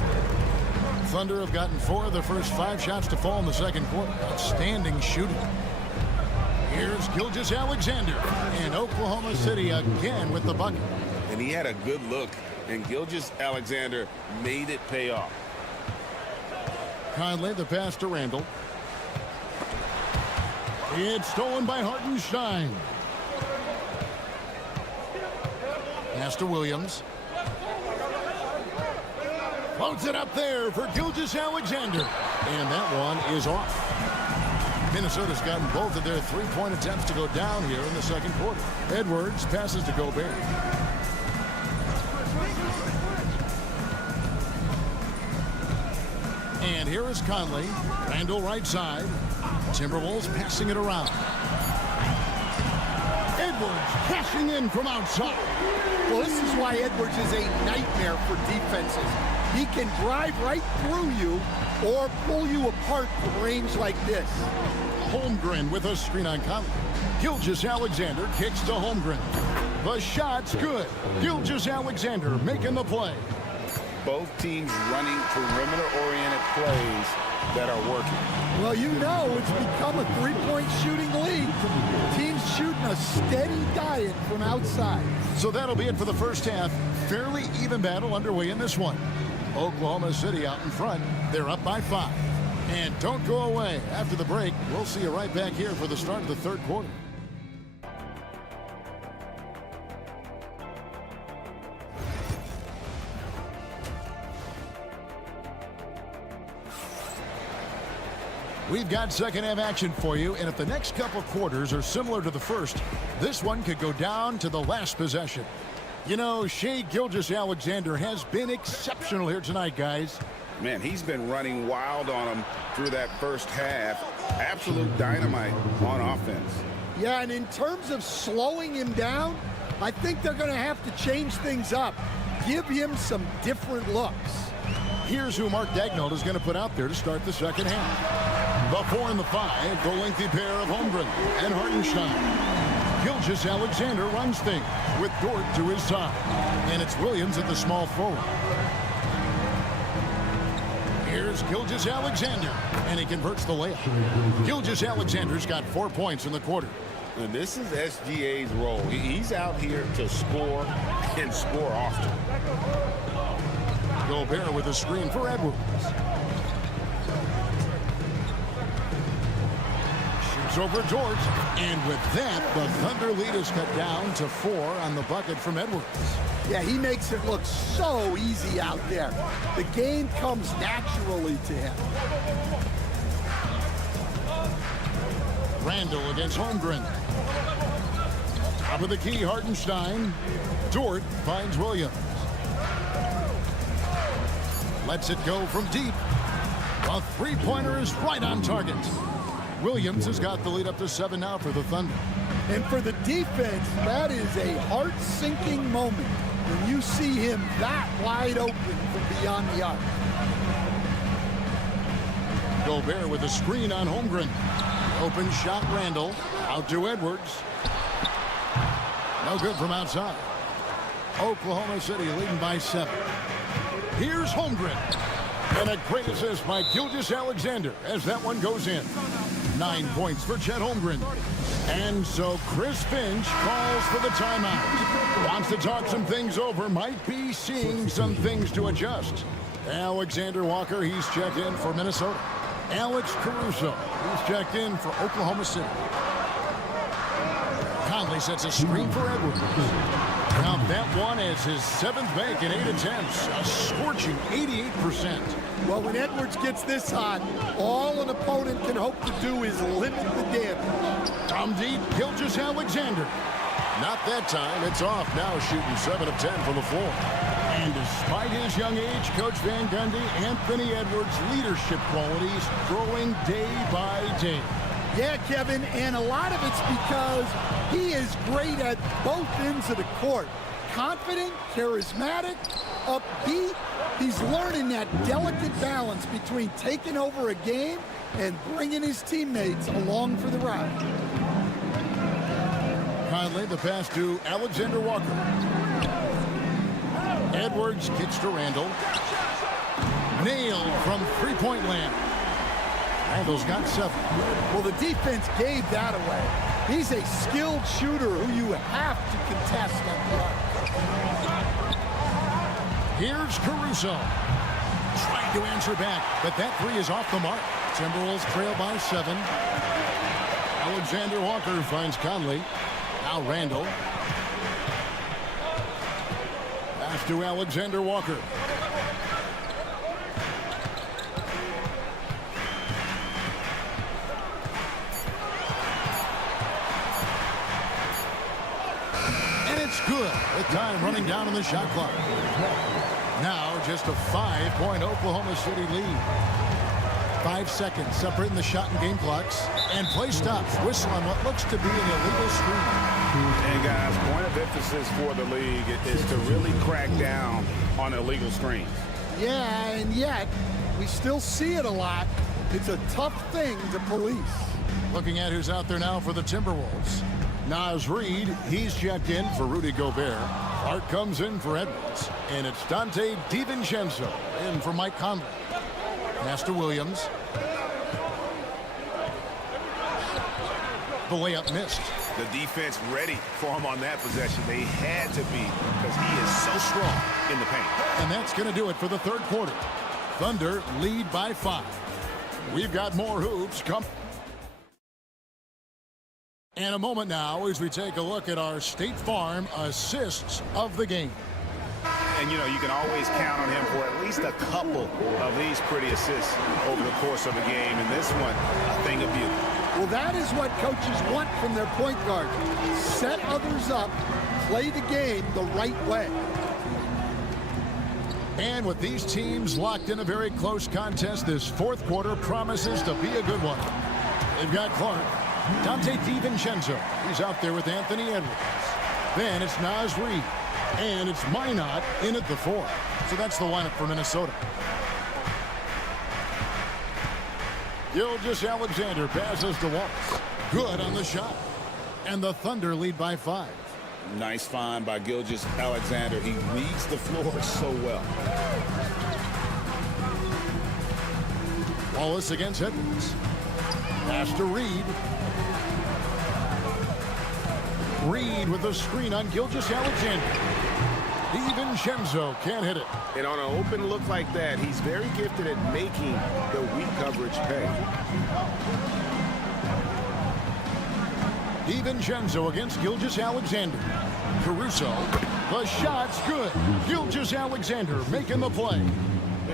Thunder have gotten 4 of their first 5 shots to fall in the second quarter. Outstanding shooting. Here's Gilgeous-Alexander. And Oklahoma City again with the bucket. And he had a good look, and Gilgeous-Alexander made it pay off. Conley, the pass to Randall. It's stolen by Hartenstein. Pass to Williams. Floats it up there for Gilgeous-Alexander. And that one is off. Minnesota's gotten both of their 3-point attempts to go down here in the second quarter. Edwards passes to Gobert. And here is Conley. Randall right side. Timberwolves passing it around. Edwards cashing in from outside. Well, this is why Edwards is a nightmare for defenses. He can drive right through you or pull you apart from range like this. Holmgren with a screen on Conley. Gilgeous-Alexander kicks to Holmgren. The shot's good. Gilgeous-Alexander making the play. Both teams running perimeter-oriented plays that are working. Well, you know it's become a 3-point shooting league. Teams shooting a steady diet from outside. So that'll be it for the first half. Fairly even battle underway in this one. Oklahoma City out in front. They're up by 5. And don't go away. After the break, we'll see you right back here for the start of the third quarter. We've got second half action for you, and if the next couple quarters are similar to the first, this one could go down to the last possession. You know, Shai Gilgeous-Alexander has been exceptional here tonight, guys. Man, he's been running wild on him through that first half. Absolute dynamite on offense. Yeah, and in terms of slowing him down, I think they're going to have to change things up. Give him some different looks. Here's who Mark Daigneault is going to put out there to start the second half. The 4 and the 5, the lengthy pair of Holmgren and Hartenstein. Gilgeous-Alexander runs things with Dort to his side. And it's Williams at the small forward. Here's Gilgeous-Alexander, and he converts the layup. Gilgeous-Alexander's got 4 points in the quarter. And this is SGA's role. He's out here to score and score often. Gobert with a screen for Edwards. Shoots over Dort. And with that, the Thunder lead is cut down to 4 on the bucket from Edwards. Yeah, he makes it look so easy out there. The game comes naturally to him. Randall against Holmgren. Top of the key, Hartenstein. Dort finds Williams. Lets it go from deep. A three-pointer is right on target. Williams has got the lead up to 7 now for the Thunder. And for the defense, that is a heart-sinking moment when you see him that wide open from beyond the arc. Gobert with a screen on Holmgren. Open shot, Randall. Out to Edwards. No good from outside. Oklahoma City leading by 7. Here's Holmgren. And a great assist by Gilgeous-Alexander as that one goes in. 9 points for Chet Holmgren. And so Chris Finch calls for the timeout. Wants to to talk some things over. Might be seeing some things to adjust. Alexander Walker, he's checked in for Minnesota. Alex Caruso, he's checked in for Oklahoma City. Conley sets a screen for Edwards. Now that one is his 7th make in 8 attempts, a scorching 88%. Well, when Edwards gets this hot, all an opponent can hope to do is limit the damage. From deep, Gilgeous-Alexander. Not that time. It's off now, shooting 7 of 10 from the floor. And despite his young age, Coach Van Gundy, Anthony Edwards' leadership qualities growing day by day. Yeah, Kevin, and a lot of it's because he is great at both ends of the court. Confident, charismatic, upbeat. He's learning that delicate balance between taking over a game and bringing his teammates along for the ride. Conley, the pass to Alexander Walker. Edwards kicks to Randall. Nailed from three-point land. Randall's got 7. Well, the defense gave that away. He's a skilled shooter who you have to contest at the arc. Here's Caruso. Trying to answer back, but that 3 is off the mark. Timberwolves trail by 7. Alexander Walker finds Conley. Now Randall. Pass to Alexander Walker. Good. With time running down on the shot clock. Now just a 5-point Oklahoma City lead. 5 seconds separating the shot and game clocks. And play stops. Whistle on what looks to be an illegal screen. And guys, point of emphasis for the league is to really crack down on illegal screens. Yeah, and yet we still see it a lot. It's a tough thing to police. Looking at who's out there now for the Timberwolves. Naz Reid, he's checked in for Rudy Gobert. Clark comes in for Edwards. And it's Dante DiVincenzo in for Mike Conley. Pass to Williams. The layup missed. The defense ready for him on that possession. They had to be because he is so strong in the paint. And that's going to do it for the third quarter. Thunder lead by 5. We've got more hoops come. And a moment now as we take a look at our State Farm assists of the game. And, you know, you can always count on him for at least a couple of these pretty assists over the course of a game. And this one, a thing of beauty. Well, that is what coaches want from their point guard. Set others up, play the game the right way. And with these teams locked in a very close contest, this fourth quarter promises to be a good one. They've got Clark. Dante DiVincenzo, he's out there with Anthony Edwards. Then it's Naz Reid, and it's Minot in at the 4. So that's the lineup for Minnesota. Gilgeous-Alexander passes to Wallace. Good on the shot. And the Thunder lead by 5. Nice find by Gilgeous-Alexander. He reads the floor so well. Wallace against Edwards. Pass to Reid. Reid with a screen on Gilgeous-Alexander. DiVincenzo can't hit it. And on an open look like that, he's very gifted at making the weak coverage pay. DiVincenzo against Gilgeous-Alexander. Caruso. The shot's good. Gilgeous-Alexander making the play.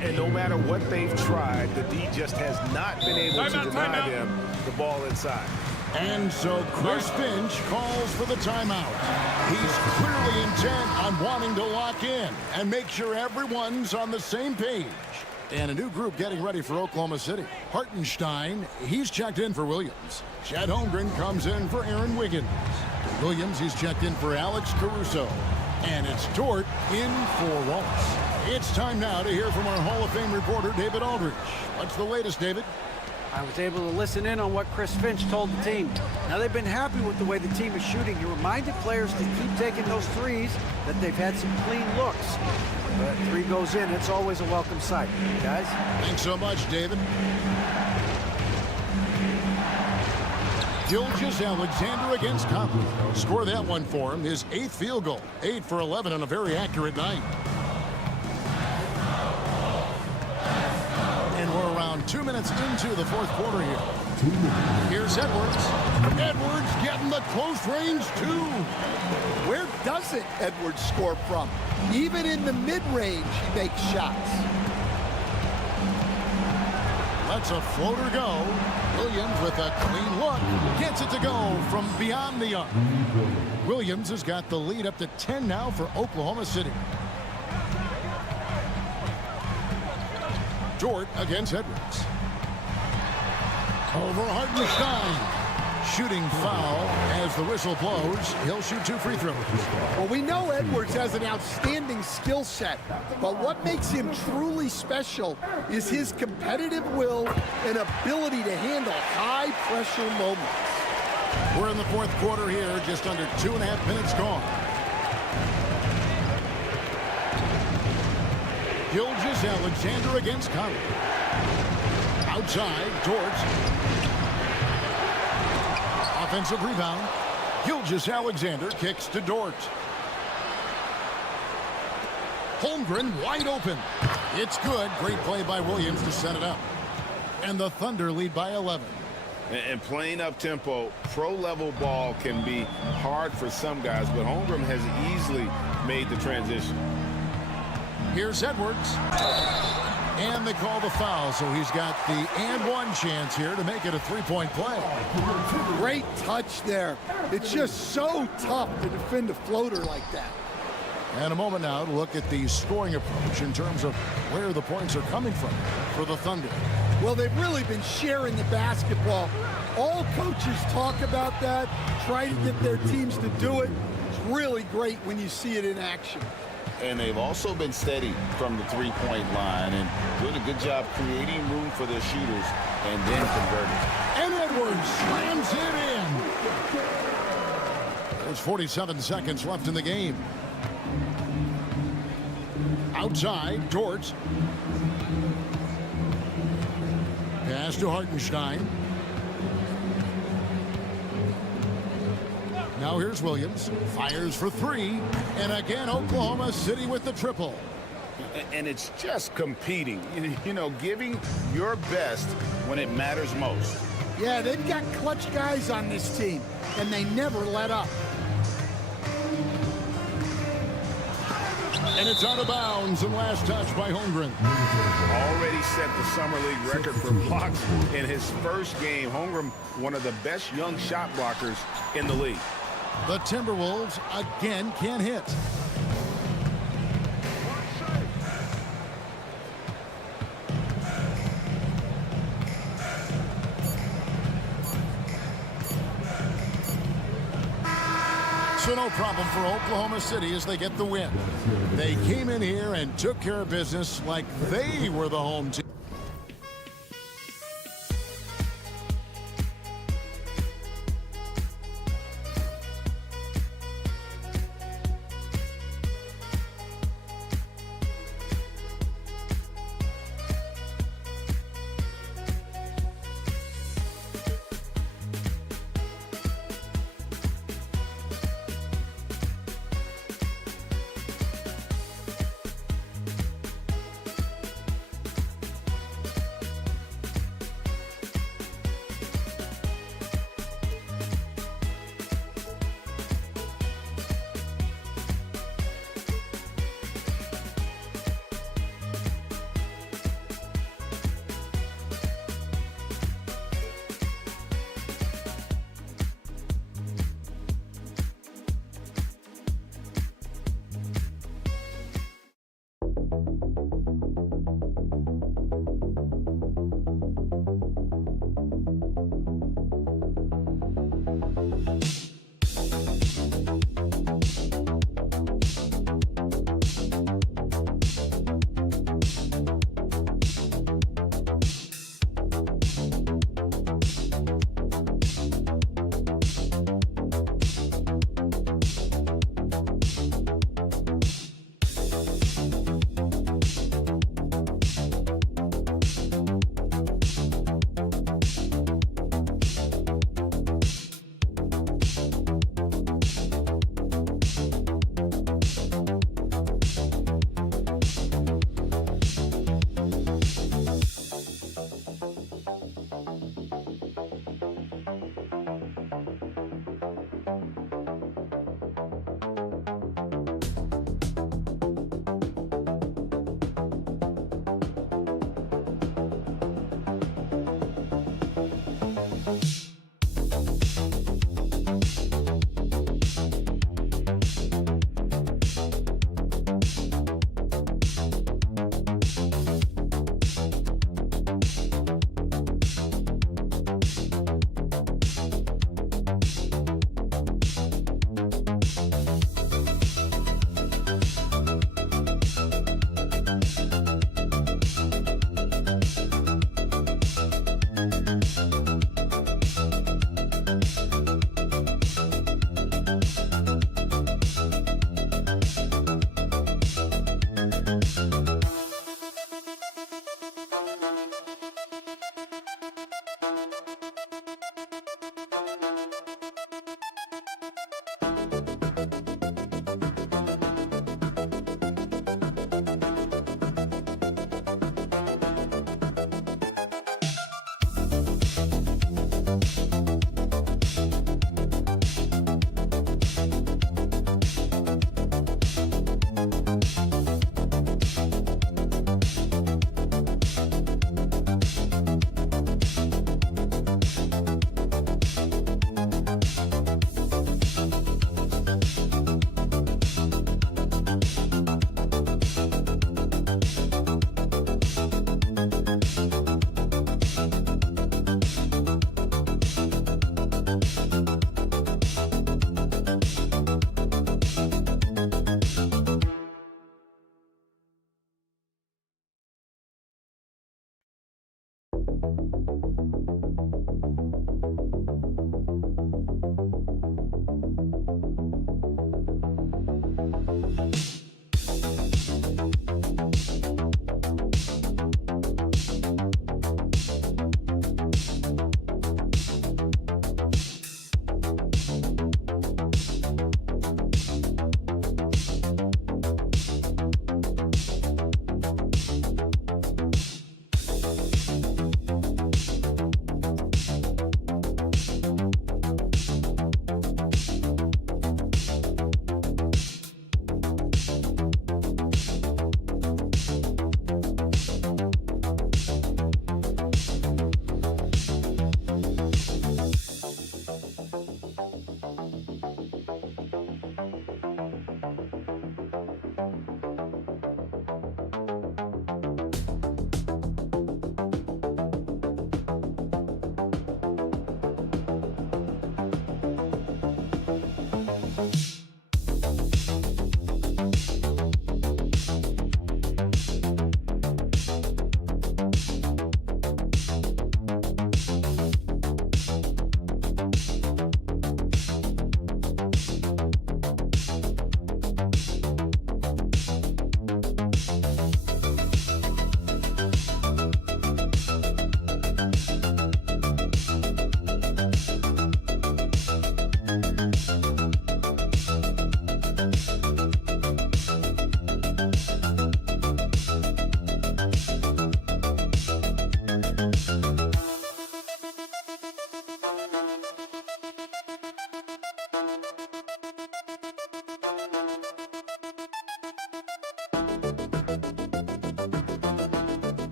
And no matter what they've tried, the D just has not been able to deny them the ball inside. And so Chris Finch calls for the timeout. He's clearly intent on wanting to lock in and make sure everyone's on the same page. And a new group getting ready for Oklahoma City. Hartenstein, he's checked in for Williams. Chet Holmgren comes in for Aaron Wiggins. Williams, he's checked in for Alex Caruso. And it's Dort in for Wallace. It's time now to hear from our Hall of Fame reporter, David Aldridge. What's the latest, David? I was able to listen in on what Chris Finch told the team. Now, they've been happy with the way the team is shooting. He reminded players to keep taking those threes, that they've had some clean looks. But 3 goes in, it's always a welcome sight. Guys? Thanks so much, David. Gilgeous-Alexander against Conley. Score that one for him, his 8th field goal. 8 for 11 on a very accurate night. And we're around 2 minutes into the 4th quarter here. Here's Edwards. Edwards getting the close range, too. Where doesn't Edwards score from? Even in the mid-range, he makes shots. Lets a floater go. Williams with a clean look. Gets it to go from beyond the arc. Williams has got the lead up to 10 now for Oklahoma City. Dort against Edwards. Over Hartenstein. Shooting foul as the whistle blows. He'll shoot 2 free throws. Well, we know Edwards has an outstanding skill set, but what makes him truly special is his competitive will and ability to handle high-pressure moments. We're in the 4th quarter here, just under 2.5 minutes gone. Gilgeous-Alexander against Conley. Outside, Dort. Offensive rebound. Gilgeous-Alexander kicks to Dort. Holmgren wide open. It's good. Great play by Williams to set it up. And the Thunder lead by 11. And playing up tempo, pro-level ball can be hard for some guys, but Holmgren has easily made the transition. Here's Edwards. And they call the foul, so he's got the and one chance here to make it a 3-point play. Great touch there. It's just so tough to defend a floater like that. And a moment now to look at the scoring approach in terms of where the points are coming from for the Thunder. Well, they've really been sharing the basketball. All coaches talk about that, try to get their teams to do it. It's really great when you see it in action. And they've also been steady from the three-point line and doing a good job creating room for their shooters and then converting. And Edwards slams it in. There's 47 seconds left in the game. Outside, Dort. Pass to Hartenstein. Now here's Williams. Fires for 3. And again, Oklahoma City with the triple. And it's just competing. You know, giving your best when it matters most. Yeah, they've got clutch guys on this team, and they never let up. And it's out of bounds and last touch by Holmgren. Already set the summer league record for blocks in his first game. Holmgren, one of the best young shot blockers in the league. The Timberwolves again can't hit. So no problem for Oklahoma City as they get the win. They came in here and took care of business like they were the home team.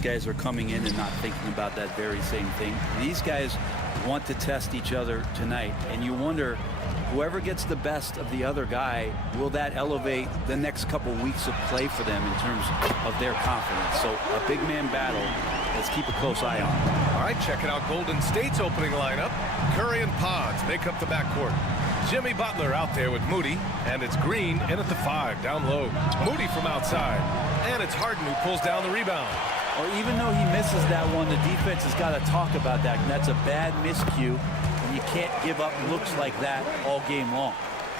these guys are coming in and not thinking about that very same thing. These guys want to test each other tonight, and you wonder, whoever gets the best of the other guy, will that elevate the next couple weeks of play for them in terms of their confidence? So a big man battle. Let's keep a close eye on. All right, checking out Golden State's opening lineup. Curry and Pods make up the backcourt. Jimmy Butler out there with Moody, and it's Green in at the 5 down low. Moody from outside, and it's Harden who pulls down the rebound. Or even though he misses that one, the defense has got to talk about that. And that's a bad miscue, and you can't give up looks like that all game long.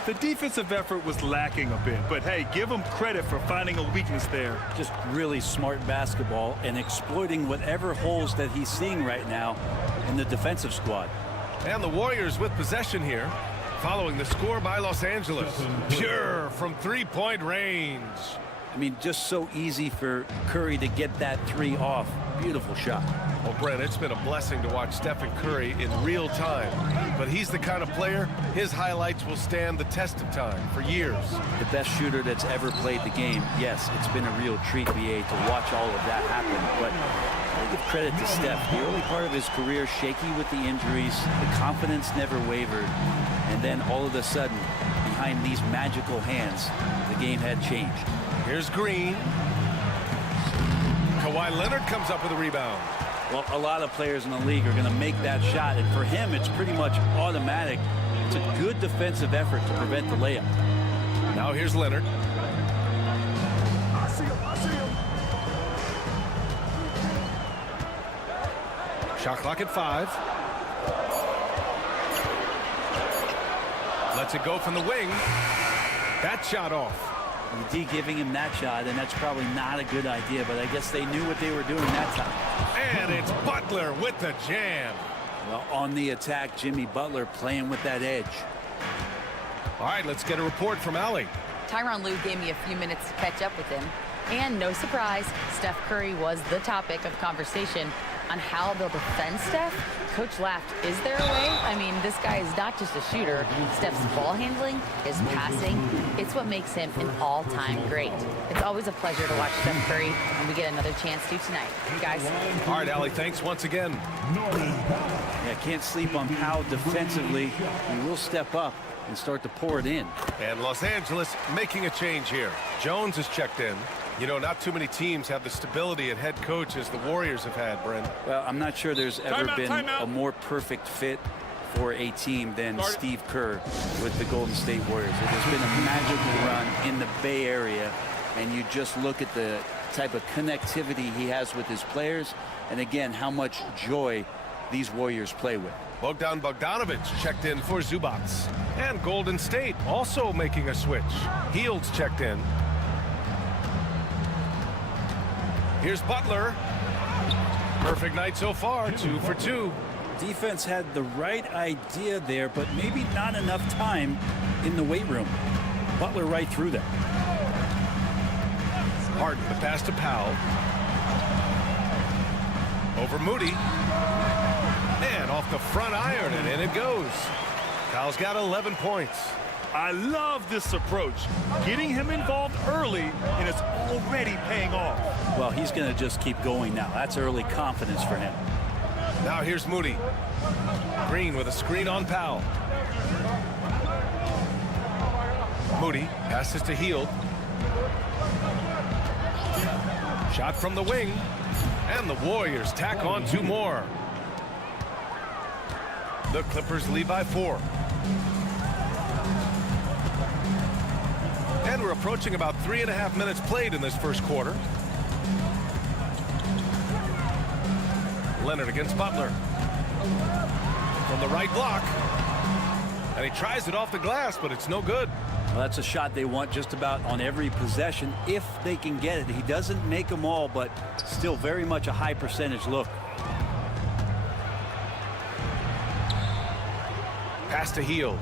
The defensive effort was lacking a bit, but hey, give him credit for finding a weakness there. Just really smart basketball and exploiting whatever holes that he's seeing right now in the defensive squad. And the Warriors with possession here, following the score by Los Angeles. Pure from three-point range. I mean, just so easy for Curry to get that 3 off. Beautiful shot. Well, Brent, it's been a blessing to watch Stephen Curry in real time. But he's the kind of player, his highlights will stand the test of time for years. The best shooter that's ever played the game. Yes, it's been a real treat, BA, to watch all of that happen. But I give credit to Steph. The early part of his career, shaky with the injuries. The confidence never wavered. And then all of a sudden, behind these magical hands, the game had changed. Here's Green. Kawhi Leonard comes up with a rebound. Well, a lot of players in the league are going to make that shot, and for him, it's pretty much automatic. It's a good defensive effort to prevent the layup. Now here's Leonard. Shot clock at 5. Lets it go from the wing. That shot off. D giving him that shot, and that's probably not a good idea, but I guess they knew what they were doing that time. And it's Butler with the jam. Well, on the attack, Jimmy Butler playing with that edge. All right, let's get a report from Allie. Tyronn Lue gave me a few minutes to catch up with him. And no surprise, Steph Curry was the topic of conversation on how they'll defend Steph. Coach laughed, is there a way? I mean, this guy is not just a shooter. Steph's ball handling, his passing, it's what makes him an all-time great. It's always a pleasure to watch Steph Curry, and we get another chance to tonight. You guys. All right, Allie, thanks once again. Yeah, can't sleep on how defensively he will step up and start to pour it in. And Los Angeles making a change here. Jones is checked in. You know, not too many teams have the stability at head coach as the Warriors have had, Brent. Well, I'm not sure there's ever been a more perfect fit for a team than Steve Kerr with the Golden State Warriors. It has been a magical run in the Bay Area, and you just look at the type of connectivity he has with his players, and again, how much joy these Warriors play with. Bogdan Bogdanovic checked in for Zubats. And Golden State also making a switch. Hield's checked in. Here's Butler. Perfect night so far, 2 for 2. Defense had the right idea there, but maybe not enough time in the weight room. Butler right through them. Harden, the pass to Powell. Over Moody. And off the front iron, and in it goes. Powell's got 11 points. I love this approach. Getting him involved early, and it's already paying off. Well, he's going to just keep going now. That's early confidence for him. Now here's Moody. Green with a screen on Powell. Moody passes to Hield. Shot from the wing. And the Warriors tack on 2 more. The Clippers lead by 4. And we're approaching about 3.5 minutes played in this first quarter. Leonard against Butler. From the right block. And he tries it off the glass, but it's no good. Well, that's a shot they want just about on every possession if they can get it. He doesn't make them all, but still very much a high percentage look. Pass to Hield.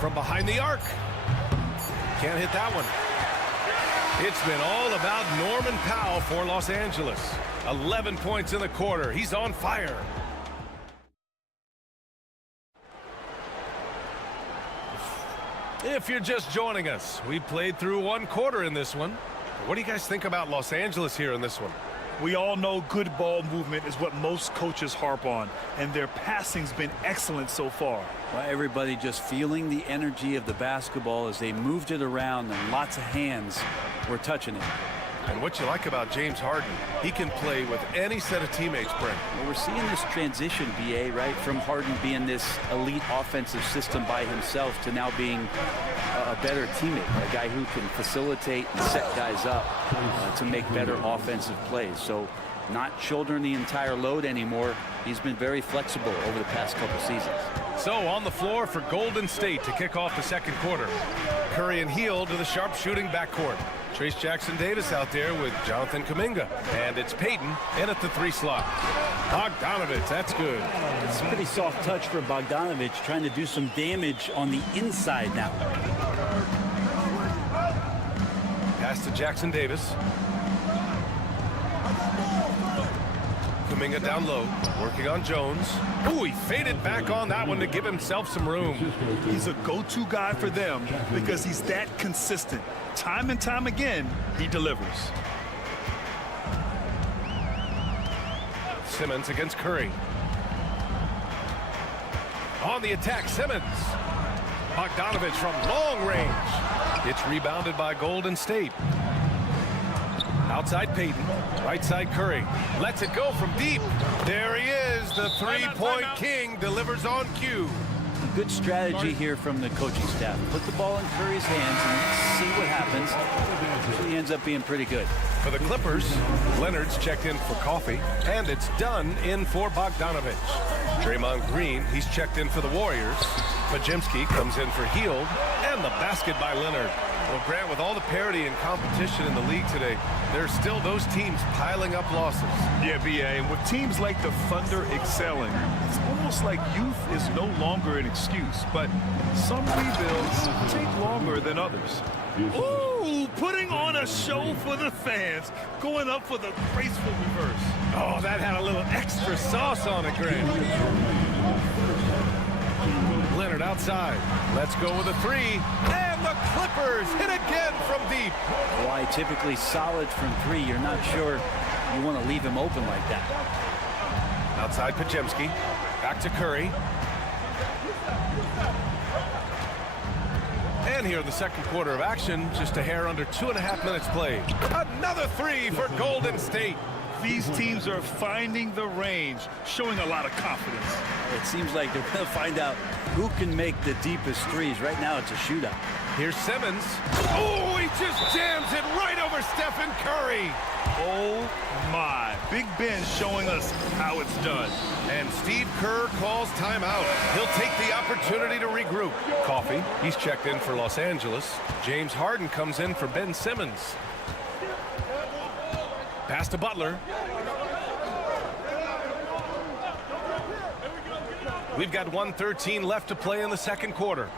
From behind the arc. Can't hit that one. It's been all about Norman Powell for Los Angeles. 11 points in the quarter. He's on fire. If you're just joining us, we played through 1 quarter in this one. What do you guys think about Los Angeles here in this one? We all know good ball movement is what most coaches harp on, and their passing's been excellent so far. Well, everybody just feeling the energy of the basketball as they moved it around, and lots of hands were touching it. And what you like about James Harden, he can play with any set of teammates, Brent. Well, we're seeing this transition, BA, right, from Harden being this elite offensive system by himself to now being a better teammate, a guy who can facilitate and set guys up to make better offensive plays. So not shouldering the entire load anymore. He's been very flexible over the past couple seasons. So on the floor for Golden State to kick off the second quarter. Curry and Hield to the sharpshooting backcourt. Trace Jackson-Davis out there with Jonathan Kuminga. And it's Payton in at the 3 slot. Bogdanovich, that's good. It's a pretty soft touch for Bogdanovich, trying to do some damage on the inside now. Pass to Jackson-Davis. Kuminga down low, working on Jones. Ooh, he faded back on that one to give himself some room. He's a go-to guy for them because he's that consistent. Time and time again, he delivers. Simmons against Curry. On the attack, Simmons. Bogdanovich from long range. It's rebounded by Golden State. Outside Payton, right side Curry. Lets it go from deep. There he is, the three-point king, delivers on cue. Good strategy here from the coaching staff. Put the ball in Curry's hands and see what happens. Usually ends up being pretty good. For the Clippers, Leonard's checked in for coffee, and it's done in for Bogdanovich. Draymond Green, he's checked in for the Warriors. Pajemski comes in for Hield, and the basket by Leonard. Well, Grant, with all the parity and competition in the league today, there's still those teams piling up losses. Yeah, BA, and with teams like the Thunder excelling, it's almost like youth is no longer an excuse, but some rebuilds take longer than others. Ooh, putting on a show for the fans, going up for the graceful reverse. Oh, that had a little extra sauce on it, Grant. Leonard outside. Let's go with a 3. And the Clippers hit again from deep. Why typically solid from 3. You're not sure you want to leave him open like that. Outside Pajemski. Back to Curry. And here in the second quarter of action, just a hair under 2.5 minutes played. Another 3 for Golden State. These teams are finding the range, showing a lot of confidence. It seems like they're going to find out who can make the deepest threes. Right now, it's a shootout. Here's Simmons. Oh, he just jams it right over Stephen Curry. Oh, my. Big Ben showing us how it's done. And Steve Kerr calls timeout. He'll take the opportunity to regroup. Coffee, he's checked in for Los Angeles. James Harden comes in for Ben Simmons. Pass to Butler. We've got 1:13 left to play in the second quarter.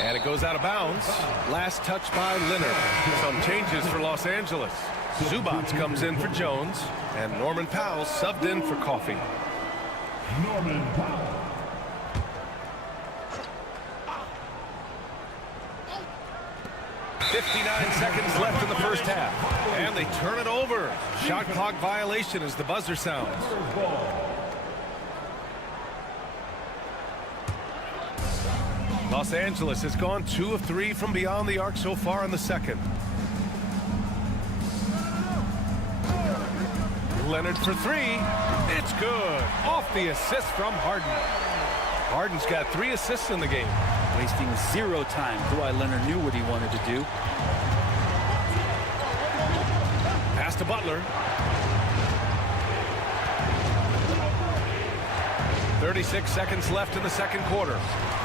And it goes out of bounds. Last touch by Leonard. Some changes for Los Angeles. Zubac comes in for Jones. And Norman Powell subbed in for Coffee. Norman Powell. 59 seconds left in the first half. And they turn it over. Shot clock violation as the buzzer sounds. Los Angeles has gone 2 of 3 from beyond the arc so far in the second. Leonard for 3. It's good. Off the assist from Harden. Harden's got 3 assists in the game. Wasting 0 time. Kawhi Leonard knew what he wanted to do. Pass to Butler. 36 seconds left in the second quarter.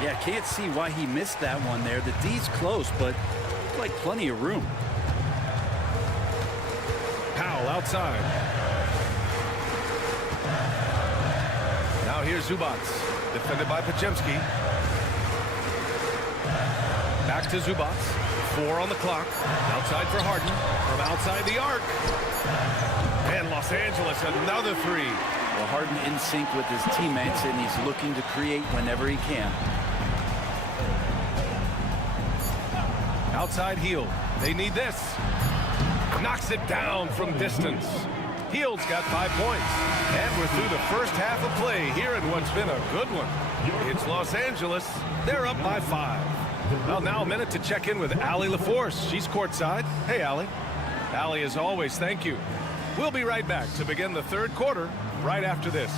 Yeah, can't see why he missed that one there. The D's close, but like plenty of room. Powell outside. Now here's Zubac. Defended by Pajemski. Back to Zubac. 4 on the clock. Outside for Harden. From outside the arc. And Los Angeles, another 3. Well, Harden in sync with his teammates, and he's looking to create whenever he can. Outside Hield. They need this. Knocks it down from distance. Hield's got 5 points. And we're through the first half of play here in what's been a good one. It's Los Angeles. They're up by 5. Well, now a minute to check in with Allie LaForce. She's courtside. Hey, Allie. Allie, as always, thank you. We'll be right back to begin the third quarter right after this.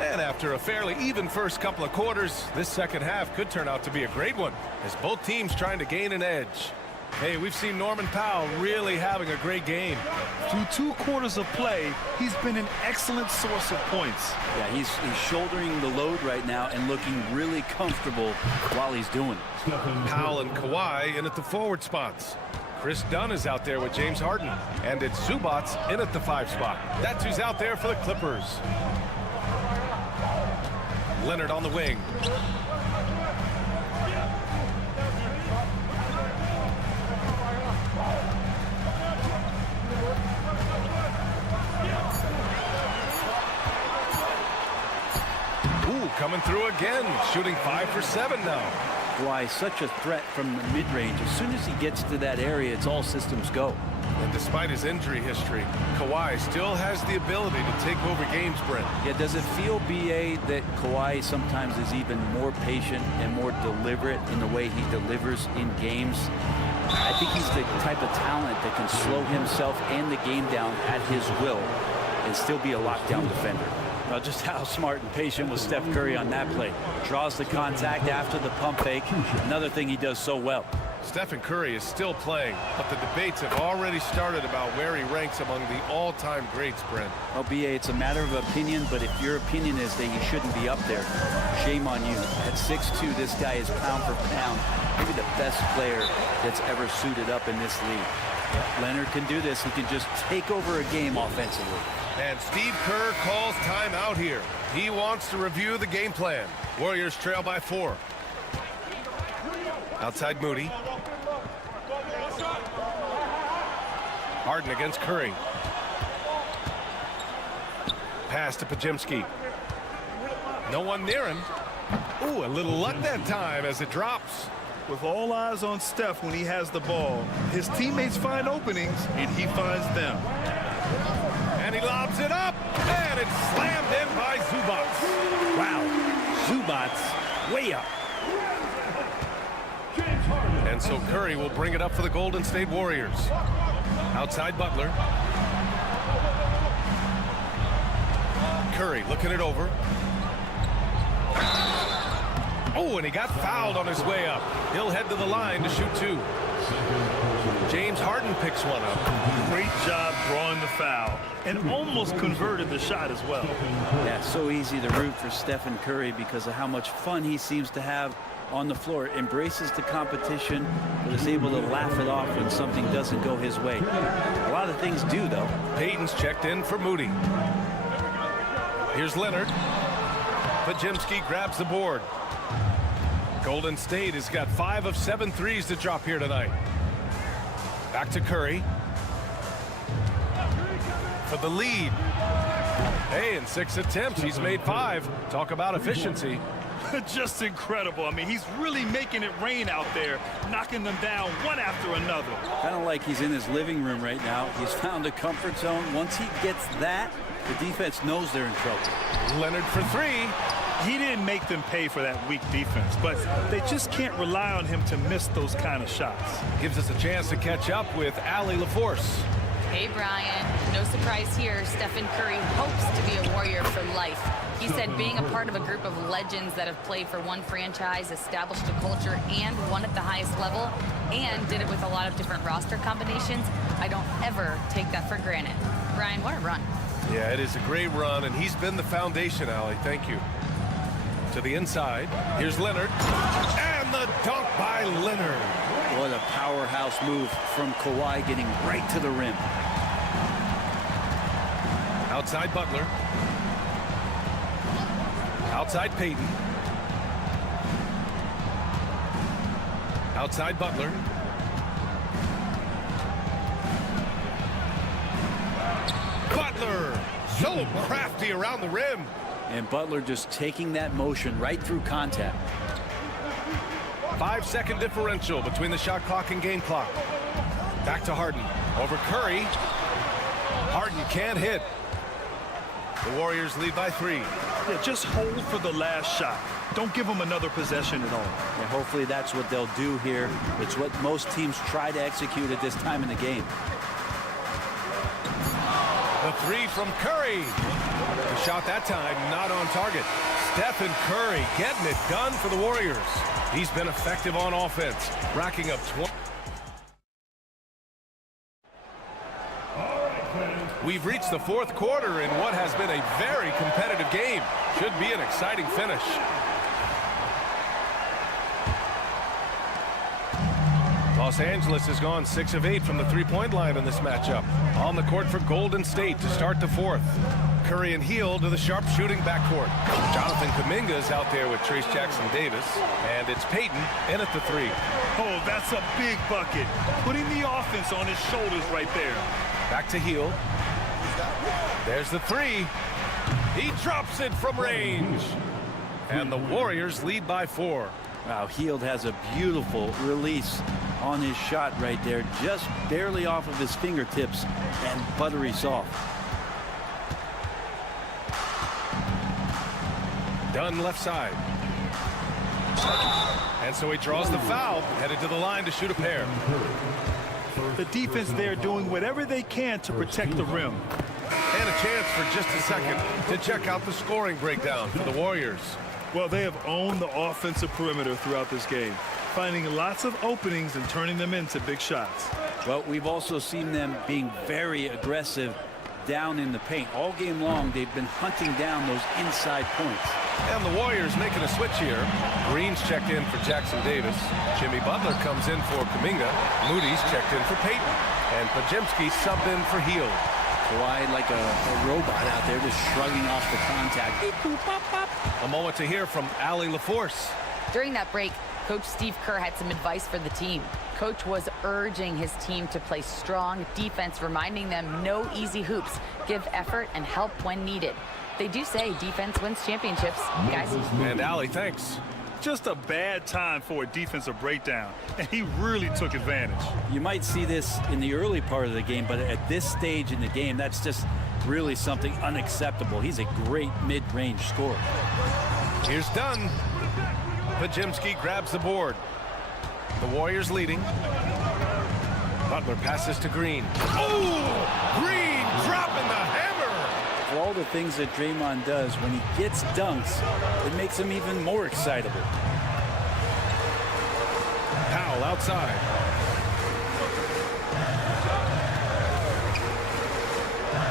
And after a fairly even first couple of quarters, this second half could turn out to be a great one as both teams trying to gain an edge. Hey, we've seen Norman Powell really having a great game. Through 2 quarters of play, he's been an excellent source of points. Yeah, he's shouldering the load right now and looking really comfortable while he's doing it. Powell and Kawhi in at the forward spots. Chris Dunn is out there with James Harden. And it's Zubats in at the 5 spot. That's who's out there for the Clippers. Leonard on the wing. Ooh, coming through again, shooting 5 for 7 now. Kawhi, such a threat from the mid-range. As soon as he gets to that area, it's all systems go. And despite his injury history, Kawhi still has the ability to take over games, Brent. Yeah, does it feel, B.A., that Kawhi sometimes is even more patient and more deliberate in the way he delivers in games? I think he's the type of talent that can slow himself and the game down at his will and still be a lockdown defender. Well, just how smart and patient was Steph Curry on that play. Draws the contact after the pump fake. Another thing he does so well. Stephen Curry is still playing, but the debates have already started about where he ranks among the all-time greats, Brent. Well, B.A., it's a matter of opinion, but if your opinion is that he shouldn't be up there, shame on you. At 6'2", this guy is pound for pound, maybe the best player that's ever suited up in this league. Leonard can do this. He can just take over a game offensively. And Steve Kerr calls timeout here. He wants to review the game plan. Warriors trail by 4. Outside Moody. Harden against Curry. Pass to Pajimski. No one near him. Ooh, a little luck that time as it drops. With all eyes on Steph when he has the ball, his teammates find openings, and he finds them. And he lobs it up, and it's slammed in by Zubats. Wow, Zubats way up. And so Curry will bring it up for the Golden State Warriors. Outside Butler. Curry looking it over. Oh, and he got fouled on his way up. He'll head to the line to shoot 2. James Harden picks one up. Great job drawing the foul and almost converted the shot as well. Yeah, so easy to root for Stephen Curry because of how much fun he seems to have on the floor. Embraces the competition, but is able to laugh it off when something doesn't go his way. A lot of things do, though. Payton's checked in for Moody. Here's Leonard. Pajimski grabs the board. Golden State has got 5 of 7 threes to drop here tonight. Back to Curry. For the lead. Hey, in 6 attempts, he's made 5. Talk about efficiency. Just incredible. I mean, he's really making it rain out there, knocking them down one after another. Kind of like he's in his living room right now. He's found a comfort zone. Once he gets that, the defense knows they're in trouble. Leonard for 3. He didn't make them pay for that weak defense, but they just can't rely on him to miss those kind of shots. Gives us a chance to catch up with Allie LaForce. Hey, Brian. No surprise here. Stephen Curry hopes to be a Warrior for life. He said being a part of a group of legends that have played for one franchise, established a culture, and won at the highest level, and did it with a lot of different roster combinations, I don't ever take that for granted. Brian, what a run. Yeah, it is a great run, and he's been the foundation, Allie. Thank you. To the inside. Here's Leonard. And the dunk by Leonard. What a powerhouse move from Kawhi, getting right to the rim. Outside Butler. Outside Payton. Outside Butler. Butler, so crafty around the rim. And Butler just taking that motion right through contact. 5-second differential between the shot clock and game clock. Back to Harden. Over Curry. Harden can't hit. The Warriors lead by 3. Yeah, just hold for the last shot. Don't give them another possession at all. And hopefully that's what they'll do here. It's what most teams try to execute at this time in the game. The 3 from Curry. The shot that time not on target. Stephen Curry getting it done for the Warriors. He's been effective on offense, racking up 20. We've reached the 4th quarter in what has been a very competitive game. Should be an exciting finish. Los Angeles has gone 6 of 8 from the three-point line in this matchup. On the court for Golden State to start the 4th. Curry and Hield to the sharp-shooting backcourt. Jonathan Kuminga is out there with Trace Jackson-Davis. And it's Payton in at the 3. Oh, that's a big bucket. Putting the offense on his shoulders right there. Back to Hield. There's the 3. He drops it from range. And the Warriors lead by 4. Wow, Hield has a beautiful release on his shot right there. Just barely off of his fingertips and buttery soft. Dunn left side. And so he draws the foul, headed to the line to shoot a pair. The defense there doing whatever they can to protect the rim. And a chance for just a second to check out the scoring breakdown for the Warriors. Well, they have owned the offensive perimeter throughout this game, finding lots of openings and turning them into big shots. Well, we've also seen them being very aggressive down in the paint. All game long, they've been hunting down those inside points. And the Warriors making a switch here. Green's checked in for Jackson-Davis. Jimmy Butler comes in for Kuminga. Moody's checked in for Payton. And Podziemski subbed in for Hield. Kawhi like a robot out there just shrugging off the contact. Beep, boop, pop, pop. A moment to hear from Allie LaForce. During that break, Coach Steve Kerr had some advice for the team. Coach was urging his team to play strong defense, reminding them no easy hoops, give effort and help when needed. They do say defense wins championships, guys. And Allie, thanks. Just a bad time for a defensive breakdown, and he really took advantage. You might see this in the early part of the game, but at this stage in the game, that's just really something unacceptable. He's a great mid-range scorer. Here's Dunn. Podziemski grabs the board. The Warriors leading. Butler passes to Green. Oh! Green dropping the hammer! For all the things that Draymond does, when he gets dunks, it makes him even more excitable. Powell outside.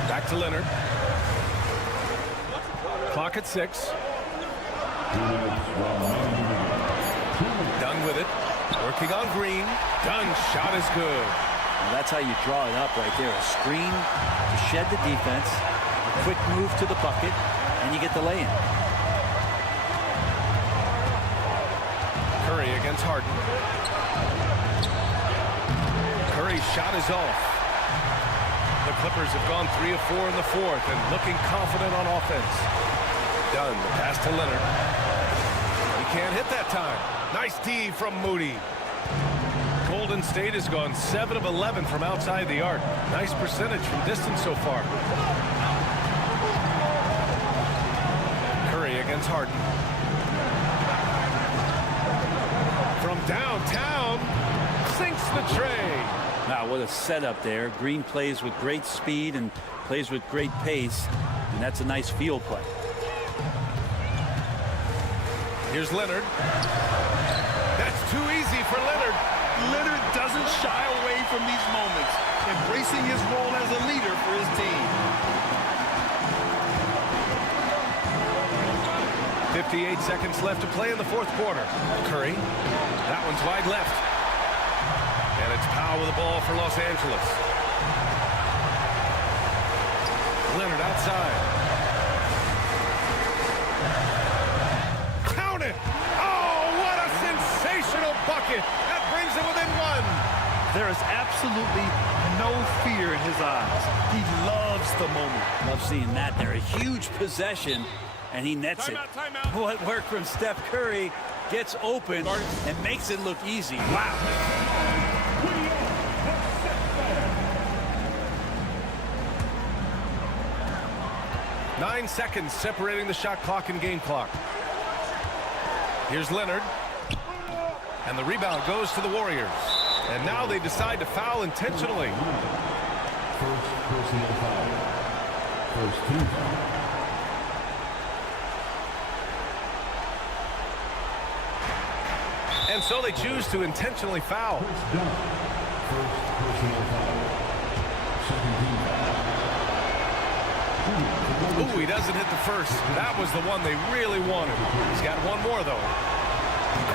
Back to Leonard. Clock at 6. Dunn with it. Working on Green. Dunn's shot is good. Well, that's how you draw it up right there. A screen to shed the defense. A quick move to the bucket. And you get the lay-in. Curry against Harden. Curry's shot is off. The Clippers have gone 3 of 4 in the 4th and looking confident on offense. Dunn, the pass to Leonard. He can't hit that time. Nice D from Moody. Golden State has gone 7 of 11 from outside the arc. Nice percentage from distance so far. Curry against Harden. From downtown, sinks the tray. Wow, what a setup there. Green plays with great speed and plays with great pace, and that's a nice field play. Here's Leonard. That's too easy for Leonard. Leonard doesn't shy away from these moments, embracing his role as a leader for his team. 58 seconds left to play in the 4th quarter. Curry. That one's wide left. And it's Powell with the ball for Los Angeles. Leonard outside. Count it! Oh, what a sensational bucket! That brings it within one. There is absolutely no fear in his eyes. He loves the moment. Love seeing that there. A huge possession, and he nets it. Timeout. What work from Steph Curry, gets open and makes it look easy. Wow. 9 seconds separating the shot clock and game clock. Here's Leonard. And the rebound goes to the Warriors. And now they decide to foul intentionally. First personal foul. First team foul. And so they choose to intentionally foul. First down. First personal foul. Second team foul. Ooh, he doesn't hit the first. That was the one they really wanted. He's got one more, though.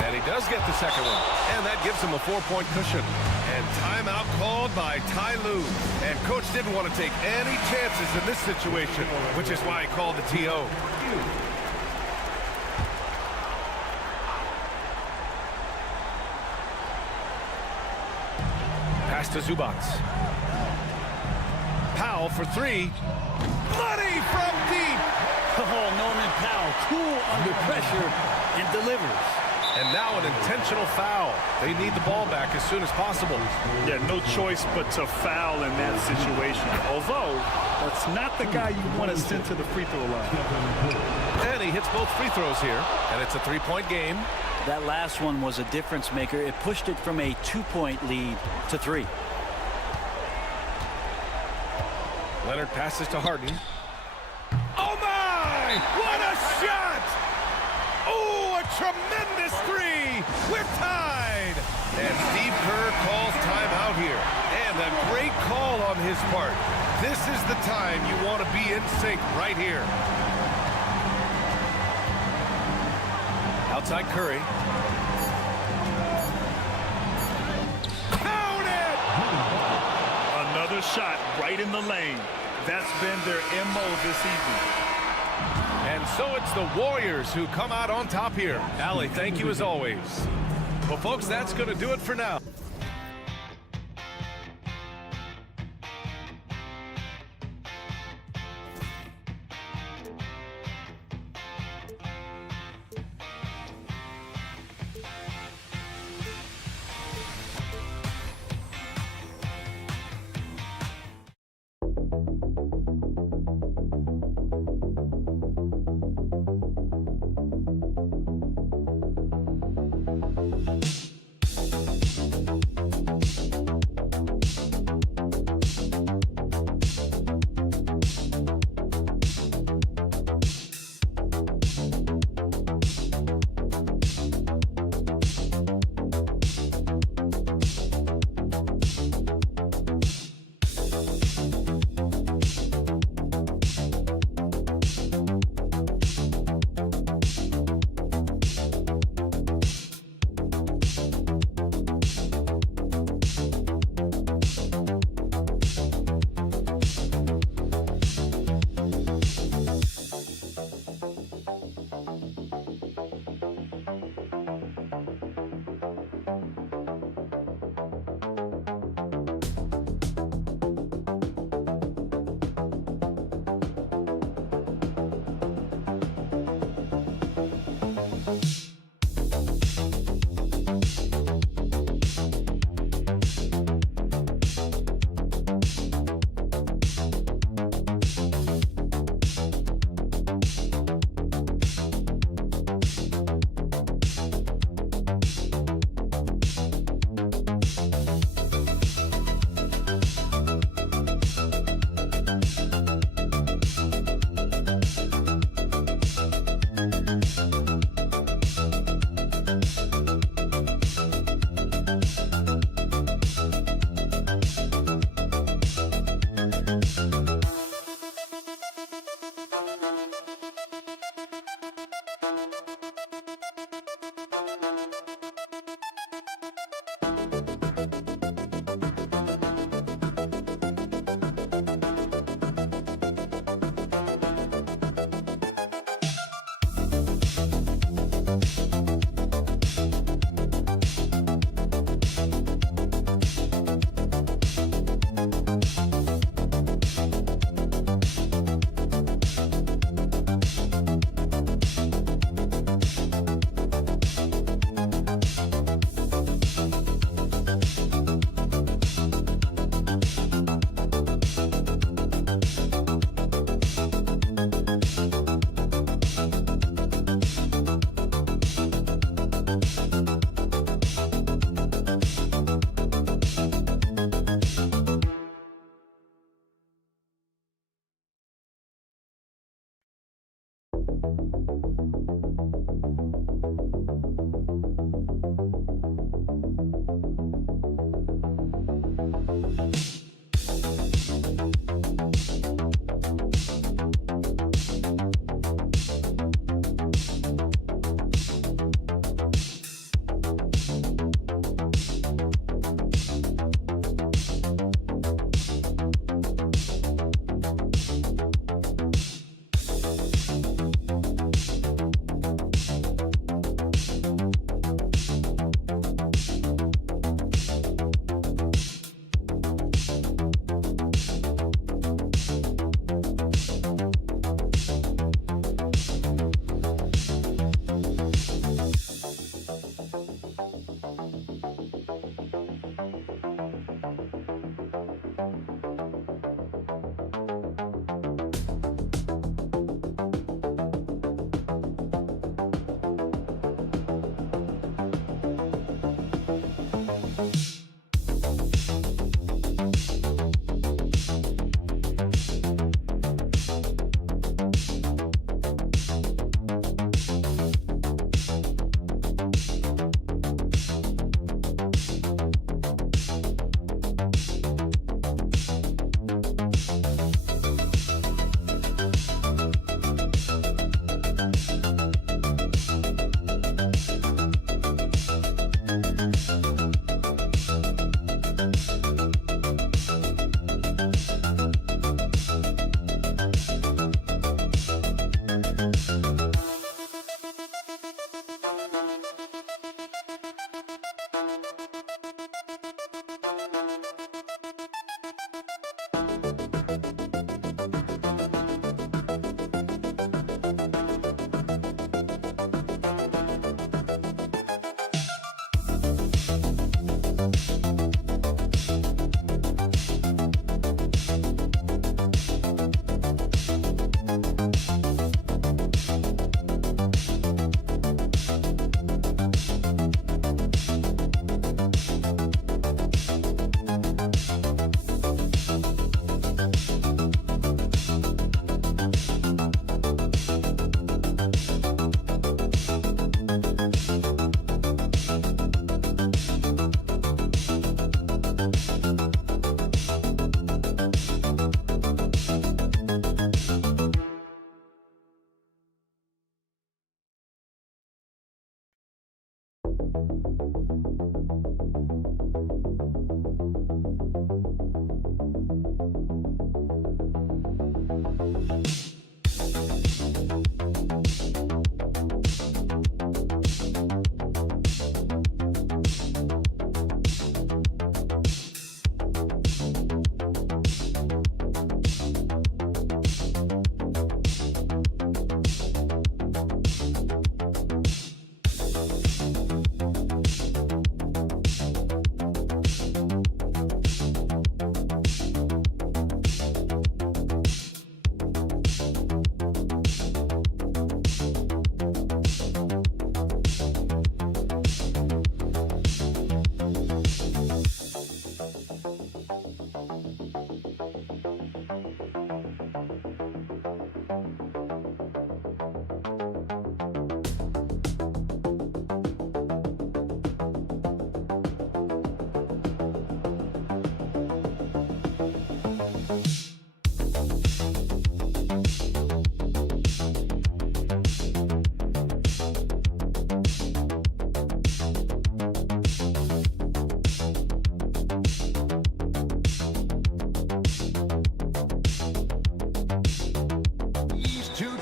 And he does get the second one. And that gives him a 4-point cushion. And timeout called by Ty Lue. And coach didn't want to take any chances in this situation, which is why he called the TO. Pass to Zubac. Powell for three. Money from deep. Oh, Norman Powell, cool under pressure and delivers. And now an intentional foul. They need the ball back as soon as possible. Yeah, no choice but to foul in that situation. Although, that's not the guy you want to send to the free throw line. And he hits both free throws here. And it's a 3-point game. That last one was a difference maker. It pushed it from a 2-point lead to 3. Leonard passes to Harden. Oh, my! What a shot! Oh, a tremendous three! We're tied! And Steve Kerr calls timeout here. And a great call on his part. This is the time you want to be in sync right here. Outside Curry. Count it! Another shot right in the lane. That's been their MO this evening. And so it's the Warriors who come out on top here. Allie, thank you as always. Well, folks, that's going to do it for now.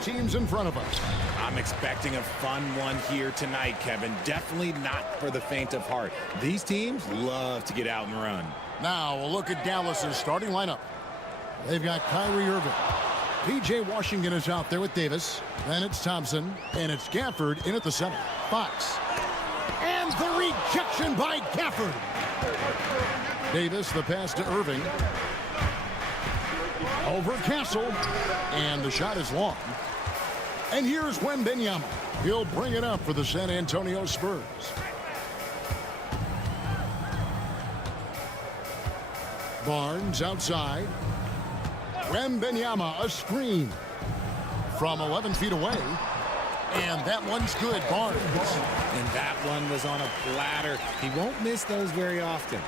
Teams in front of us. I'm expecting a fun one here tonight, Kevin. Definitely not for the faint of heart. These teams love to get out and run. Now we'll look at Dallas's starting lineup. They've got Kyrie Irving. P.J. Washington is out there with Davis. Then it's Thompson. And it's Gafford in at the center. Fox. And the rejection by Gafford. Davis, the pass to Irving. Over Castle. And the shot is long. And here's Wembanyama. He'll bring it up for the San Antonio Spurs. Barnes outside. Wembanyama, a screen from 11 feet away. And that one's good, Barnes. And that one was on a platter. He won't miss those very often.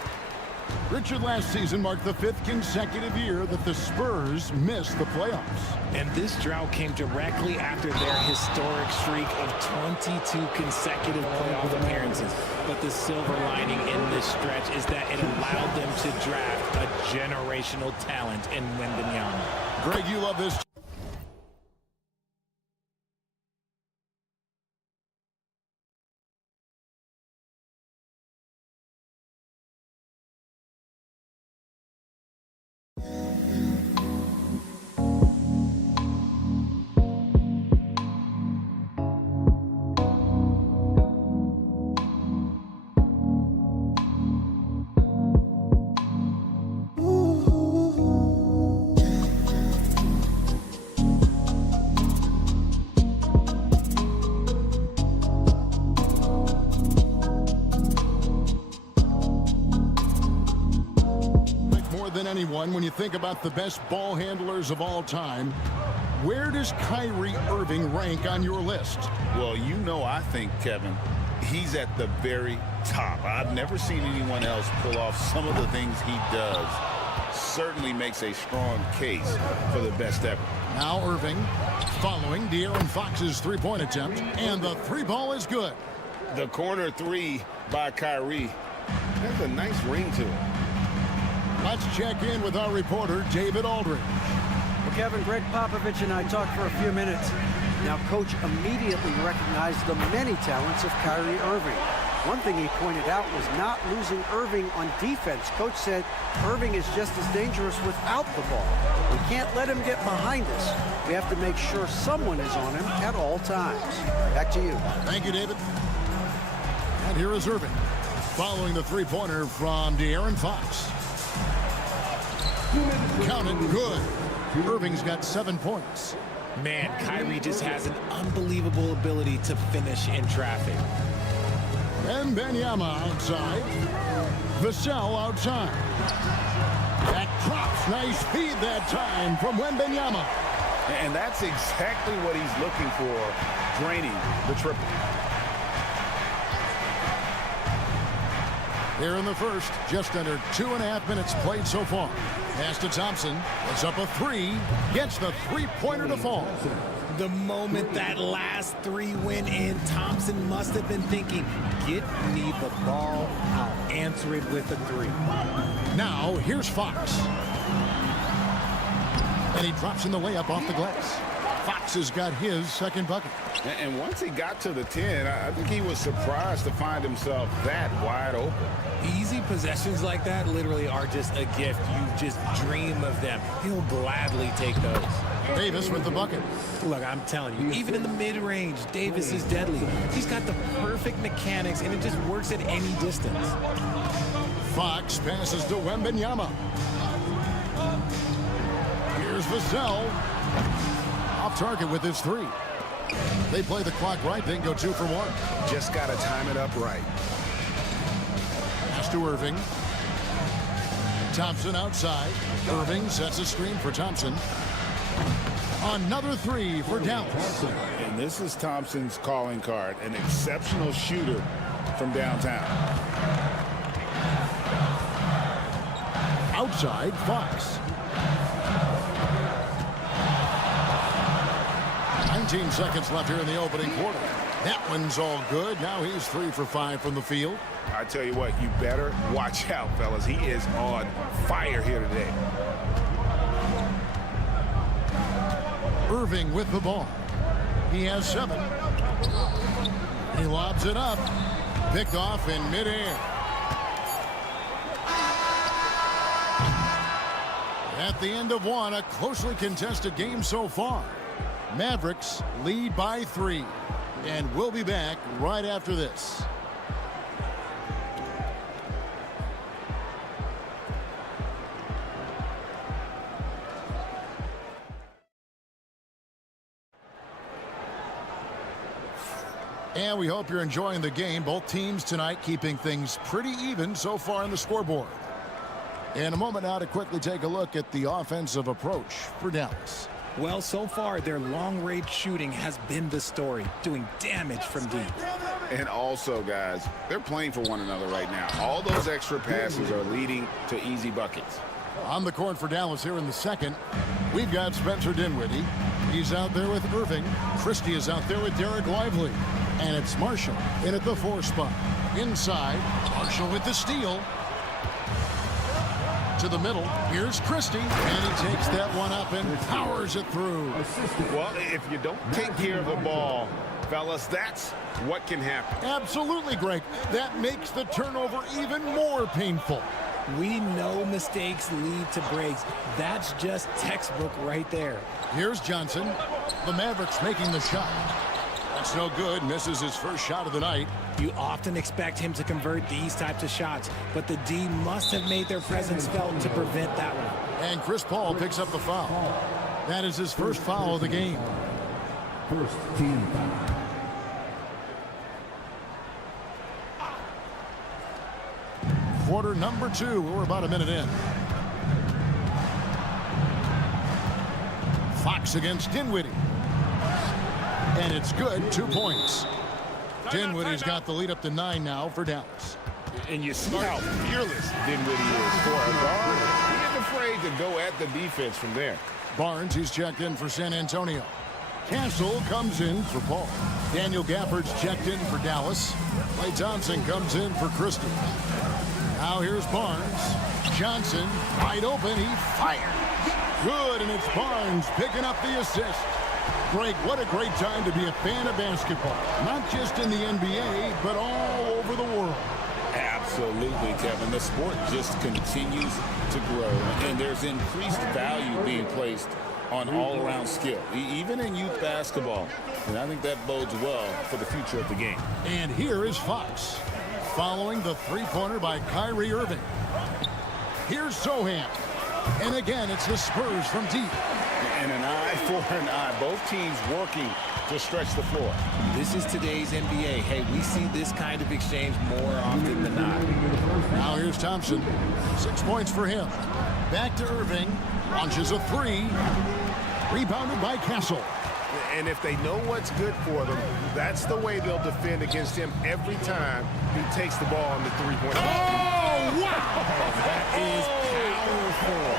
Richard, last season marked the 5th consecutive year that the Spurs missed the playoffs. And this drought came directly after their historic streak of 22 consecutive playoff appearances. But the silver lining in this stretch is that it allowed them to draft a generational talent in Wembanyama. Greg, you love this. When you think about the best ball handlers of all time, where does Kyrie Irving rank on your list? Well, you know, I think, Kevin, he's at the very top. I've never seen anyone else pull off some of the things he does. Certainly makes a strong case for the best ever. Now Irving following De'Aaron Fox's three-point attempt, and the three ball is good. The corner three by Kyrie has a nice ring to it. Let's check in with our reporter, David Aldridge. Well, Kevin, Greg Popovich and I talked for a few minutes. Now, Coach immediately recognized the many talents of Kyrie Irving. One thing he pointed out was not losing Irving on defense. Coach said Irving is just as dangerous without the ball. We can't let him get behind us. We have to make sure someone is on him at all times. Back to you. Thank you, David. And here is Irving following the three-pointer from De'Aaron Fox. Counted good. Irving's got 7 points. Man, Kyrie just has an unbelievable ability to finish in traffic. Wembanyama outside. Vassell outside. That drops. Nice feed that time from Wembanyama. And that's exactly what he's looking for, draining the triple. Here in the first, just under 2.5 minutes played so far. Pass to Thompson. It's up a three. Gets the three-pointer to fall. The moment that last three went in, Thompson must have been thinking, get me the ball, I'll answer it with a three. Now, here's Fox. And he drops in the layup off the glass. Fox has got his second bucket. And once he got to the 10, I think he was surprised to find himself that wide open. Easy possessions like that literally are just a gift. You just dream of them. He'll gladly take those. Davis with the bucket. Look, I'm telling you, even in the mid-range, Davis is deadly. He's got the perfect mechanics, and it just works at any distance. Fox passes to Wembanyama. Here's Vassell. Off target with his three. They play the clock right, then go 2 for 1. Just got to time it up right. Pass to Irving. Thompson outside. Irving sets a screen for Thompson. Another three for Dallas. And this is Thompson's calling card, an exceptional shooter from downtown. Outside, Fox. 19 seconds left here in the opening quarter. That one's all good. Now he's 3 for 5 from the field. I tell you what, you better watch out, fellas. He is on fire here today. Irving with the ball. He has 7. He lobs it up. Picked off in midair. At the end of one, a closely contested game so far. Mavericks lead by 3. And we'll be back right after this. And we hope you're enjoying the game. Both teams tonight keeping things pretty even so far on the scoreboard. In a moment now to quickly take a look at the offensive approach for Dallas. Well, so far, their long-range shooting has been the story, doing damage from deep. And also, guys, they're playing for one another right now. All those extra passes are leading to easy buckets. On the court for Dallas here in the second, we've got Spencer Dinwiddie. He's out there with Irving. Christie is out there with Derek Lively. And it's Marshall in at the 4 spot. Inside, Marshall with the steal. To the middle, here's Christie, and he takes that one up and powers it through. Well, if you don't take care of the ball, fellas, that's what can happen. Absolutely, Greg. That makes the turnover even more painful. We know mistakes lead to breaks. That's just textbook right there. Here's Johnson. The Mavericks making the shot. That's no good. Misses his first shot of the night. You often expect him to convert these types of shots, but the D must have made their presence felt to prevent that one. And Chris Paul picks up the foul. That is his first foul of the game. First team foul. Quarter number 2. We're about a minute in. Fox against Dinwiddie. And it's good. 2 points. Dinwiddie's got the lead up to 9 now for Dallas. And you see how fearless Dinwiddie is for a guard. He isn't afraid to go at the defense from there. Barnes, he's checked in for San Antonio. Castle comes in for Paul. Daniel Gafford's checked in for Dallas. Klay Thompson comes in for Christie. Now here's Barnes. Johnson, wide open, he fires. Good, and it's Barnes picking up the assist. Greg, what a great time to be a fan of basketball. Not just in the NBA, but all over the world. Absolutely, Kevin. The sport just continues to grow, and there's increased value being placed on all-around skill, even in youth basketball. And I think that bodes well for the future of the game. And here is Fox, following the three-pointer by Kyrie Irving. Here's Sohan. And again, it's the Spurs from deep. And an eye for an eye. Both teams working to stretch the floor. This is today's NBA. Hey, we see this kind of exchange more often than not. Now here's Thompson. 6 points for him. Back to Irving. Launches a 3. Rebounded by Castle. And if they know what's good for them, that's the way they'll defend against him every time he takes the ball on the three-point line. Oh, wow! That is powerful.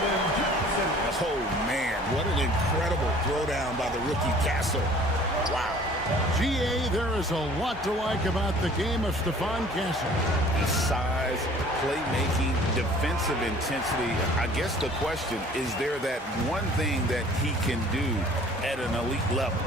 Oh, man, what an incredible throwdown by the rookie Castle. Wow. GA, there is a lot to like about the game of Stephon Castle. His size, playmaking, defensive intensity. I guess the question, is there that one thing that he can do at an elite level?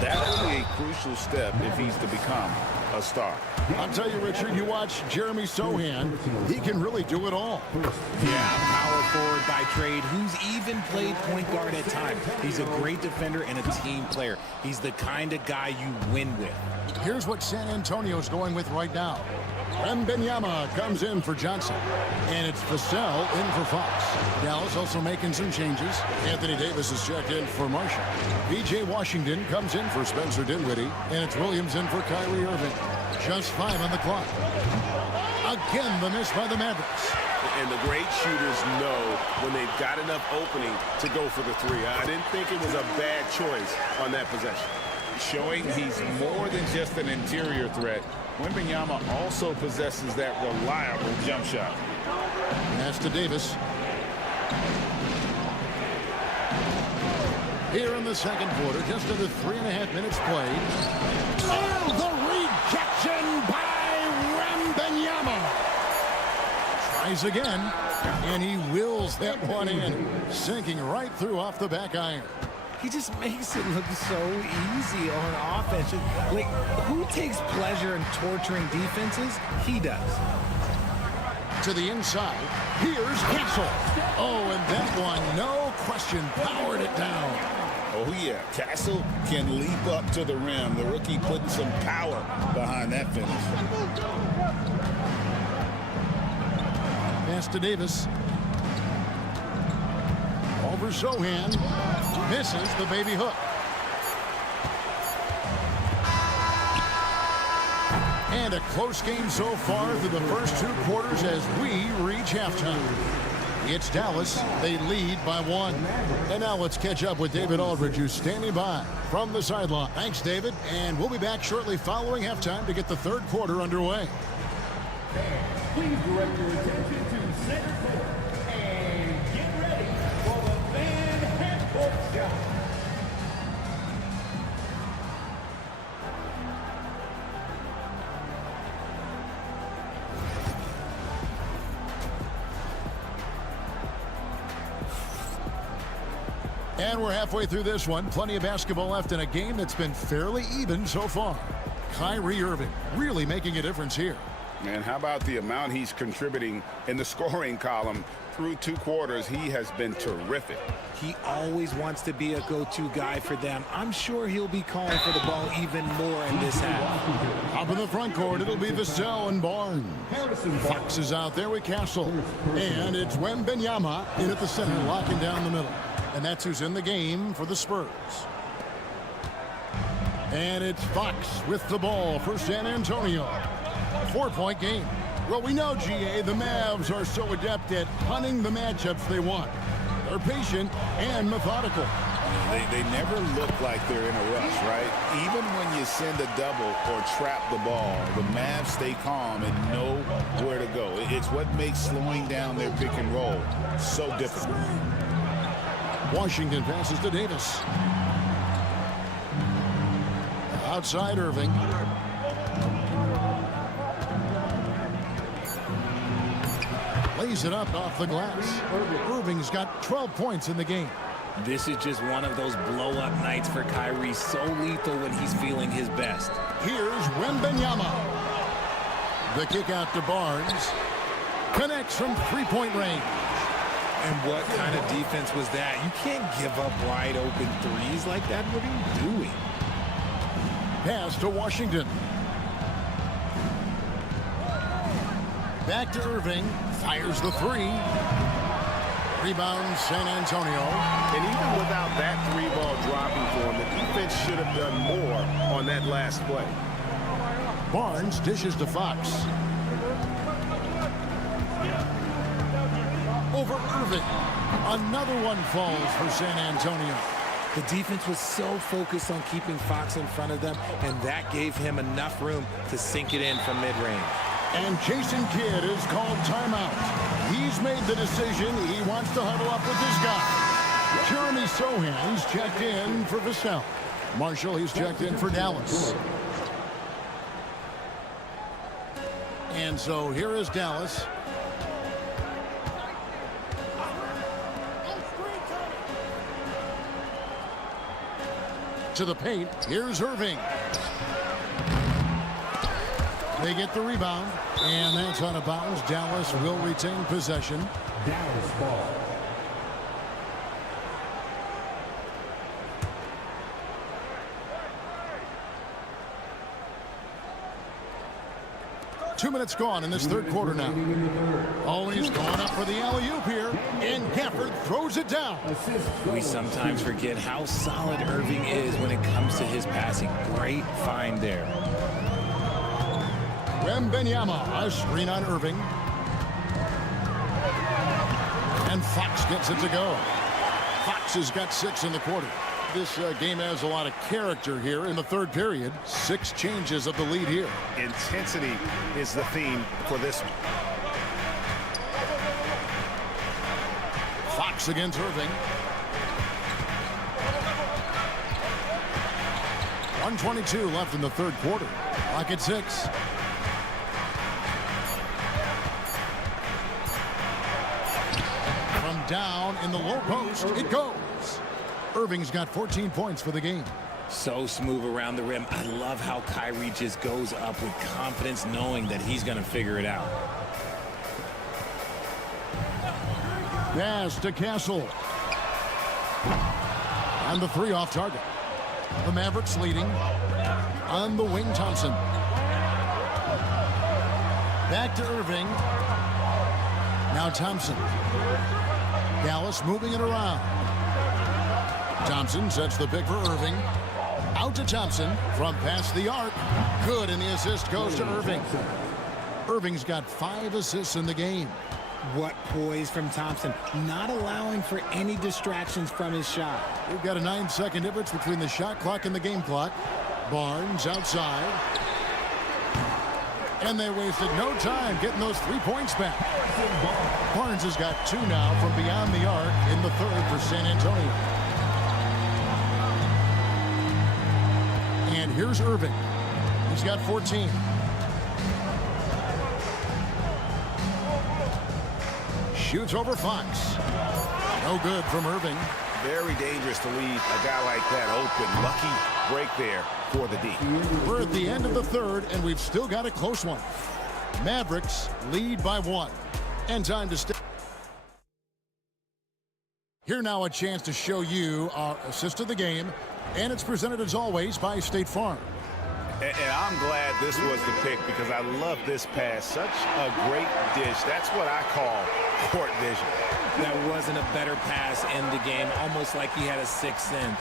That will be a crucial step if he's to become a star. I'll tell you, Richard, you watch Jeremy Sohan, he can really do it all. Yeah, power forward by trade, who's even played point guard at times. He's a great defender and a team player. He's the kind of guy you win with. Here's what San Antonio's going with right now. Wembanyama comes in for Johnson. And it's Vassell in for Fox. Dallas also making some changes. Anthony Davis is checked in for Marshall. PJ Washington comes in for Spencer Dinwiddie. And it's Williams in for Kyrie Irving. Just 5 on the clock. Again, the miss by the Mavericks. And the great shooters know when they've got enough opening to go for the three. I didn't think it was a bad choice on that possession. Showing he's more than just an interior threat. Wembanyama also possesses that reliable jump shot. Pass to Davis. Here in the second quarter, just under 3.5 minutes played. Oh, the rejection by Wembanyama. Tries again, and he wills that one in, sinking right through off the back iron. He just makes it look so easy on offense. Like, who takes pleasure in torturing defenses? He does. To the inside. Here's Castle. Oh, and that one, no question, powered it down. Oh, yeah. Castle can leap up to the rim. The rookie putting some power behind that finish. Pass to Davis. Over Sohan. Misses the baby hook. And a close game so far through the first 2 quarters as we reach halftime. It's Dallas. They lead by 1. And now let's catch up with David Aldridge, who's standing by from the sideline. Thanks, David. And we'll be back shortly following halftime to get the third quarter underway. Please direct your attention to center court and get ready for the fan half-court shot. And we're halfway through this one. Plenty of basketball left in a game that's been fairly even so far. Kyrie Irving really making a difference here. And how about the amount he's contributing in the scoring column? Through 2 quarters, he has been terrific. He always wants to be a go-to guy for them. I'm sure he'll be calling for the ball even more in this half. Up in the front court, it'll be Vassell and Barnes. Fox is out there with Castle. And it's Wembanyama in at the center, locking down the middle. And that's who's in the game for the Spurs. And it's Fox with the ball for San Antonio. 4-point game. Well, we know, GA, the Mavs are so adept at hunting the matchups they want. They're patient and methodical. They never look like they're in a rush, right? Even when you send a double or trap the ball, the Mavs stay calm and know where to go. It's what makes slowing down their pick and roll so difficult. Washington passes to Davis. Outside Irving. Lays it up off the glass. Irving's got 12 points in the game. This is just one of those blow-up nights for Kyrie, so lethal when he's feeling his best. Here's Wembanyama. The kick out to Barnes. Connects from 3-point range. And what kind of defense was that? You can't give up wide open threes like that. What are you doing? Pass to Washington. Back to Irving. Fires the 3. Rebound San Antonio. And even without that 3-ball dropping for him, the defense should have done more on that last play. Barnes dishes to Fox. Over Irving. Another one falls for San Antonio. The defense was so focused on keeping Fox in front of them, and that gave him enough room to sink it in from mid-range. And Jason Kidd is called timeout. He's made the decision. He wants to huddle up with his guy. Jeremy Sohan's checked in for Vassell. Marshall, he's checked in for Dallas. And so here is Dallas. To the paint. Here's Irving. They get the rebound, and that's out of bounds. Dallas will retain possession. Dallas ball. Two minutes gone in this third quarter now. Oh, he's going up for the alley-oop here, and Gafford throws it down. We sometimes forget how solid Irving is when it comes to his passing. Great find there. Wembanyama, a screen on Irving. And Fox gets it to go. Fox has got 6 in the quarter. This game has a lot of character here in the third period. 6 changes of the lead here. Intensity is the theme for this one. Fox against Irving. 1:22 left in the third quarter. Clock at 6. From down in the low post, it goes. Irving's got 14 points for the game. So smooth around the rim. I love how Kyrie just goes up with confidence, knowing that he's going to figure it out. Pass to Castle. And the 3 off target. The Mavericks leading. On the wing, Thompson. Back to Irving. Now Thompson. Dallas moving it around. Thompson sets the pick for Irving. Out to Thompson from past the arc. Good, and the assist goes to Irving. Irving's got 5 assists in the game. What poise from Thompson, not allowing for any distractions from his shot. We've got a 9-second difference between the shot clock and the game clock. Barnes outside. And they wasted no time getting those 3 points back. Barnes has got 2 now from beyond the arc in the third for San Antonio. And here's Irving. He's got 14. Shoots over Fox. No good from Irving. Very dangerous to leave a guy like that open. Lucky break there for the D. We're at the end of the third, and we've still got a close one. Mavericks lead by 1. And time to stay. Here now a chance to show you our assist of the game. And it's presented as always by State Farm. And I'm glad this was the pick because I love this pass. Such a great dish. That's what I call court vision. That wasn't a better pass in the game, almost like he had a 6th sense.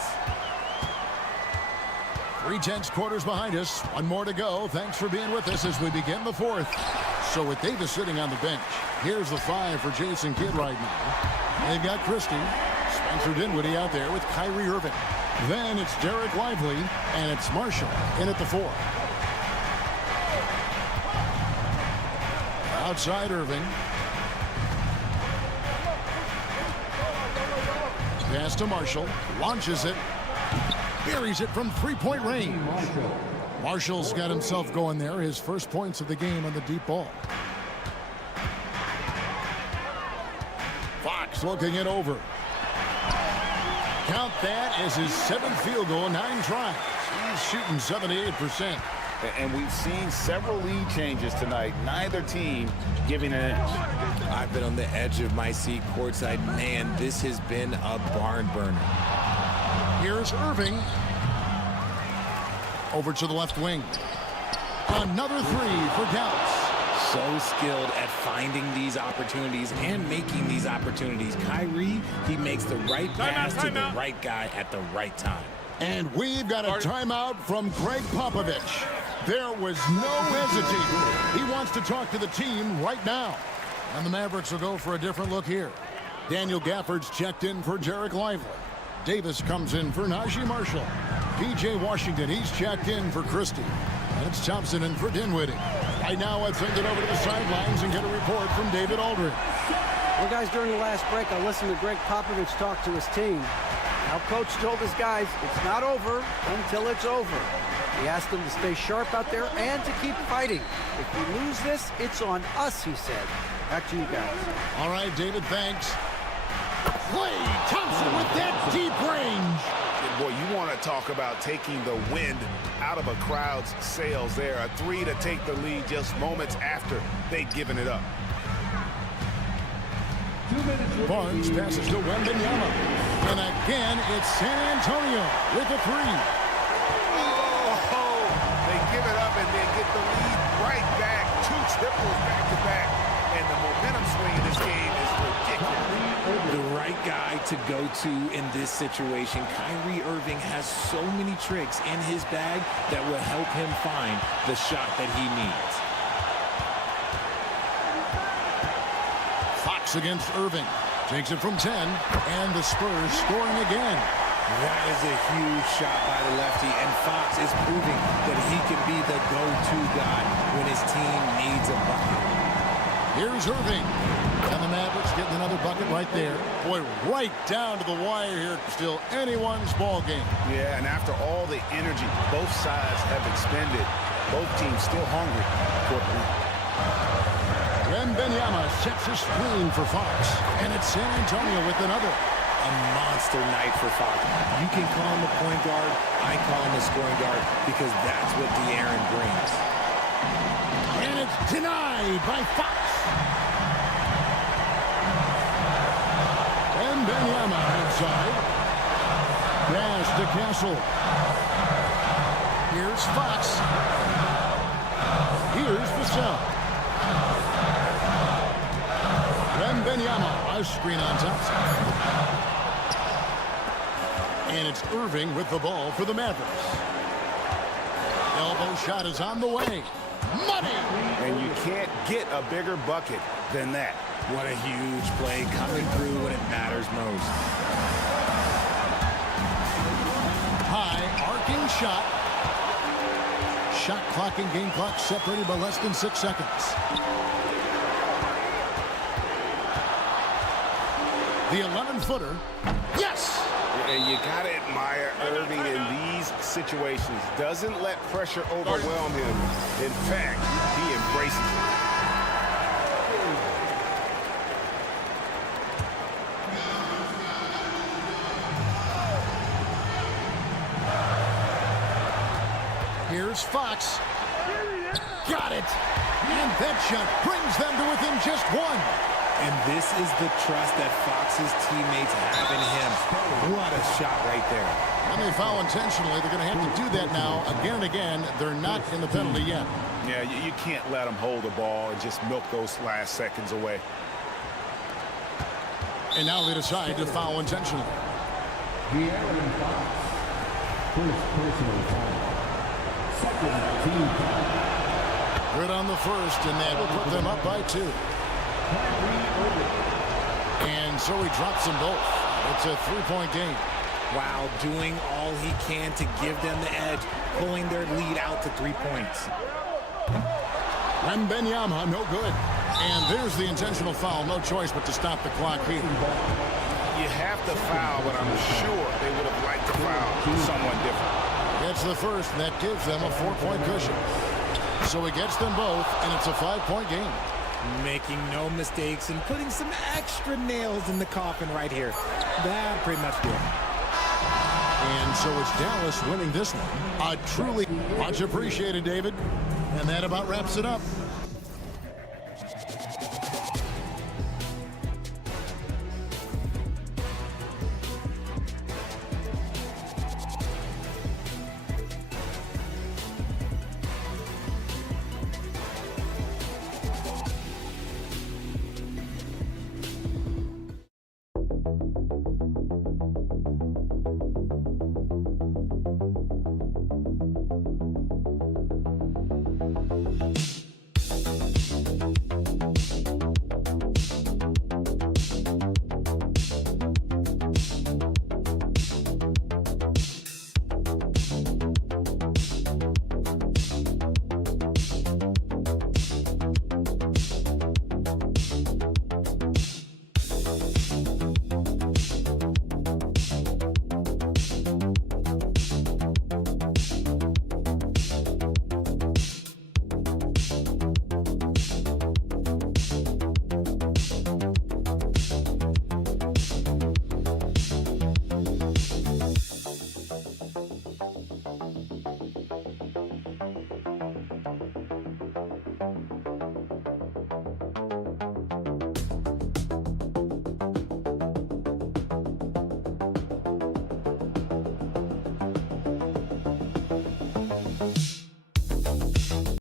3/10 quarters behind us. 1 more to go. Thanks for being with us as we begin the 4th. So with Davis sitting on the bench, here's the 5 for Jason Kidd right now. They've got Christie, Spencer Dinwiddie out there with Kyrie Irving. Then it's Derek Lively, and it's Marshall in at the 4. Outside Irving. Pass to Marshall. Launches it. Buries it from 3-point range. Marshall's got himself going there. His first points of the game on the deep ball. Fox looking it over. Count that as his 7th field goal, 9 tries. He's shooting 78%. And we've seen several lead changes tonight. Neither team giving an inch. I've been on the edge of my seat courtside. Man, this has been a barn burner. Here's Irving. Over to the left wing. Another 3 for Dallas. So skilled at finding these opportunities and making these opportunities. Kyrie, he makes the right pass to the right guy at the right time. And we've got a timeout from Greg Popovich. There was no hesitating. He wants to talk to the team right now. And the Mavericks will go for a different look here. Daniel Gafford's checked in for Derek Lively. Davis comes in for Najee Marshall. P.J. Washington, he's checked in for Christie. And it's Thompson in for Dinwiddie. Right now, let's send it over to the sidelines and get a report from David Aldridge. Well, guys, during the last break, I listened to Greg Popovich talk to his team. Our coach told his guys it's not over until it's over. He asked them to stay sharp out there and to keep fighting. If we lose this, it's on us, he said. Back to you guys. All right, David, thanks. Klay Thompson with that deep range. Boy, you want to talk about taking the wind out of a crowd's sails there. A three to take the lead just moments after they'd given it up. Barnes passes to Wembanyama. And again, it's San Antonio with the three. Oh, they give it up and they get the lead right back. 2 triples back-to-back. And the momentum swing in this game is ridiculous. The right guy to go to in this situation. Kyrie Irving has so many tricks in his bag that will help him find the shot that he needs. Fox against Irving. Takes it from 10, and the Spurs scoring again. That is a huge shot by the lefty, and Fox is proving that he can be the go-to guy when his team needs a bucket. Here's Irving, and the Mavericks getting another bucket right there. Boy, right down to the wire here. Still anyone's ball game. Yeah, and after all the energy both sides have expended, both teams still hungry for the win. Wembanyama sets a screen for Fox, and it's San Antonio with another. A monster night for Fox. You can call him a point guard. I call him a scoring guard because that's what De'Aaron brings. And it's denied by Fox. Wembanyama outside. Pass to Castle. Here's Fox. Here's Vassell. Wembanyama, a screen on Thompson. And it's Irving with the ball for the Mavericks. Elbow shot is on the way. Money! And you can't get a bigger bucket than that. What a huge play coming through when it matters most. High arcing shot. Shot clock and game clock separated by less than 6 seconds. The 11-footer. Yes! And you got to admire Irving in these situations. Doesn't let pressure overwhelm him. In fact, he embraces it. Here's Fox. Got it! And that shot brings them to within just 1. And this is the trust that Fox's teammates have in him. What a shot right there. When they foul intentionally, they're going to have to do that now again and again. They're not in the penalty yet. Yeah, you can't let them hold the ball and just milk those last seconds away. And now they decide to foul intentionally. De'Aaron Fox. First personal foul. Second team foul. Good on the first, and that will put them up by 2. And so he drops them both. It's a 3-point game. Wow, doing all he can to give them the edge, pulling their lead out to 3 points. Wembanyama, no good. And there's the intentional foul. No choice but to stop the clock here. You have to foul, but I'm sure they would have liked to foul someone different. Gets the first, and that gives them a 4-point cushion. So he gets them both, and it's a 5-point game. Making no mistakes and putting some extra nails in the coffin right here. That pretty much did. And so it's Dallas winning this one. Truly much appreciated, David. And that about wraps it up.